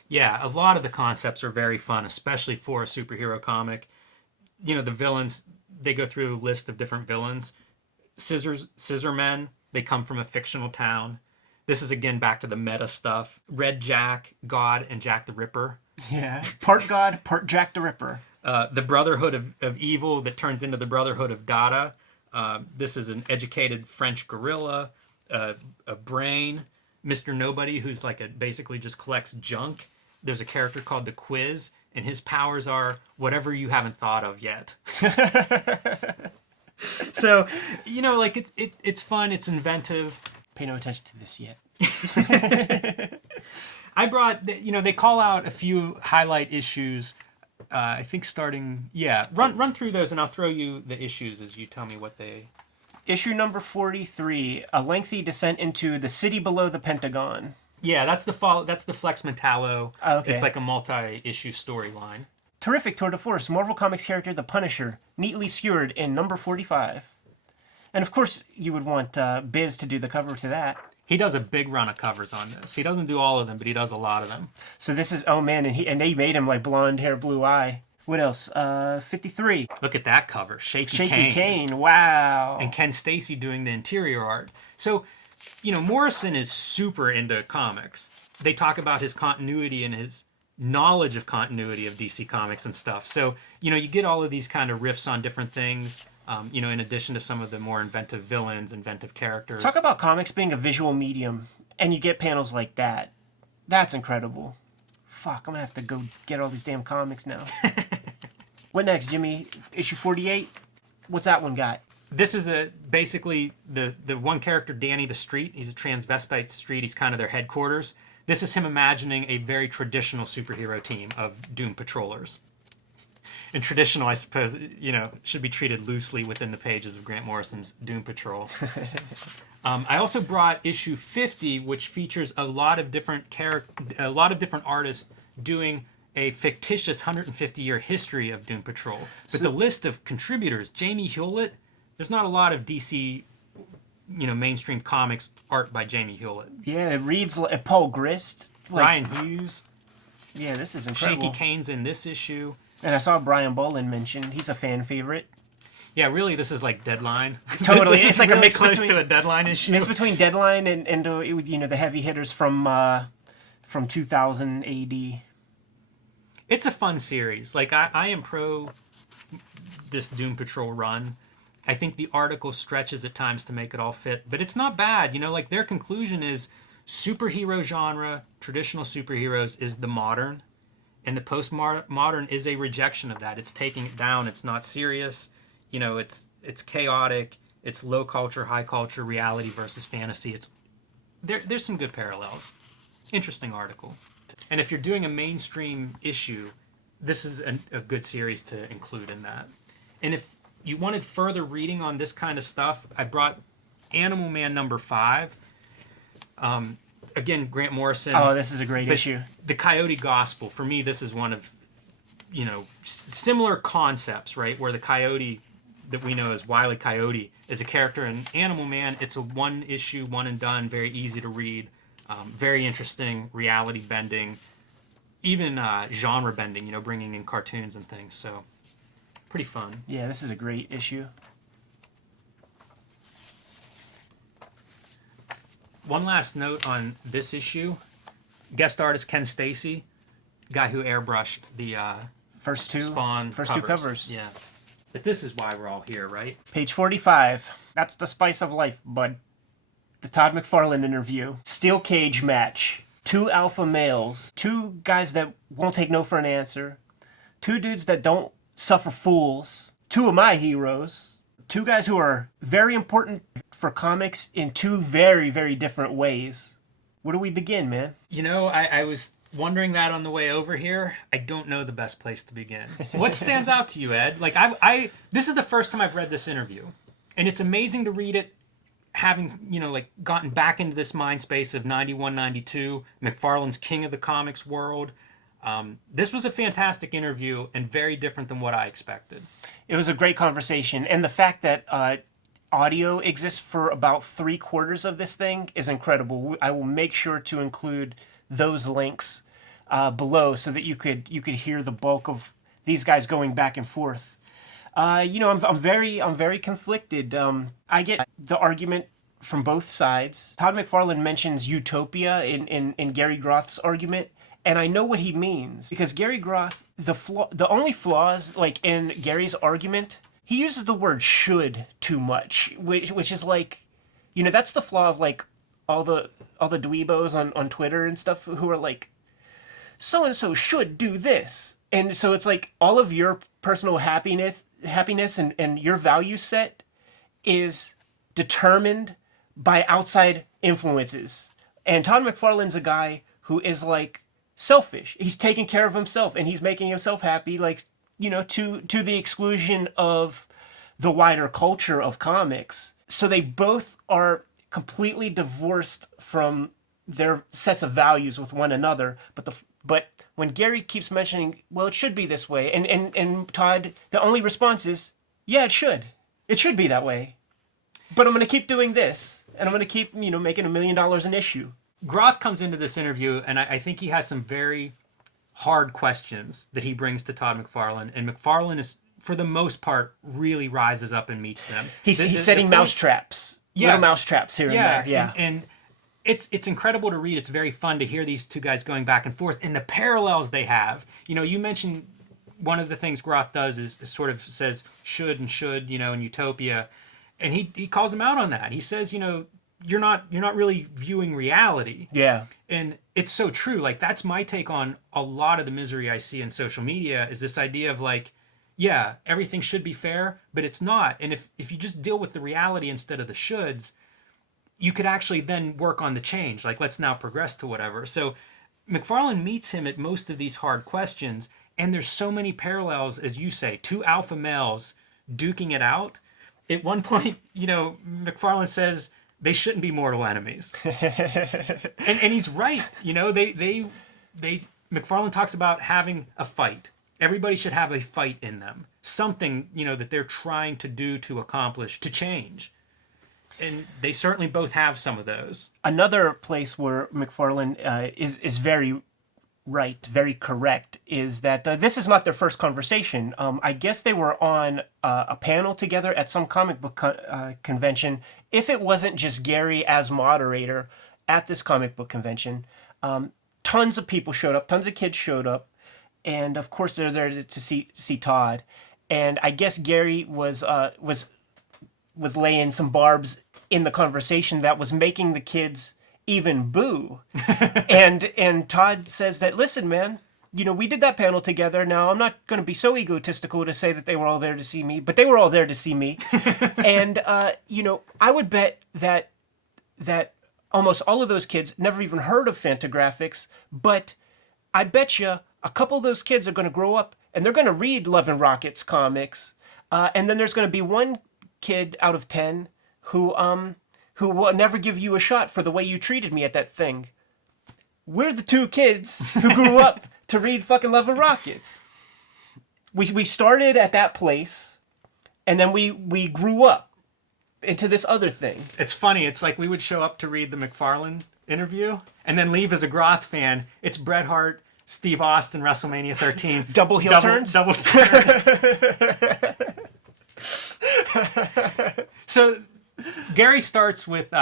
Yeah, a lot of the concepts are very fun, especially for a superhero comic. The villains, they go through a list of different villains. Scissor Men, they come from a fictional town. This is, again, back to the meta stuff. Red Jack, God, and Jack the Ripper. Yeah. Part God, part Jack the Ripper. The Brotherhood of Evil that turns into the Brotherhood of Dada. This is an educated French gorilla. A brain. Mr. Nobody, who's basically just collects junk. there's a character called the Quiz, and his powers are whatever you haven't thought of yet. So, you know, like it's fun, it's inventive. Pay no attention to this yet. I brought, you know, they call out a few highlight issues. I think starting, run through those, and I'll throw you the issues as you tell me what they. Issue number 43, a lengthy descent into the city below the Pentagon. Yeah, that's the Flex Metallo. Okay. It's like a multi-issue storyline. Terrific tour de force, Marvel Comics character The Punisher, neatly skewered in number 45. And of course, you would want Biz to do the cover to that. He does a big run of covers on this. He doesn't do all of them, but he does a lot of them. So this is, oh man, and they made him like blonde hair, blue eye. What else? 53. Look at that cover. Shaky Kane, wow. And Ken Stacy doing the interior art. So, you know, Morrison is super into comics. They talk about his continuity and his knowledge of continuity of DC Comics and stuff. So, you know, you get all of these kind of riffs on different things, you know, in addition to some of the more inventive villains, inventive characters. Talk about comics being a visual medium, and you get panels like that. That's incredible. Fuck, I'm gonna have to go get all these damn comics now. What next, Jimmy? Issue 48? What's that one got? This is basically the one character, Danny the Street. He's a transvestite street. He's kind of their headquarters. This is him imagining a very traditional superhero team of Doom Patrollers. And traditional, I suppose, you know, should be treated loosely within the pages of Grant Morrison's Doom Patrol. I also brought issue 50, which features a lot of different artists doing a fictitious 150-year history of Doom Patrol. But the list of contributors, Jamie Hewlett, there's not a lot of DC, you know, mainstream comics art by Jamie Hewlett. Yeah, it reads like Paul Grist. Like, Ryan Hughes. Yeah, this is incredible. Shaky Kane's in this issue. And I saw Brian Bolin mentioned. He's a fan favorite. Yeah, really, this is like Deadline. Totally. This It's is like really a mix close between, to a Deadline issue. Mix between Deadline and you know, the heavy hitters from 2000 AD. It's a fun series. Like, I am pro this Doom Patrol run. I think the article stretches at times to make it all fit, but it's not bad. You know, like, their conclusion is superhero genre, traditional superheroes is the modern, and the post-modern is a rejection of that. It's taking it down. It's not serious. You know, it's chaotic. It's low culture, high culture, reality versus fantasy. There's some good parallels. Interesting article. And if you're doing a mainstream issue, this is a good series to include in that. And if you wanted further reading on this kind of stuff, I brought Animal Man number 5. Again, Grant Morrison. Oh, this is a great issue. The Coyote Gospel, for me, this is one of, you know, similar concepts, right? Where the coyote that we know as Wile E. Coyote is a character in Animal Man. It's a one issue, one and done, very easy to read, very interesting, reality bending, even genre bending, you know, bringing in cartoons and things. So, pretty fun. Yeah, this is a great issue. One last note on this issue. Guest artist Ken Stacy, guy who airbrushed the First two covers. Yeah. But this is why we're all here, right? Page 45. That's the spice of life, bud. The Todd McFarlane interview. Steel cage match. 2 alpha males. 2 guys that won't take no for an answer. 2 dudes that don't suffer fools. 2 of my heroes. 2 guys who are very important for comics in 2 very, very different ways. Where do we begin, man? You know, I was wondering that on the way over here. I don't know the best place to begin. What stands out to you, Ed? Like, this is the first time I've read this interview, and it's amazing to read it, having, you know, like, gotten back into this mind space of 91, 92, McFarlane's king of the comics world. This was a fantastic interview and very different than what I expected. It was a great conversation, and the fact that audio exists for about 3/4 of this thing is incredible. I will make sure to include those links below so that you could hear the bulk of these guys going back and forth. You know, I'm very conflicted. I get the argument from both sides. Todd McFarlane mentions utopia in Gary Groth's argument, and I know what he means, because Gary Groth, the only flaws, like, in Gary's argument, he uses the word should too much, which is like, you know, that's the flaw of, like, all the dweebos on Twitter and stuff who are like, so and so should do this. And so it's like all of your personal happiness and your value set is determined by outside influences. And Todd McFarlane's a guy who is like selfish. He's taking care of himself and he's making himself happy, like, you know, to the exclusion of the wider culture of comics. So they both are completely divorced from their sets of values with one another. But when Gary keeps mentioning, well, it should be this way, and Todd, the only response is, yeah, it should. It should be that way. But I'm going to keep doing this, and I'm going to keep, you know, making $1 million an issue. Groth comes into this interview, and I think he has some very hard questions that he brings to Todd McFarlane, and McFarlane is, for the most part, really rises up and meets them. He's setting mousetraps. Yes. Little mousetraps here and there. Yeah. And it's incredible to read. It's very fun to hear these two guys going back and forth and the parallels they have. You know, you mentioned one of the things Groth does is sort of says should, you know, in Utopia. And he calls him out on that. He says, you know, you're not really viewing reality. Yeah. And it's so true. Like, that's my take on a lot of the misery I see in social media, is this idea of like, yeah, everything should be fair, but it's not. And if you just deal with the reality instead of the shoulds, you could actually then work on the change. Like, let's now progress to whatever. So McFarlane meets him at most of these hard questions, and there's so many parallels, as you say, two alpha males duking it out. At one point, you know, McFarlane says they shouldn't be mortal enemies. and he's right. You know, they McFarlane talks about having a fight. Everybody should have a fight in them. Something, you know, that they're trying to do, to accomplish, to change. And they certainly both have some of those. Another place where McFarlane is very right, very correct, is that this is not their first conversation. I guess they were on a panel together at some comic book convention. If it wasn't just Gary as moderator at this comic book convention, tons of people showed up, tons of kids showed up, and of course they're there to see Todd. And I guess Gary was laying some barbs in the conversation that was making the kids even boo. and Todd says that, listen, man, you know, we did that panel together. Now, I'm not going to be so egotistical to say that they were all there to see me, but they were all there to see me. And, you know, I would bet that almost all of those kids never even heard of Fantagraphics, but I bet you a couple of those kids are going to grow up and they're going to read Love and Rockets comics. And then there's going to be one kid out of 10 who will never give you a shot for the way you treated me at that thing. We're the two kids who grew up to read fucking Love and Rockets. We started at that place, and then we grew up into this other thing. It's funny. It's like we would show up to read the McFarlane interview and then leave as a Groth fan. It's Bret Hart, Steve Austin, WrestleMania 13. Double heel turns? Double turn. So Gary starts with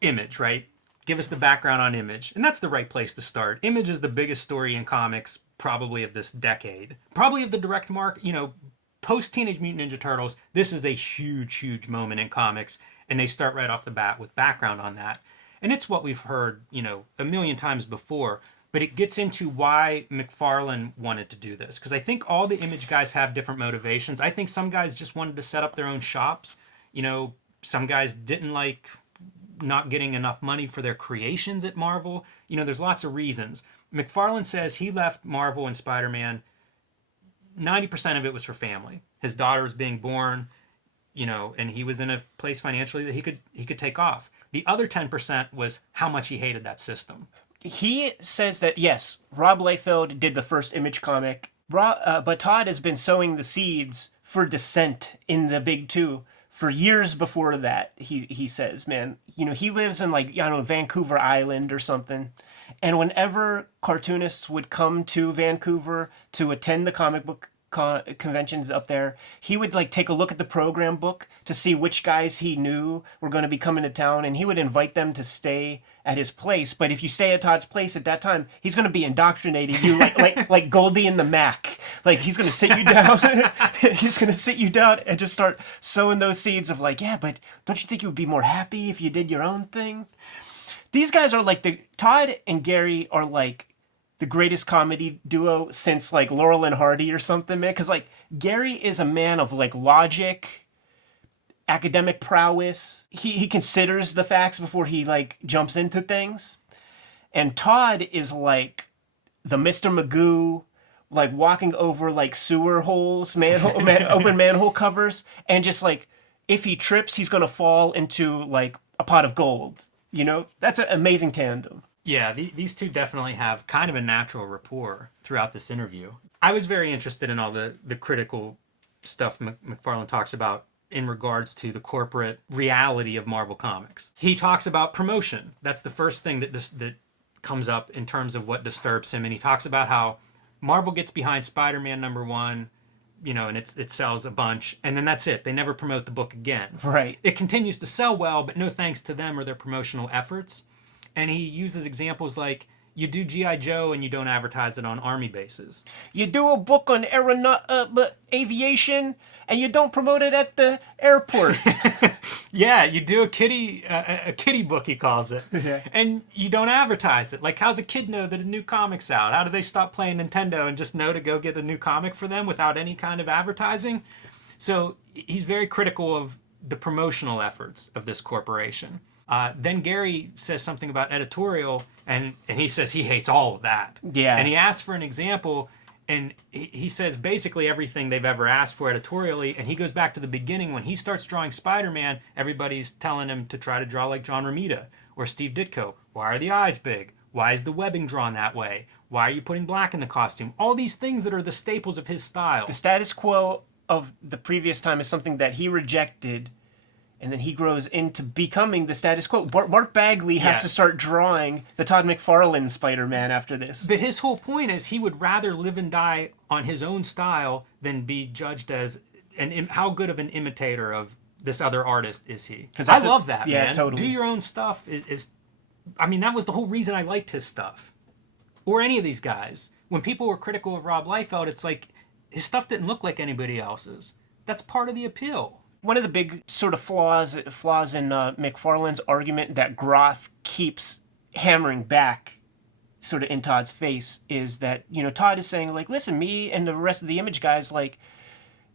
Image, right? Give us the background on Image. And that's the right place to start. Image is the biggest story in comics probably of this decade. Probably of the direct market, you know, post Teenage Mutant Ninja Turtles, this is a huge, huge moment in comics. And they start right off the bat with background on that. And it's what we've heard, you know, a million times before. But it gets into why McFarlane wanted to do this. Because I think all the Image guys have different motivations. I think some guys just wanted to set up their own shops. You know, some guys didn't like not getting enough money for their creations at Marvel. You know, there's lots of reasons. McFarlane says he left Marvel and Spider-Man, 90% of it was for family. His daughter was being born, you know, and he was in a place financially that he could take off. The other 10% was how much he hated that system. He says that, yes, Rob Liefeld did the first Image comic, but Todd has been sowing the seeds for dissent in the big two for years before that. He says, man, you know, he lives in, like, I don't know, Vancouver Island or something. And whenever cartoonists would come to Vancouver to attend the comic book conventions up there, he would like take a look at the program book to see which guys he knew were going to be coming to town, and he would invite them to stay at his place. But if you stay at Todd's place at that time, he's going to be indoctrinating you like Goldie and the Mac. Like, he's going to sit you down. He's going to sit you down and just start sowing those seeds of like, yeah, but don't you think you would be more happy if you did your own thing? These guys are like Todd and Gary are like the greatest comedy duo since like Laurel and Hardy or something, man. Because like Gary is a man of like logic, academic prowess. He considers the facts before he like jumps into things. And Todd is like the Mr. Magoo, like walking over like sewer holes, open manhole covers, and just like if he trips, he's gonna fall into like a pot of gold. You know, that's an amazing tandem. Yeah, these two definitely have kind of a natural rapport throughout this interview. I was very interested in all the critical stuff McFarlane talks about in regards to the corporate reality of Marvel Comics. He talks about promotion. That's the first thing that comes up in terms of what disturbs him. And he talks about how Marvel gets behind Spider-Man #1, you know, and it sells a bunch, and then that's it. They never promote the book again. Right. It continues to sell well, but no thanks to them or their promotional efforts. And he uses examples like, you do G.I. Joe and you don't advertise it on army bases. You do a book on aviation and you don't promote it at the airport. Yeah, you do a kitty book, he calls it, Yeah. and you don't advertise it. Like, how's a kid know that a new comic's out? How do they stop playing Nintendo and just know to go get a new comic for them without any kind of advertising? So he's very critical of the promotional efforts of this corporation. Then Gary says something about editorial, and he says he hates all of that. Yeah. And he asks for an example, and he says basically everything they've ever asked for editorially, and he goes back to the beginning. When he starts drawing Spider-Man, everybody's telling him to try to draw like John Romita or Steve Ditko. Why are the eyes big? Why is the webbing drawn that way? Why are you putting black in the costume? All these things that are the staples of his style. The status quo of the previous time is something that he rejected, and then he grows into becoming the status quo. Mark Bagley has to start drawing the Todd McFarlane Spider-Man after this. But his whole point is he would rather live and die on his own style than be judged as how good of an imitator of this other artist is he. I love that, man. Totally. Do your own stuff I mean, that was the whole reason I liked his stuff. Or any of these guys. When people were critical of Rob Liefeld, it's like his stuff didn't look like anybody else's. That's part of the appeal. One of the big sort of flaws in McFarlane's argument that Groth keeps hammering back sort of in Todd's face is that, you know, Todd is saying, like, listen, me and the rest of the Image guys, like,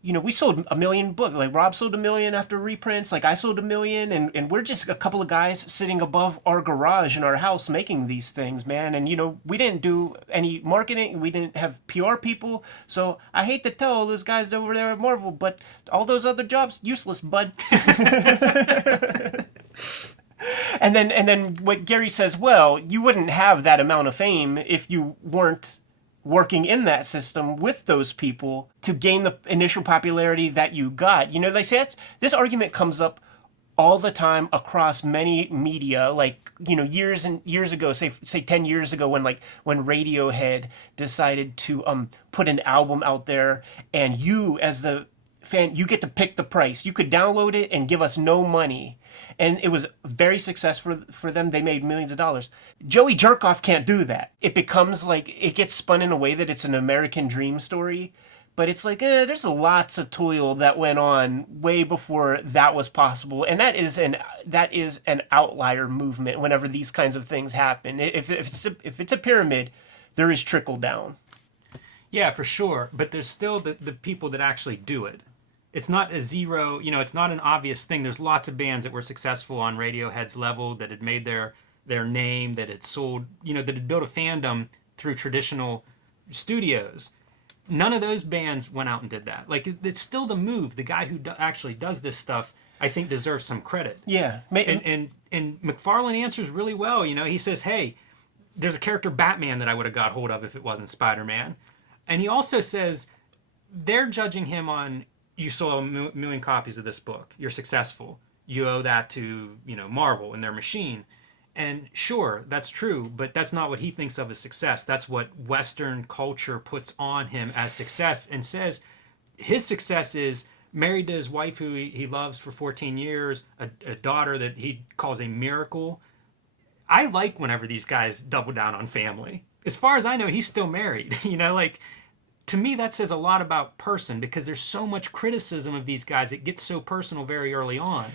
you know, we sold 1 million books. Like, Rob sold 1 million after reprints. Like, I sold 1 million. And we're just a couple of guys sitting above our garage in our house making these things, man. And, you know, we didn't do any marketing. We didn't have PR people. So I hate to tell all those guys over there at Marvel, but all those other jobs, useless, bud. And then what Gary says, well, you wouldn't have that amount of fame if you weren't working in that system with those people to gain the initial popularity that you got. You know, they say this argument comes up all the time across many media, like, you know, years and years ago, say 10 years ago, when Radiohead decided to put an album out there, and you as the fan, you get to pick the price. You could download it and give us no money. And it was very successful for them. They made millions of dollars. Joey Jerkoff can't do that. It becomes like, it gets spun in a way that it's an American dream story. But it's like, there's lots of toil that went on way before that was possible. And that is an outlier movement whenever these kinds of things happen. If it's a pyramid, there is trickle down. Yeah, for sure. But there's still the people that actually do it. It's not a zero, you know, it's not an obvious thing. There's lots of bands that were successful on Radiohead's level, that had made their name, that had sold, you know, that had built a fandom through traditional studios. None of those bands went out and did that. Like, it's still the move. The guy who actually does this stuff, I think, deserves some credit. Yeah. And McFarlane answers really well. You know, he says, hey, there's a character Batman that I would have got hold of if it wasn't Spider-Man. And he also says they're judging him on, you sold 1 million copies of this book. You're successful. You owe that to, you know, Marvel and their machine. And sure, that's true, but that's not what he thinks of as success. That's what Western culture puts on him as success, and says his success is married to his wife who he loves for 14 years, a daughter that he calls a miracle. I like whenever these guys double down on family. As far as I know, he's still married. You know, like, to me, that says a lot about person, because there's so much criticism of these guys. It gets so personal very early on.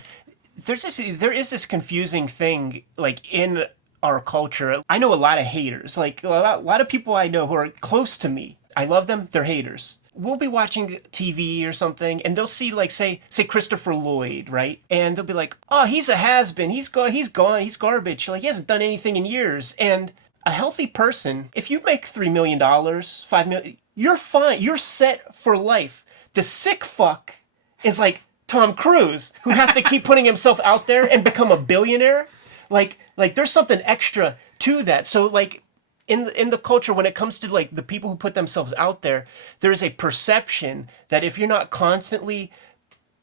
There is this confusing thing, like, in our culture, I know a lot of haters. Like a lot of people I know who are close to me. I love them. They're haters. We'll be watching TV or something, and they'll see like say Christopher Lloyd, right? And they'll be like, "Oh, he's a has-been. He's gone. He's garbage. Like he hasn't done anything in years." And a healthy person, if you make $3 million, $5 million, you're fine. You're set for life. The sick fuck is like Tom Cruise, who has to keep putting himself out there and become a billionaire. Like there's something extra to that. So like in the culture, when it comes to like the people who put themselves out there, there's a perception that if you're not constantly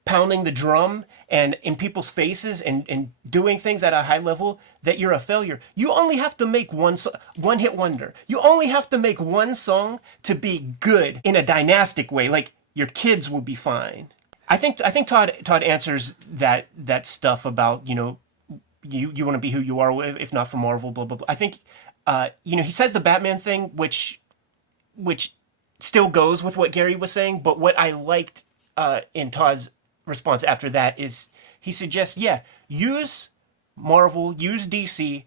pounding the drum and in people's faces and doing things at a high level, that you're a failure. You only have to make one hit wonder. You only have to make one song to be good in a dynastic way. Like your kids will be fine. I think Todd answers that stuff about, you know, you want to be who you are, if not for Marvel, blah blah blah. I think you know, he says the Batman thing, which still goes with what Gary was saying. But what I liked in Todd's response after that is he suggests, yeah, use Marvel, use DC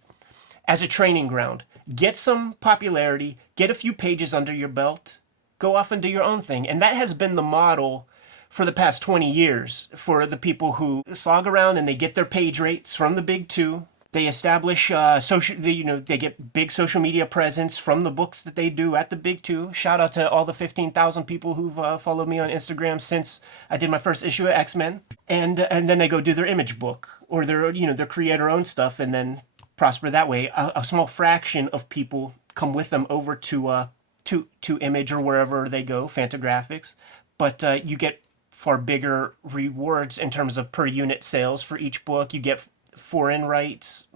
as a training ground. Get some popularity, get a few pages under your belt, go off and do your own thing. And that has been the model for the past 20 years for the people who slog around and they get their page rates from the big two. They establish they get big social media presence from the books that they do at the big two. Shout out to all the 15,000 people who've followed me on Instagram since I did my first issue of X-Men. And then they go do their image book or their create their own stuff and then prosper that way. A small fraction of people come with them over to Image or wherever they go, Fantagraphics. But you get far bigger rewards in terms of per unit sales for each book. You get foreign rights.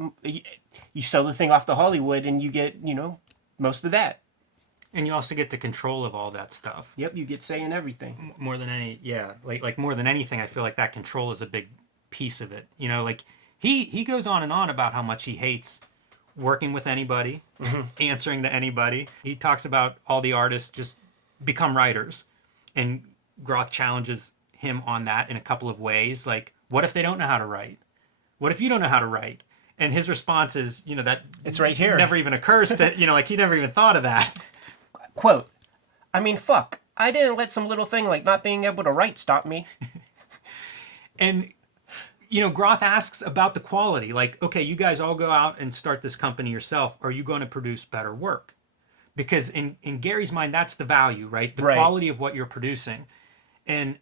You sell the thing off to Hollywood and you get, you know, most of that. And you also get the control of all that stuff. Yep, you get say in everything. More than like more than anything, I feel like that control is a big piece of it. You know, like he goes on and on about how much he hates working with anybody, answering to anybody. He talks about all the artists just become writers, and Groth challenges him on that in a couple of ways. Like, what if they don't know how to write? What if you don't know how to write? And his response is, you know, that it's right here. Never even occurs to, you know, like he never even thought of that. Quote, I mean, fuck, I didn't let some little thing like not being able to write stop me. And, you know, Groth asks about the quality. Like, okay, you guys all go out and start this company yourself. Are you going to produce better work? Because in Gary's mind, that's the value, right? The quality of what you're producing. And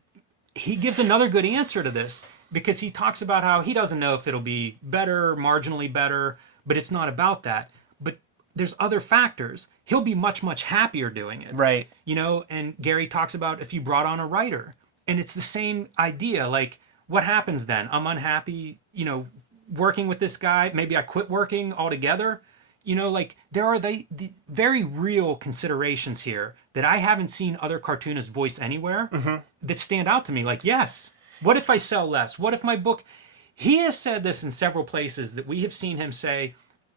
he gives another good answer to this. Because he talks about how he doesn't know if it'll be better, marginally better, but it's not about that. But there's other factors. He'll be much, much happier doing it. Right. You know, and Gary talks about if you brought on a writer. And it's the same idea. Like, what happens then? I'm unhappy, you know, working with this guy. Maybe I quit working altogether. You know, like, there are the very real considerations here that I haven't seen other cartoonists voice anywhere that stand out to me. Like, yes. What if I sell less? What if my book... He has said this in several places that we have seen him say,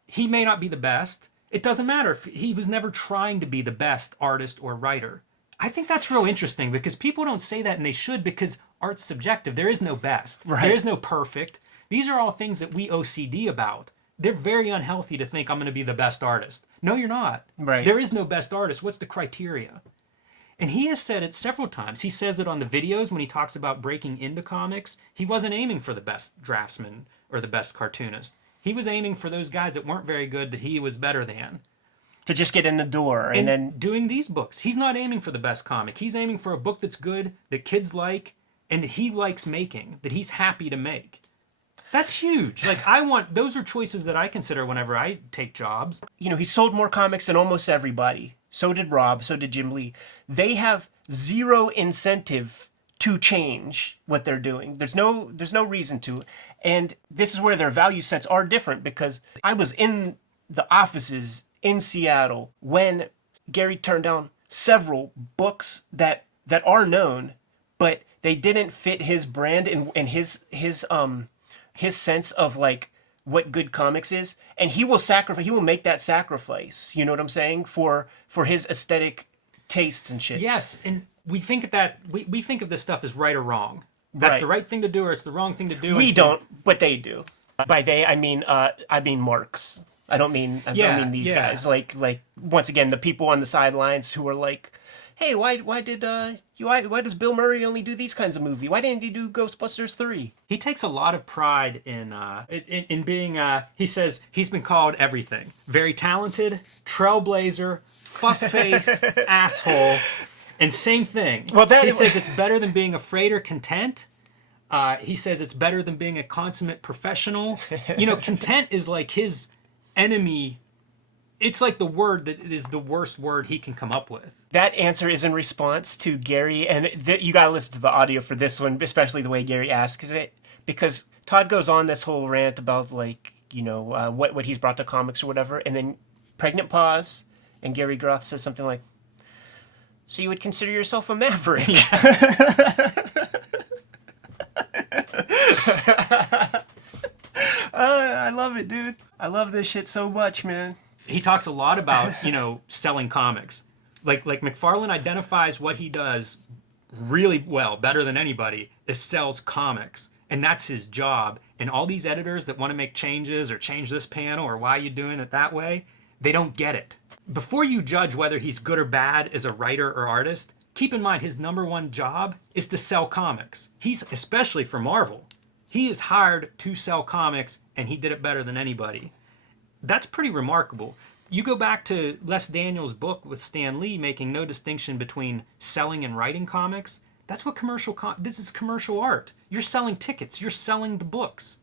he may not be the best. It doesn't matter. He was never trying to be the best artist or writer. I think that's real interesting because people don't say that, and they should, because art's subjective. There is no best. Right. There is no perfect. These are all things that we OCD about. They're very unhealthy to think I'm going to be the best artist. No, you're not. Right. There is no best artist. What's the criteria? And he has said it several times. He says it on the videos when he talks about breaking into comics. He wasn't aiming for the best draftsman or the best cartoonist. He was aiming for those guys that weren't very good that he was better than. To just get in the door. And then doing these books. He's not aiming for the best comic. He's aiming for a book that's good, that kids like, and that he likes making, that he's happy to make. That's huge. Like, those are choices that I consider whenever I take jobs. You know, he sold more comics than almost everybody. So did Rob, so did Jim Lee. They have zero incentive to change what they're doing. There's no reason to. And this is where their value sets are different, because I was in the offices in Seattle when Gary turned down several books that are known, but they didn't fit his brand and his sense of like what good comics is, and he will make that sacrifice, you know what I'm saying, for his aesthetic tastes and shit. Yes, and we think that we think of this stuff as right or wrong. That's the right thing to do, or it's the wrong thing to do. We don't, but they do. By they, I mean Marx. I don't mean these guys. Like once again, the people on the sidelines who are like, hey, why does Bill Murray only do these kinds of movie? Why didn't he do Ghostbusters 3? He takes a lot of pride in being. He says he's been called everything: very talented, trailblazer, fuckface, asshole, and same thing. Well, he says it's better than being afraid or content. He says it's better than being a consummate professional. Content is like his enemy. It's like the word that is the worst word he can come up with. That answer is in response to Gary, and you got to listen to the audio for this one, especially the way Gary asks it, because Todd goes on this whole rant about what he's brought to comics or whatever, and then pregnant pause, and Gary Groth says something like, "So you would consider yourself a maverick?" I love it, dude. I love this shit so much, man. He talks a lot about, selling comics. Like McFarlane identifies what he does really well, better than anybody, is sells comics. And that's his job. And all these editors that want to make changes or change this panel or why are you doing it that way, they don't get it. Before you judge whether he's good or bad as a writer or artist, keep in mind his number one job is to sell comics. He's, especially for Marvel, he is hired to sell comics, and he did it better than anybody. That's pretty remarkable. You go back to Les Daniels' book with Stan Lee making no distinction between selling and writing comics. That's what this is commercial art. You're selling tickets. You're selling the books.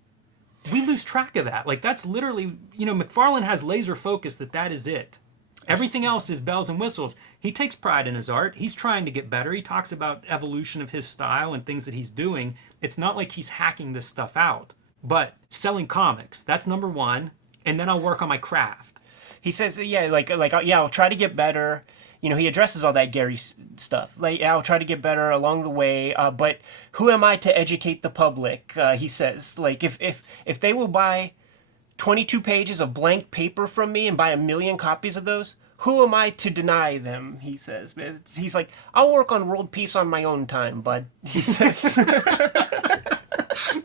We lose track of that. Like, that's literally, McFarlane has laser focus that is it. Everything else is bells and whistles. He takes pride in his art. He's trying to get better. He talks about evolution of his style and things that he's doing. It's not like he's hacking this stuff out. But selling comics, that's number one. And then I'll work on my craft. He says, I'll try to get better. He addresses all that Gary stuff. I'll try to get better along the way. But who am I to educate the public? He says, if they will buy 22 pages of blank paper from me and buy 1 million copies of those, who am I to deny them? He says. He's like, I'll work on world peace on my own time, bud. He says.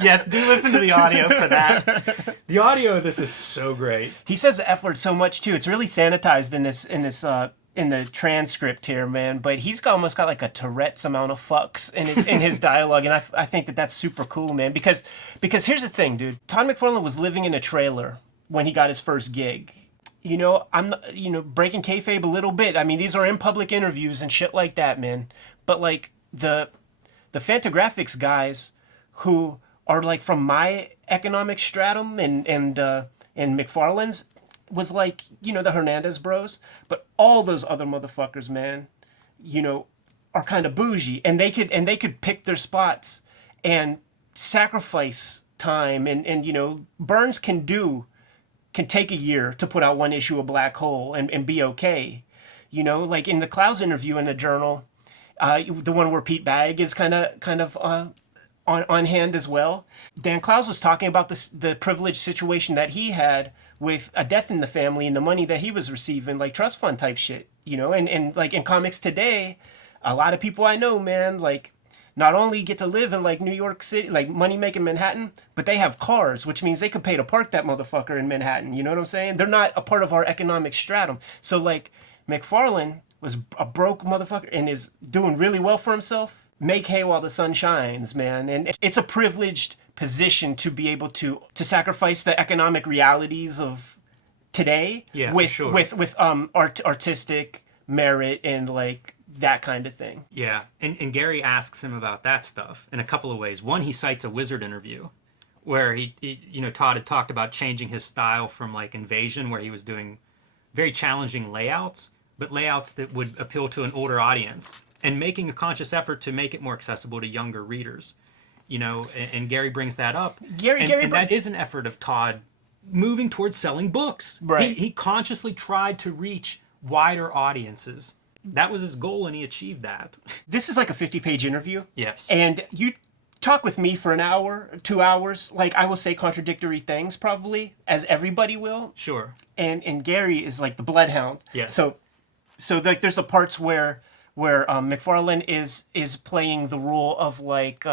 Yes, do listen to the audio for that. The audio of this is so great. He says the F word so much too. It's really sanitized in the transcript here, man. But he's almost got like a Tourette's amount of fucks in his dialogue, and I think that's super cool, man. Because here's the thing, dude. Todd McFarlane was living in a trailer when he got his first gig. I'm breaking kayfabe a little bit. I mean, these are in public interviews and shit like that, man. But like the Fantagraphics guys who are like from my economic stratum and McFarlane's was like, the Hernandez bros, but all those other motherfuckers, man, are kind of bougie, and they could pick their spots and sacrifice time, and Burns can take a year to put out one issue of Black Hole and be okay. Like in the Clouds interview in the Journal, the one where Pete Bagg is kind of on hand as well. Dan Clowes was talking about the privileged situation that he had with a death in the family and the money that he was receiving, like trust fund type shit, and like in comics today, a lot of people I know, man, like not only get to live in like New York City, like money making Manhattan, but they have cars, which means they could pay to park that motherfucker in Manhattan. You know what I'm saying? They're not a part of our economic stratum. So like McFarlane was a broke motherfucker and is doing really well for himself. Make hay while the sun shines, man. And it's a privileged position to be able to sacrifice the economic realities of today with artistic merit and like that kind of thing. Yeah, and Gary asks him about that stuff in a couple of ways. One, he cites a Wizard interview where he Todd had talked about changing his style from like Invasion, where he was doing very challenging layouts, but layouts that would appeal to an older audience, and making a conscious effort to make it more accessible to younger readers. And Gary brings that up. And that is an effort of Todd moving towards selling books. Right. He consciously tried to reach wider audiences. That was his goal, and he achieved that. This is like a 50-page interview. Yes. And you talk with me for an hour, 2 hours. Like, I will say contradictory things, probably, as everybody will. Sure. And Gary is like the bloodhound. Yes. So like, there's the parts where McFarlane is playing the role of like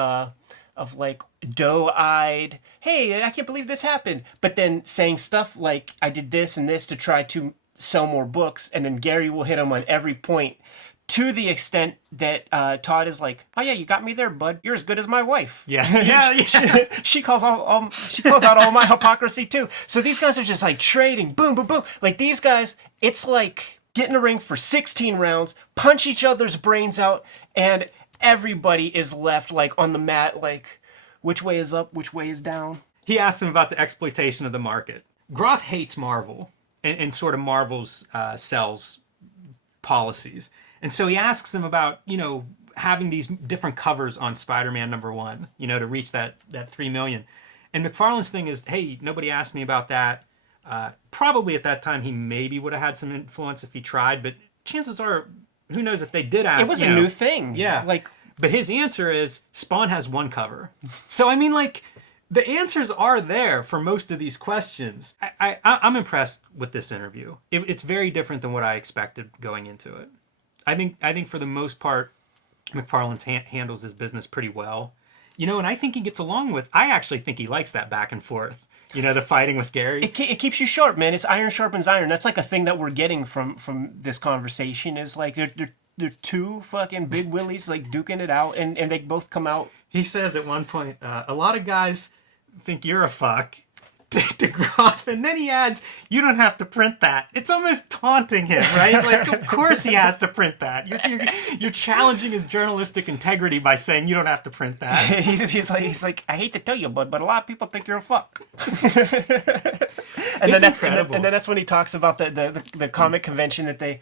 doe-eyed, hey, I can't believe this happened, but then saying stuff like, I did this and this to try to sell more books, and then Gary will hit him on every point, to the extent that Todd is like, oh yeah, you got me there, bud. You're as good as my wife. Yes. Yeah. She calls out all my hypocrisy too. So these guys are just like trading, boom, boom, boom. Like these guys, it's like get in a ring for 16 rounds, punch each other's brains out, and everybody is left like on the mat, like which way is up, which way is down. He asked him about the exploitation of the market. Groth hates Marvel and sort of Marvel's sales policies. And so he asks him about, having these different covers on Spider-Man #1, to reach that 3 million. And McFarlane's thing is, hey, nobody asked me about that. Probably at that time he maybe would have had some influence if he tried, but chances are, who knows if they did ask. It was a new thing. Yeah. But his answer is Spawn has one cover. So I mean, the answers are there for most of these questions. I'm impressed with this interview. It's very different than what I expected going into it. I think for the most part, McFarlane handles his business pretty well. And I think he gets along with. I actually think he likes that back and forth. The fighting with Gary. It keeps you sharp, man. It's iron sharpens iron. That's like a thing that we're getting from this conversation. Is like they're two fucking big willies like duking it out, and they both come out. He says at one point, a lot of guys think you're a fuck. To Groth, and then he adds, you don't have to print that. It's almost taunting him, right? Like, of course he has to print that. You're challenging his journalistic integrity by saying you don't have to print that. he's like, I hate to tell you, bud, but a lot of people think you're a fuck. And It's then incredible. And then that's when he talks about the comic convention that they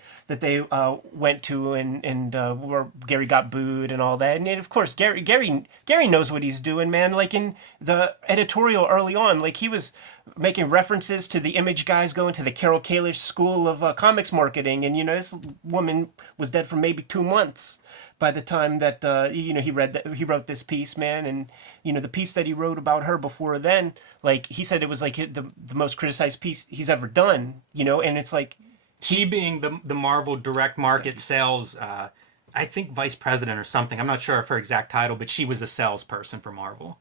went to and where Gary got booed and all that. And of course Gary knows what he's doing, man. Like in the editorial early on, like he was making references to the image guys going to the Carol Kalish School of Comics Marketing, and this woman was dead for maybe 2 months by the time that he wrote this piece, man. And the piece that he wrote about her before then, like he said, it was like the most criticized piece he's ever done, and it's like she being the Marvel direct market sales I think vice president or something. I'm not sure of her exact title, but she was a salesperson for Marvel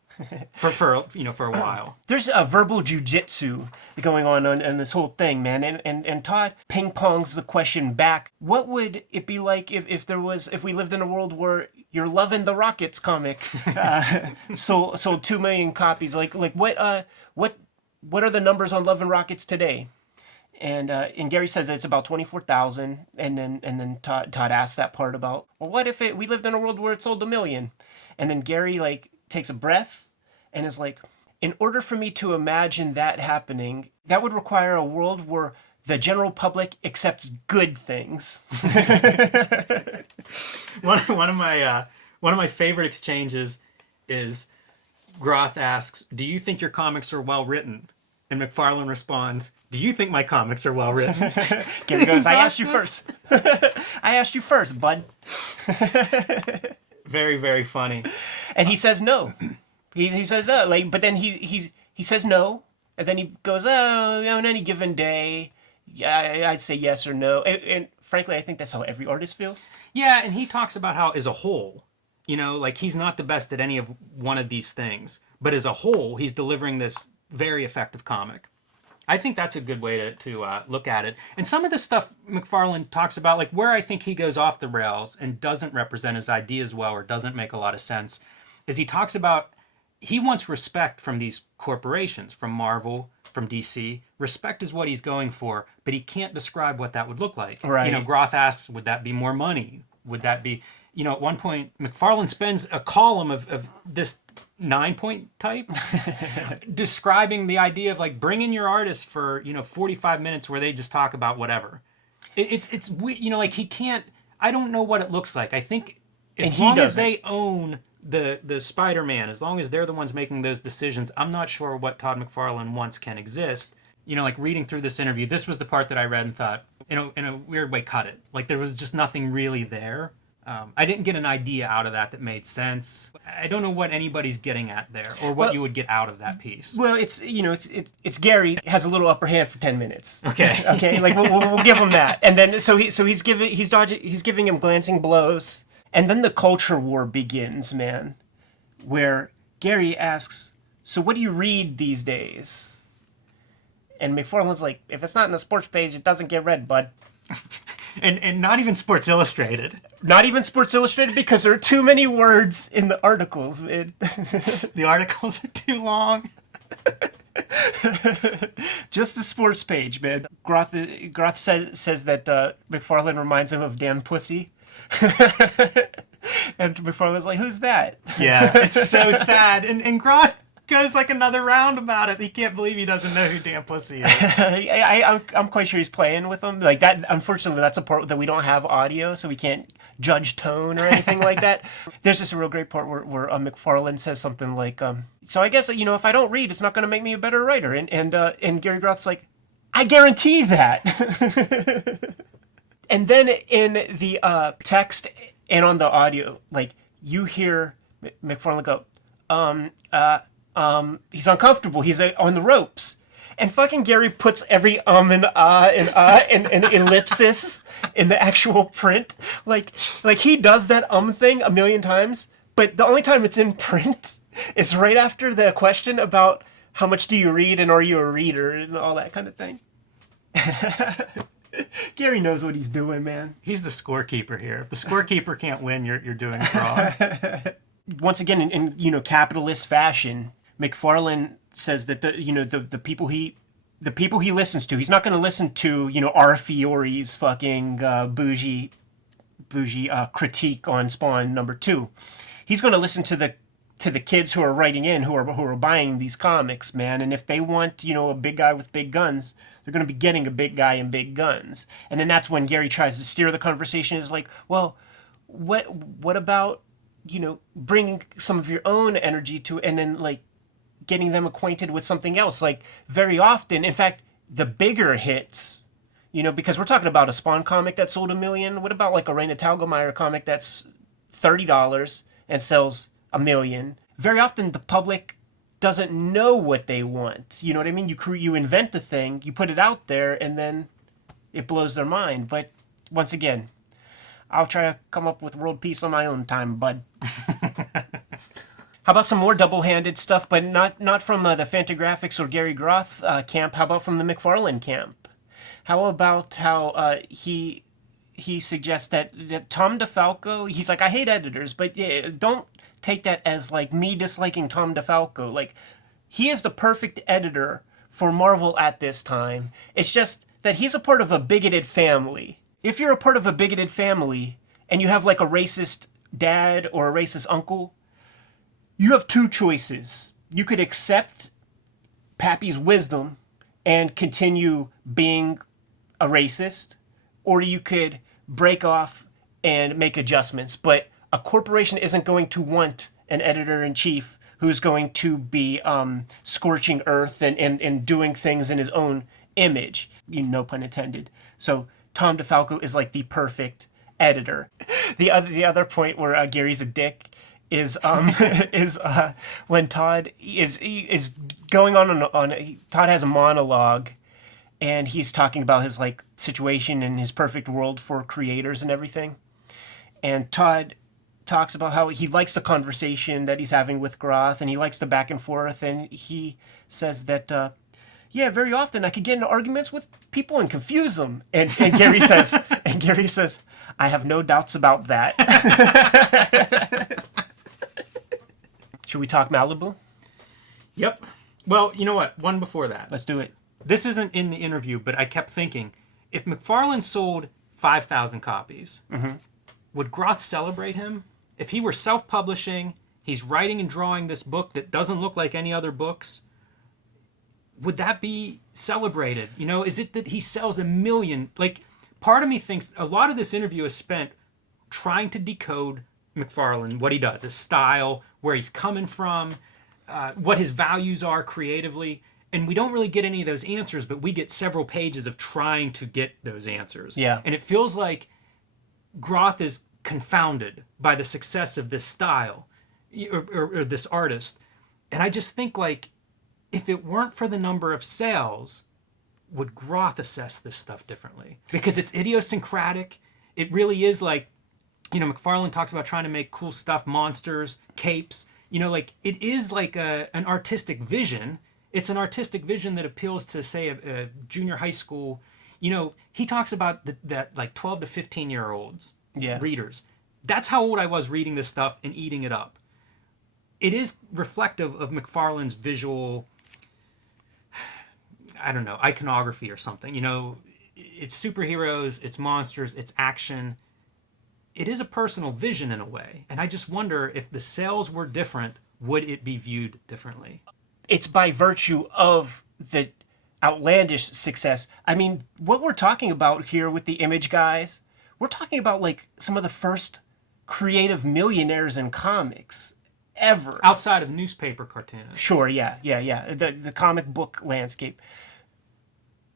for a while. There's a verbal jujitsu going on in this whole thing, man. And Todd ping pongs the question back: what would it be like if we lived in a world where You're Loving the Rockets comic sold 2 million copies? Like what are the numbers on Love and Rockets today? And Gary says it's about 24,000, and then Todd asks that part about, well, what if we lived in a world where it sold 1 million? And then Gary takes a breath and is like, in order for me to imagine that happening, that would require a world where the general public accepts good things. One of my favorite exchanges is Groth asks, "Do you think your comics are well written?" And McFarlane responds, "Do you think my comics are well written?" Gary goes, I asked you first. I asked you first, bud. Very, very funny. And he says no. He says no. But then he says no, and then he goes, oh, on any given day, yeah, I'd say yes or no. And frankly, I think that's how every artist feels. Yeah, and he talks about how, as a whole, he's not the best at any of one of these things, but as a whole, he's delivering this very effective comic. I think that's a good way to look at it. And some of the stuff McFarlane talks about, like where I think he goes off the rails and doesn't represent his ideas well or doesn't make a lot of sense, is he talks about he wants respect from these corporations, from Marvel, from DC. Respect is what he's going for, but he can't describe what that would look like. Right. Groth asks, would that be more money? Would that be, at one point, McFarlane spends a column of this 9-point type describing the idea of bring in your artists for 45 minutes where they just talk about whatever. It's he can't. I don't know what it looks like. I think as long as they own the Spider-Man, as long as they're the ones making those decisions, I'm not sure what Todd McFarlane wants can exist. Reading through this interview, this was the part that I read and thought, in a weird way, cut it. There was just nothing really there. I didn't get an idea out of that made sense. I don't know what anybody's getting at there, or what you would get out of that piece. Well, it's Gary has a little upper hand for 10 minutes. Okay. Okay. We'll give him that, and then he's giving him glancing blows, and then the culture war begins, man, where Gary asks, so what do you read these days? And McFarlane's like, if it's not in the sports page, it doesn't get read, bud. And not even Sports Illustrated. Not even Sports Illustrated, because there are too many words in the articles. The articles are too long. Just the sports page, man. Groth says that McFarlane reminds him of Dan Pussy. And McFarlane's like, who's that? Yeah, it's so sad. And Groth goes like another round about it. He can't believe he doesn't know who Dan Pussy is. I'm quite sure he's playing with him. Like that, unfortunately, that's a part that we don't have audio, so we can't judge tone or anything like that. There's just a real great part where McFarlane says something like, so I guess, if I don't read, it's not going to make me a better writer. And Gary Groth's like, I guarantee that. And then in the text and on the audio, like, you hear McFarlane go, he's uncomfortable. He's on the ropes. And fucking Gary puts every and and ellipsis in the actual print. Like he does that thing a million times, but the only time it's in print is right after the question about how much do you read and are you a reader and all that kind of thing. Gary knows what he's doing, man. He's the scorekeeper here. If the scorekeeper can't win, you're doing it wrong. Once again, in capitalist fashion, McFarlane says that the people he listens to, he's not going to listen to R. Fiore's fucking bougie critique on Spawn #2. He's going to listen to the kids who are writing in, who are buying these comics, man. And if they want a big guy with big guns, they're going to be getting a big guy and big guns. And then that's when Gary tries to steer the conversation. Is like, well, what about bringing some of your own energy to it, and then like getting them acquainted with something else. Like very often, in fact, the bigger hits, because we're talking about a Spawn comic that sold 1 million. What about like a Raina Telgemeier comic that's $30 and sells 1 million? Very often the public doesn't know what they want. You know what I mean? You invent the thing, you put it out there, and then it blows their mind. But once again, I'll try to come up with world peace on my own time, bud. How about some more double-handed stuff, but not from the Fantagraphics or Gary Groth camp? How about from the McFarlane camp? How about how he suggests that Tom DeFalco, he's like, I hate editors, but don't take that as like me disliking Tom DeFalco. Like, he is the perfect editor for Marvel at this time. It's just that he's a part of a bigoted family. If you're a part of a bigoted family and you have like a racist dad or a racist uncle, you have two choices. You could accept Pappy's wisdom and continue being a racist, or you could break off and make adjustments. But a corporation isn't going to want an editor-in-chief who's going to be scorching earth and doing things in his own image. No pun intended. So Tom DeFalco is like the perfect editor. The other point where Gary's a dick is when Todd is going on Todd has a monologue, and he's talking about his like situation and his perfect world for creators and everything. And Todd talks about how he likes the conversation that he's having with Groth, and he likes the back and forth, and he says that very often I could get into arguments with people and confuse them. And Gary says, I have no doubts about that. Should we talk Malibu? Yep. Well, you know what? One before that. Let's do it. This isn't in the interview, but I kept thinking, if McFarlane sold 5,000 copies, would Groth celebrate him? If he were self-publishing, he's writing and drawing this book that doesn't look like any other books, would that be celebrated? Is it that he sells 1 million? Like, part of me thinks a lot of this interview is spent trying to decode McFarlane, what he does, his style, where he's coming from, what his values are creatively. And we don't really get any of those answers, but we get several pages of trying to get those answers. Yeah. And it feels like Groth is confounded by the success of this style or this artist. And I just think, like, if it weren't for the number of sales, would Groth assess this stuff differently? Because it's idiosyncratic. It really is like, McFarlane talks about trying to make cool stuff, monsters, capes. like it is like an artistic vision. It's an artistic vision that appeals to, say, a junior high school. He talks about that like 12 to 15-year-olds Yeah. readers. That's how old I was reading this stuff and eating it up. It is reflective of McFarlane's visual, I don't know, iconography or something. It's superheroes, it's monsters, it's action. It is a personal vision in a way. And I just wonder, if the sales were different, would it be viewed differently? It's by virtue of the outlandish success. I mean, what we're talking about here with the Image guys, we're talking about like some of the first creative millionaires in comics ever. Outside of newspaper cartoonists. Sure, yeah. The comic book landscape.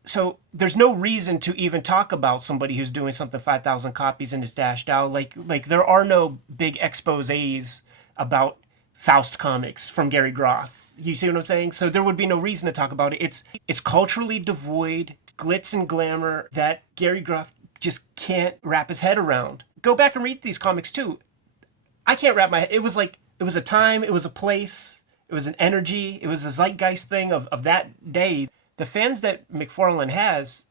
So there's no reason to even talk about somebody who's doing something 5,000 copies and is dashed out. Like there are no big exposés about Faust comics from Gary Groth. You see what I'm saying? So there would be no reason to talk about it. It's culturally devoid, glitz and glamour that Gary Groth just can't wrap his head around. Go back and read these comics too. I can't wrap my head. It was a time, it was a place, it was an energy, it was a zeitgeist thing of that day. The fans that McFarlane has,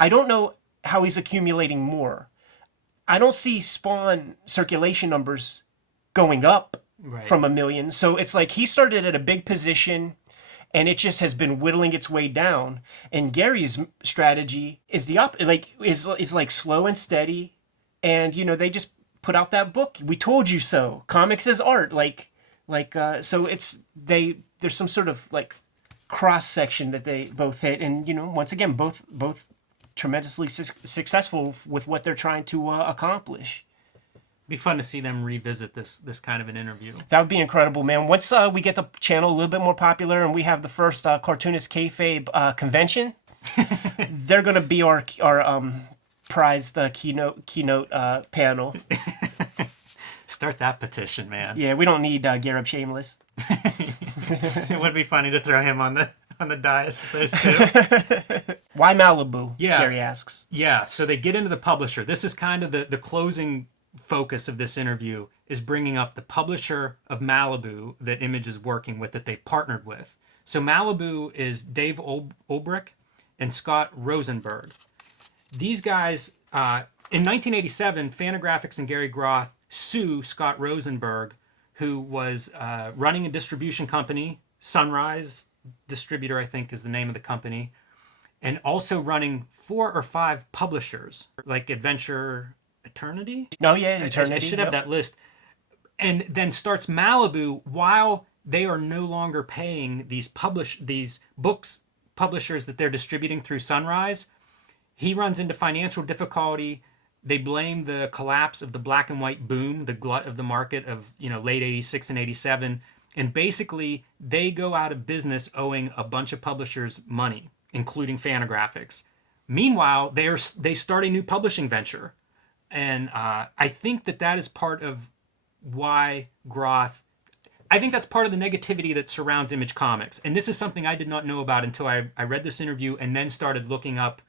I don't know how he's accumulating more. I don't see Spawn circulation numbers going up from 1 million. So it's like he started at a big position and it just has been whittling its way down. And Gary's strategy is is like slow and steady. And, they just put out that book. We told you so. Comics as art. So there's some sort of like cross section that they both hit. And, once again, both tremendously successful with what they're trying to accomplish. Be fun to see them revisit this kind of an interview. That would be incredible, man. Once we get the channel a little bit more popular and we have the first cartoonist kayfabe convention, they're going to be our prized keynote panel. Start that petition, man. Yeah, we don't need Gareb Shameless. It would be funny to throw him on the dais with those two. Why Malibu? Yeah. Gary asks. Yeah, so they get into the publisher. This is kind of the closing focus of this interview, is bringing up the publisher of Malibu that Image is working with, that they've partnered with. So Malibu is Dave Olbrich and Scott Rosenberg. These guys, in 1987, Fantagraphics and Gary Groth sue Scott Rosenberg, who was running a distribution company, Sunrise Distributor, I think is the name of the company, and also running 4 or 5 publishers, like Adventure Eternity? No, yeah, Eternity. I should have that list. And then starts Malibu while they are no longer paying these books publishers that they're distributing through Sunrise. He runs into financial difficulty. They blame the collapse of the black and white boom, the glut of the market of late 86 and 87. And basically, they go out of business owing a bunch of publishers money, including Fantagraphics. Meanwhile, they start a new publishing venture. And I think that is part of why Groth... I think that's part of the negativity that surrounds Image Comics. And this is something I did not know about until I read this interview and then started looking up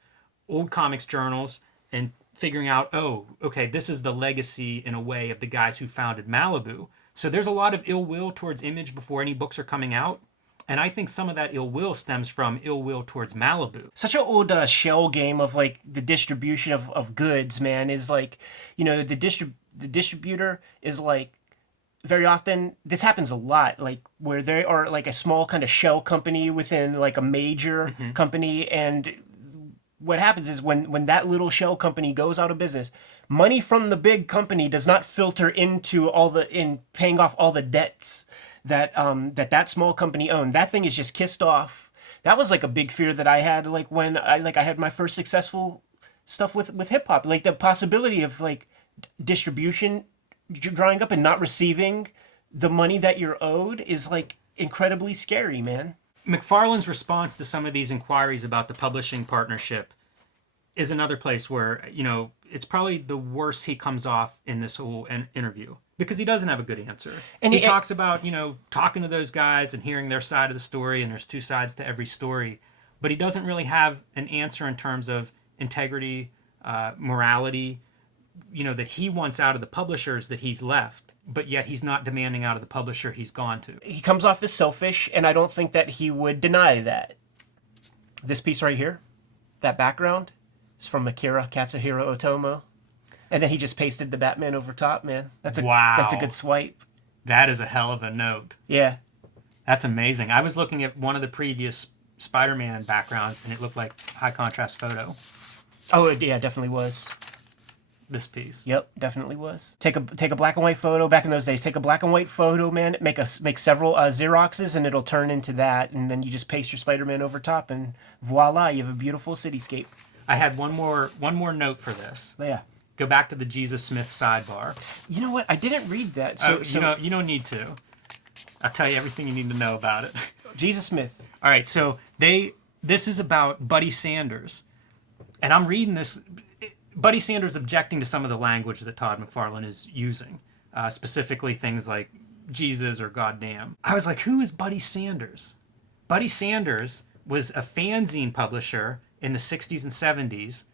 old comics journals and figuring out, oh, okay, this is the legacy in a way of the guys who founded Malibu. So there's a lot of ill will towards Image before any books are coming out. And I think some of that ill will stems from ill will towards Malibu. Such an old shell game of like the distribution of goods, man, is like, the distributor is like, very often, this happens a lot, like where they are like a small kind of shell company within like a major company. And what happens is when that little shell company goes out of business, money from the big company does not filter into in paying off all the debts that small company owned. That thing is just kissed off. That was like a big fear that I had, like when I had my first successful stuff with hip hop, like the possibility of like distribution drying up and not receiving the money that you're owed is like incredibly scary, man. McFarlane's response to some of these inquiries about the publishing partnership is another place where, it's probably the worst he comes off in this whole interview, because he doesn't have a good answer. And he talks about, talking to those guys and hearing their side of the story, and there's 2 sides to every story, but he doesn't really have an answer in terms of integrity, morality, that he wants out of the publishers that he's left, but yet he's not demanding out of the publisher he's gone to. He comes off as selfish, and I don't think that he would deny that. This piece right here, that background, is from Akira Katsuhiro Otomo. And then he just pasted the Batman over top, man. Wow. That's a good swipe. That is a hell of a note. Yeah. That's amazing. I was looking at one of the previous Spider-Man backgrounds, and it looked like high contrast photo. Oh, yeah, definitely was. This piece. Yep, definitely was. Take a black and white photo back in those days. Take a black and white photo, man. Make several Xeroxes, and it'll turn into that. And then you just paste your Spider-Man over top, and voila, you have a beautiful cityscape. I had one more note for this. Yeah. Go back to the Jesus Smith sidebar. You know what? I didn't read that. You don't need to. I'll tell you everything you need to know about it. Jesus Smith. All right, so this is about Buddy Sanders, and I'm reading this. Buddy Sanders objecting to some of the language that Todd McFarlane is using, specifically things like Jesus or goddamn. I was like, who is Buddy Sanders? Buddy Sanders was a fanzine publisher in the 60s and 70s,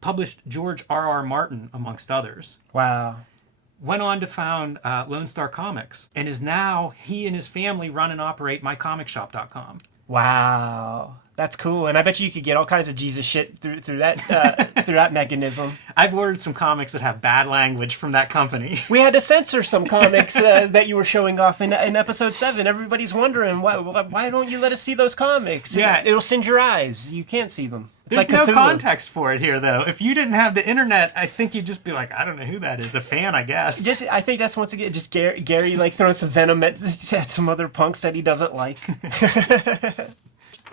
published George R.R. Martin, amongst others. Wow. Went on to found Lone Star Comics, and is now, he and his family run and operate mycomicshop.com. Wow. That's cool. And I bet you could get all kinds of Jesus shit through that mechanism. I've ordered some comics that have bad language from that company. We had to censor some comics that you were showing off in episode 7. Everybody's wondering, why don't you let us see those comics? Yeah. It'll singe your eyes. You can't see them. It's There's like no Cthulhu. context for it here, though. If you didn't have the internet, I think you'd just be like, I don't know who that is. A fan, I guess. I think that's once again just Gary like throwing some venom at some other punks that he doesn't like.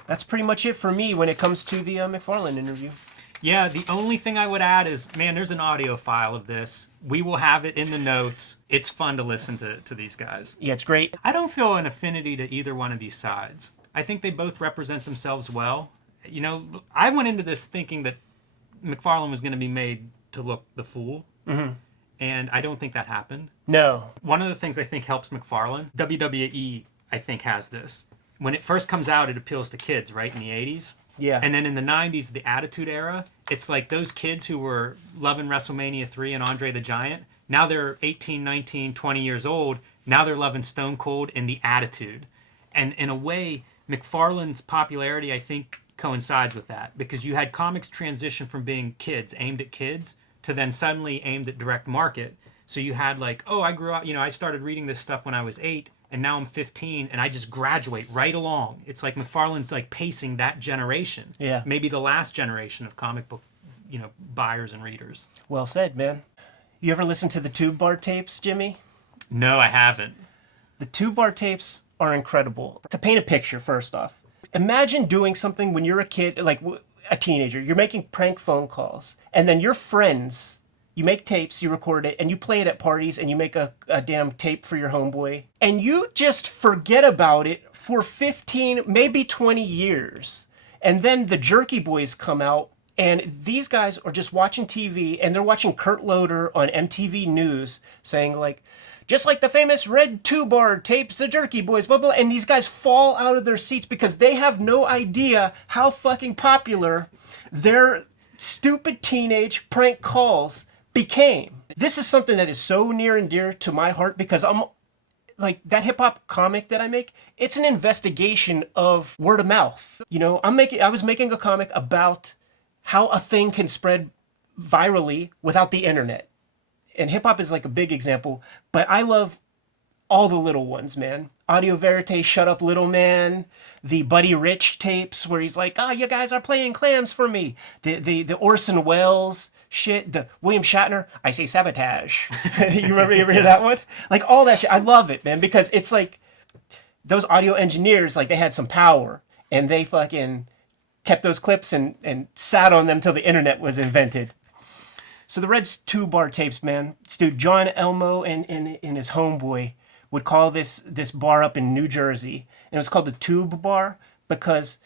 That's pretty much it for me when it comes to the McFarlane interview. Yeah, the only thing I would add is, man, there's an audio file of this. We will have it in the notes. It's fun to listen to these guys. Yeah, it's great. I don't feel an affinity to either one of these sides. I think they both represent themselves well. You know, I went into this thinking that McFarlane was going to be made to look the fool. Mm-hmm. And I don't think that happened. No. One of the things I think helps McFarlane, WWE, I think, has this. When it first comes out, it appeals to kids, right, in the 80s? Yeah. And then in the 90s, the Attitude Era, it's like those kids who were loving WrestleMania 3 and Andre the Giant, now they're 18, 19, 20 years old. Now they're loving Stone Cold and the Attitude. And in a way, McFarlane's popularity, I think, coincides with that. Because you had comics transition from being kids, aimed at kids, to then suddenly aimed at direct market. So you had like, oh, I grew up, I started reading this stuff when I was 8. And now I'm 15, and I just graduate right along. It's like McFarlane's like pacing that generation. Yeah. Maybe the last generation of comic book, buyers and readers. Well said, man. You ever listen to the Tube Bar tapes, Jimmy? No, I haven't. The Tube Bar tapes are incredible. To paint a picture, first off, imagine doing something when you're a kid, like a teenager. You're making prank phone calls, and then your friends... You make tapes, you record it, and you play it at parties, and you make a damn tape for your homeboy. And you just forget about it for 15, maybe 20 years. And then the Jerky Boys come out, and these guys are just watching TV, and they're watching Kurt Loder on MTV News saying, like, just like the famous Red 2-Bar tapes, the Jerky Boys, blah, blah. And these guys fall out of their seats because they have no idea how fucking popular their stupid teenage prank calls became. This is something that is so near and dear to my heart because I'm like that hip hop comic that I make. It's an investigation of word of mouth. I was making a comic about how a thing can spread virally without the internet. And hip hop is like a big example, but I love all the little ones, man. Audio Verite, Shut Up Little Man, the Buddy Rich tapes where he's like, you guys are playing clams for me. The Orson Welles shit, the William Shatner, I say sabotage. You ever hear that one? Like all that shit. I love it, man, because it's like those audio engineers, like they had some power and they fucking kept those clips and sat on them till the internet was invented. So the Red 2-Bar tapes, man, dude, John Elmo and his homeboy would call this bar up in New Jersey, and it was called the Tube Bar because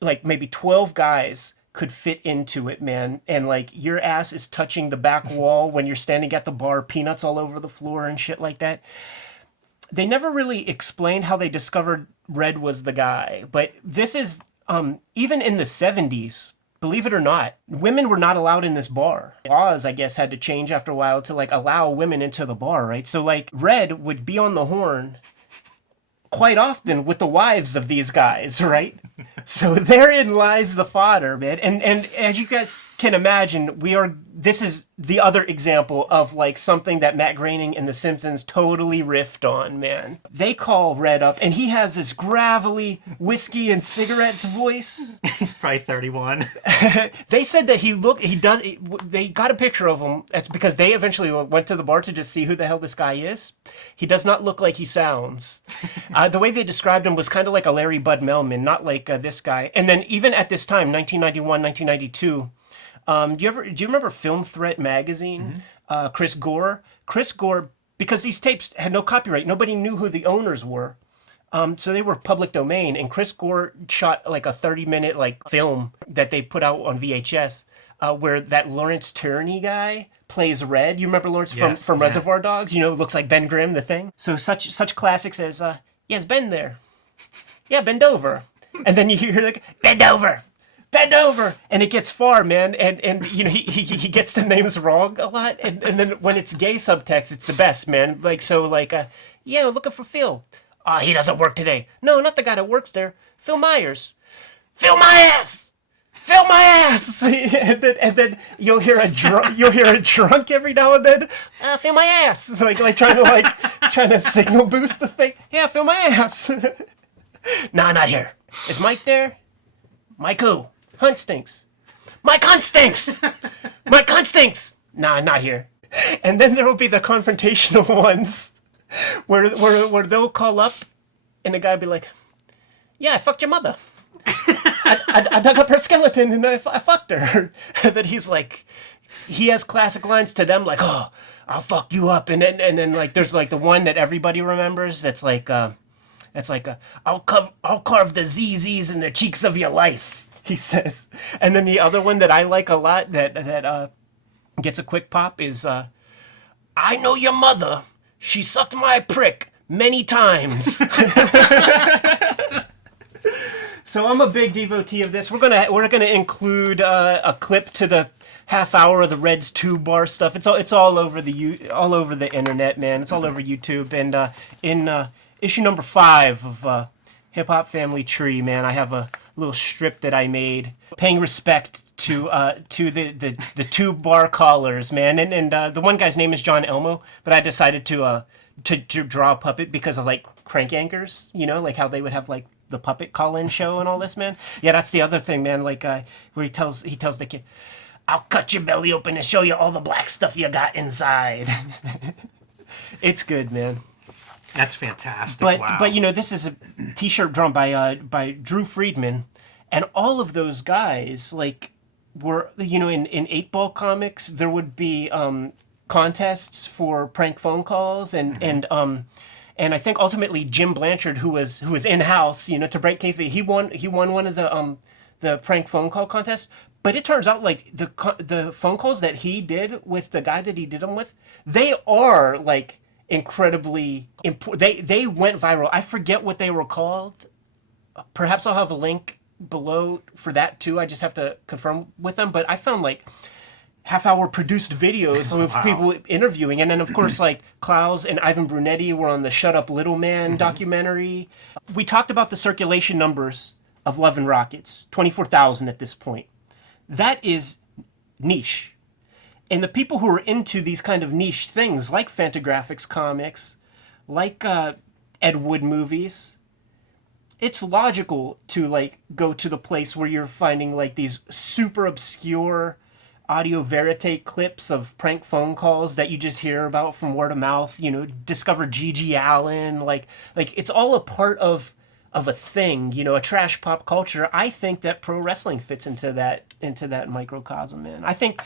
like maybe 12 guys could fit into it, man. And like your ass is touching the back wall when you're standing at the bar, peanuts all over the floor and shit like that. They never really explained how they discovered Red was the guy, but this is even in the 70s, Believe it or not, women were not allowed in this bar. Laws, I guess, had to change after a while to like allow women into the bar, right? So like Red would be on the horn quite often with the wives of these guys, right? So therein lies the fodder, man. And as you guys can imagine, this is the other example of like something that Matt Groening and The Simpsons totally riffed on, man. They call Red up and he has this gravelly whiskey and cigarettes voice. He's probably 31. They said that they got a picture of him. That's because they eventually went to the bar to just see who the hell this guy is. He does not look like he sounds. The way they described him was kind of like a Larry Bud Melman, not like this guy. And then even at this time, 1991, 1992, do you remember Film Threat magazine? Chris Gore, because these tapes had no copyright, nobody knew who the owners were. So they were public domain, and Chris Gore shot like a 30-minute like film that they put out on VHS, where that Lawrence Tierney guy plays Red. You remember Lawrence from Reservoir Dogs? You know, looks like Ben Grimm, the Thing. So such classics as yes, bend there, yeah, bend over, and then you hear like bend over. And it gets far, man, and you know he gets the names wrong a lot, and then when it's gay subtext, it's the best, man. Like so, like yeah, we're looking for Phil. He doesn't work today. No, not the guy that works there. Phil Myers. Fill my ass. Fill my ass. and then you'll hear a drunk every now and then. Fill my ass. It's like trying to signal boost the thing. Yeah, fill my ass. Nah, not here. Is Mike there? Mike who? Hunt stinks. Mike Hunt stinks. Mike Hunt stinks. Nah, not here. And then there will be the confrontational ones where they'll call up and the guy will be like, yeah, I fucked your mother. I dug up her skeleton and I fucked her. And then he's like, he has classic lines to them like, oh, I'll fuck you up. And then like there's like the one that everybody remembers that's like, I'll carve the ZZs in the cheeks of your life, he says. And then the other one that I like a lot that gets a quick pop is, I know your mother. She sucked my prick many times. So I'm a big devotee of this. We're gonna include a clip to the half hour of the Reds 2 bar stuff. It's all over the internet, man. It's all over YouTube. And in issue number 5 of Hip Hop Family Tree, man, I have a little strip that I made paying respect to the 2 bar callers, man. And the one guy's name is John Elmo, but I decided to draw a puppet because of like crank anchors, you know, like how they would have like the puppet call-in show and all this, man. Yeah, that's the other thing, man. Like where he tells the kid, "I'll cut your belly open and show you all the black stuff you got inside." It's good, man. That's fantastic. But you know, this is a T-shirt drawn by Drew Friedman, and all of those guys like were, you know, in 8-Ball comics there would be contests for prank phone calls and I think ultimately Jim Blanchard, who was in house, you know, to break kayfabe, he won one of the prank phone call contests. But it turns out like the phone calls that he did with the guy that he did them with, they are like incredibly important. They went viral. I forget what they were called. Perhaps I'll have a link below for that too. I just have to confirm with them. But I found like half-hour produced videos of people interviewing. And then, of course, like Klaus and Ivan Brunetti were on the Shut Up Little Man documentary. We talked about the circulation numbers of Love and Rockets, 24,000 at this point. That is niche. And the people who are into these kind of niche things, like Fantagraphics comics, like Ed Wood movies, it's logical to like go to the place where you're finding like these super obscure audio verite clips of prank phone calls that you just hear about from word of mouth, you know, discover Gigi Allen, like it's all a part of a thing, you know, a trash pop culture. I think that pro wrestling fits into that microcosm, man. I think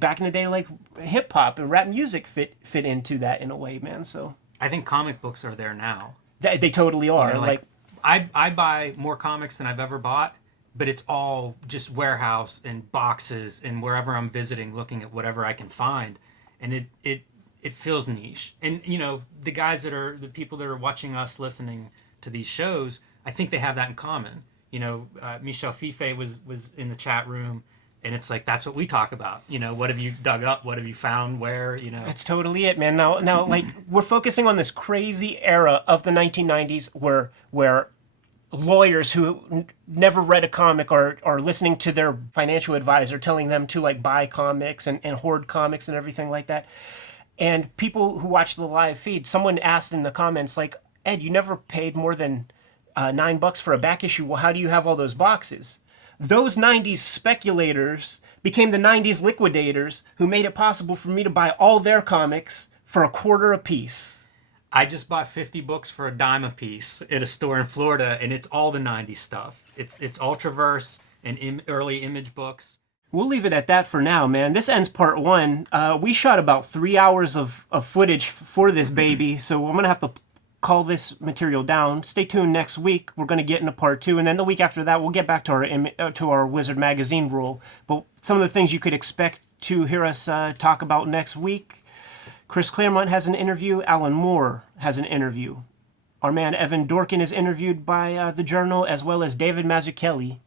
back in the day, like hip hop and rap music fit into that in a way, man. So I think comic books are there now. They totally are. You know, like I buy more comics than I've ever bought, but it's all just warehouse and boxes and wherever I'm visiting, looking at whatever I can find, and it feels niche. And you know, the people that are watching us, listening to these shows, I think they have that in common. Michel Fife was in the chat room, and it's like that's what we talk about. What have you dug up? What have you found? Where? That's totally it, man. Now, like we're focusing on this crazy era of the 1990s where lawyers who never read a comic are listening to their financial advisor telling them to like buy comics and hoard comics and everything like that. And people who watch the live feed, someone asked in the comments like, Ed, you never paid more than $9 for a back issue. Well, how do you have all those boxes? Those 90s speculators became the 90s liquidators who made it possible for me to buy all their comics for a quarter a piece. I just bought 50 books for a dime a piece at a store in Florida, and it's all the 90s stuff. It's Ultraverse and early Image books. We'll leave it at that for now, man. This ends part one. We shot about 3 hours of footage for this baby, so I'm going to have to call this material down. Stay tuned next week. We're going to get into part two, and then the week after that, we'll get back to our Wizard Magazine rule. But some of the things you could expect to hear us talk about next week: Chris Claremont has an interview. Alan Moore has an interview. Our man Evan Dorkin is interviewed by the Journal, as well as David Mazzucchelli.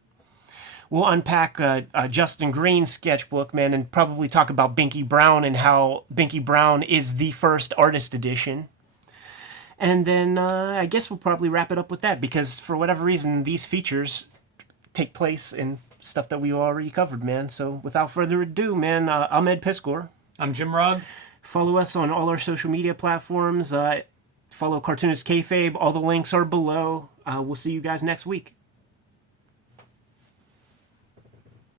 We'll unpack a Justin Green sketchbook, man, and probably talk about Binky Brown and how Binky Brown is the first artist edition. And then I guess we'll probably wrap it up with that, because for whatever reason, these features take place in stuff that we already covered, man. So without further ado, man, I'm Ed Piskor. I'm Jim Rugg. Follow us on all our social media platforms. Follow Cartoonist Kayfabe. All the links are below. We'll see you guys next week.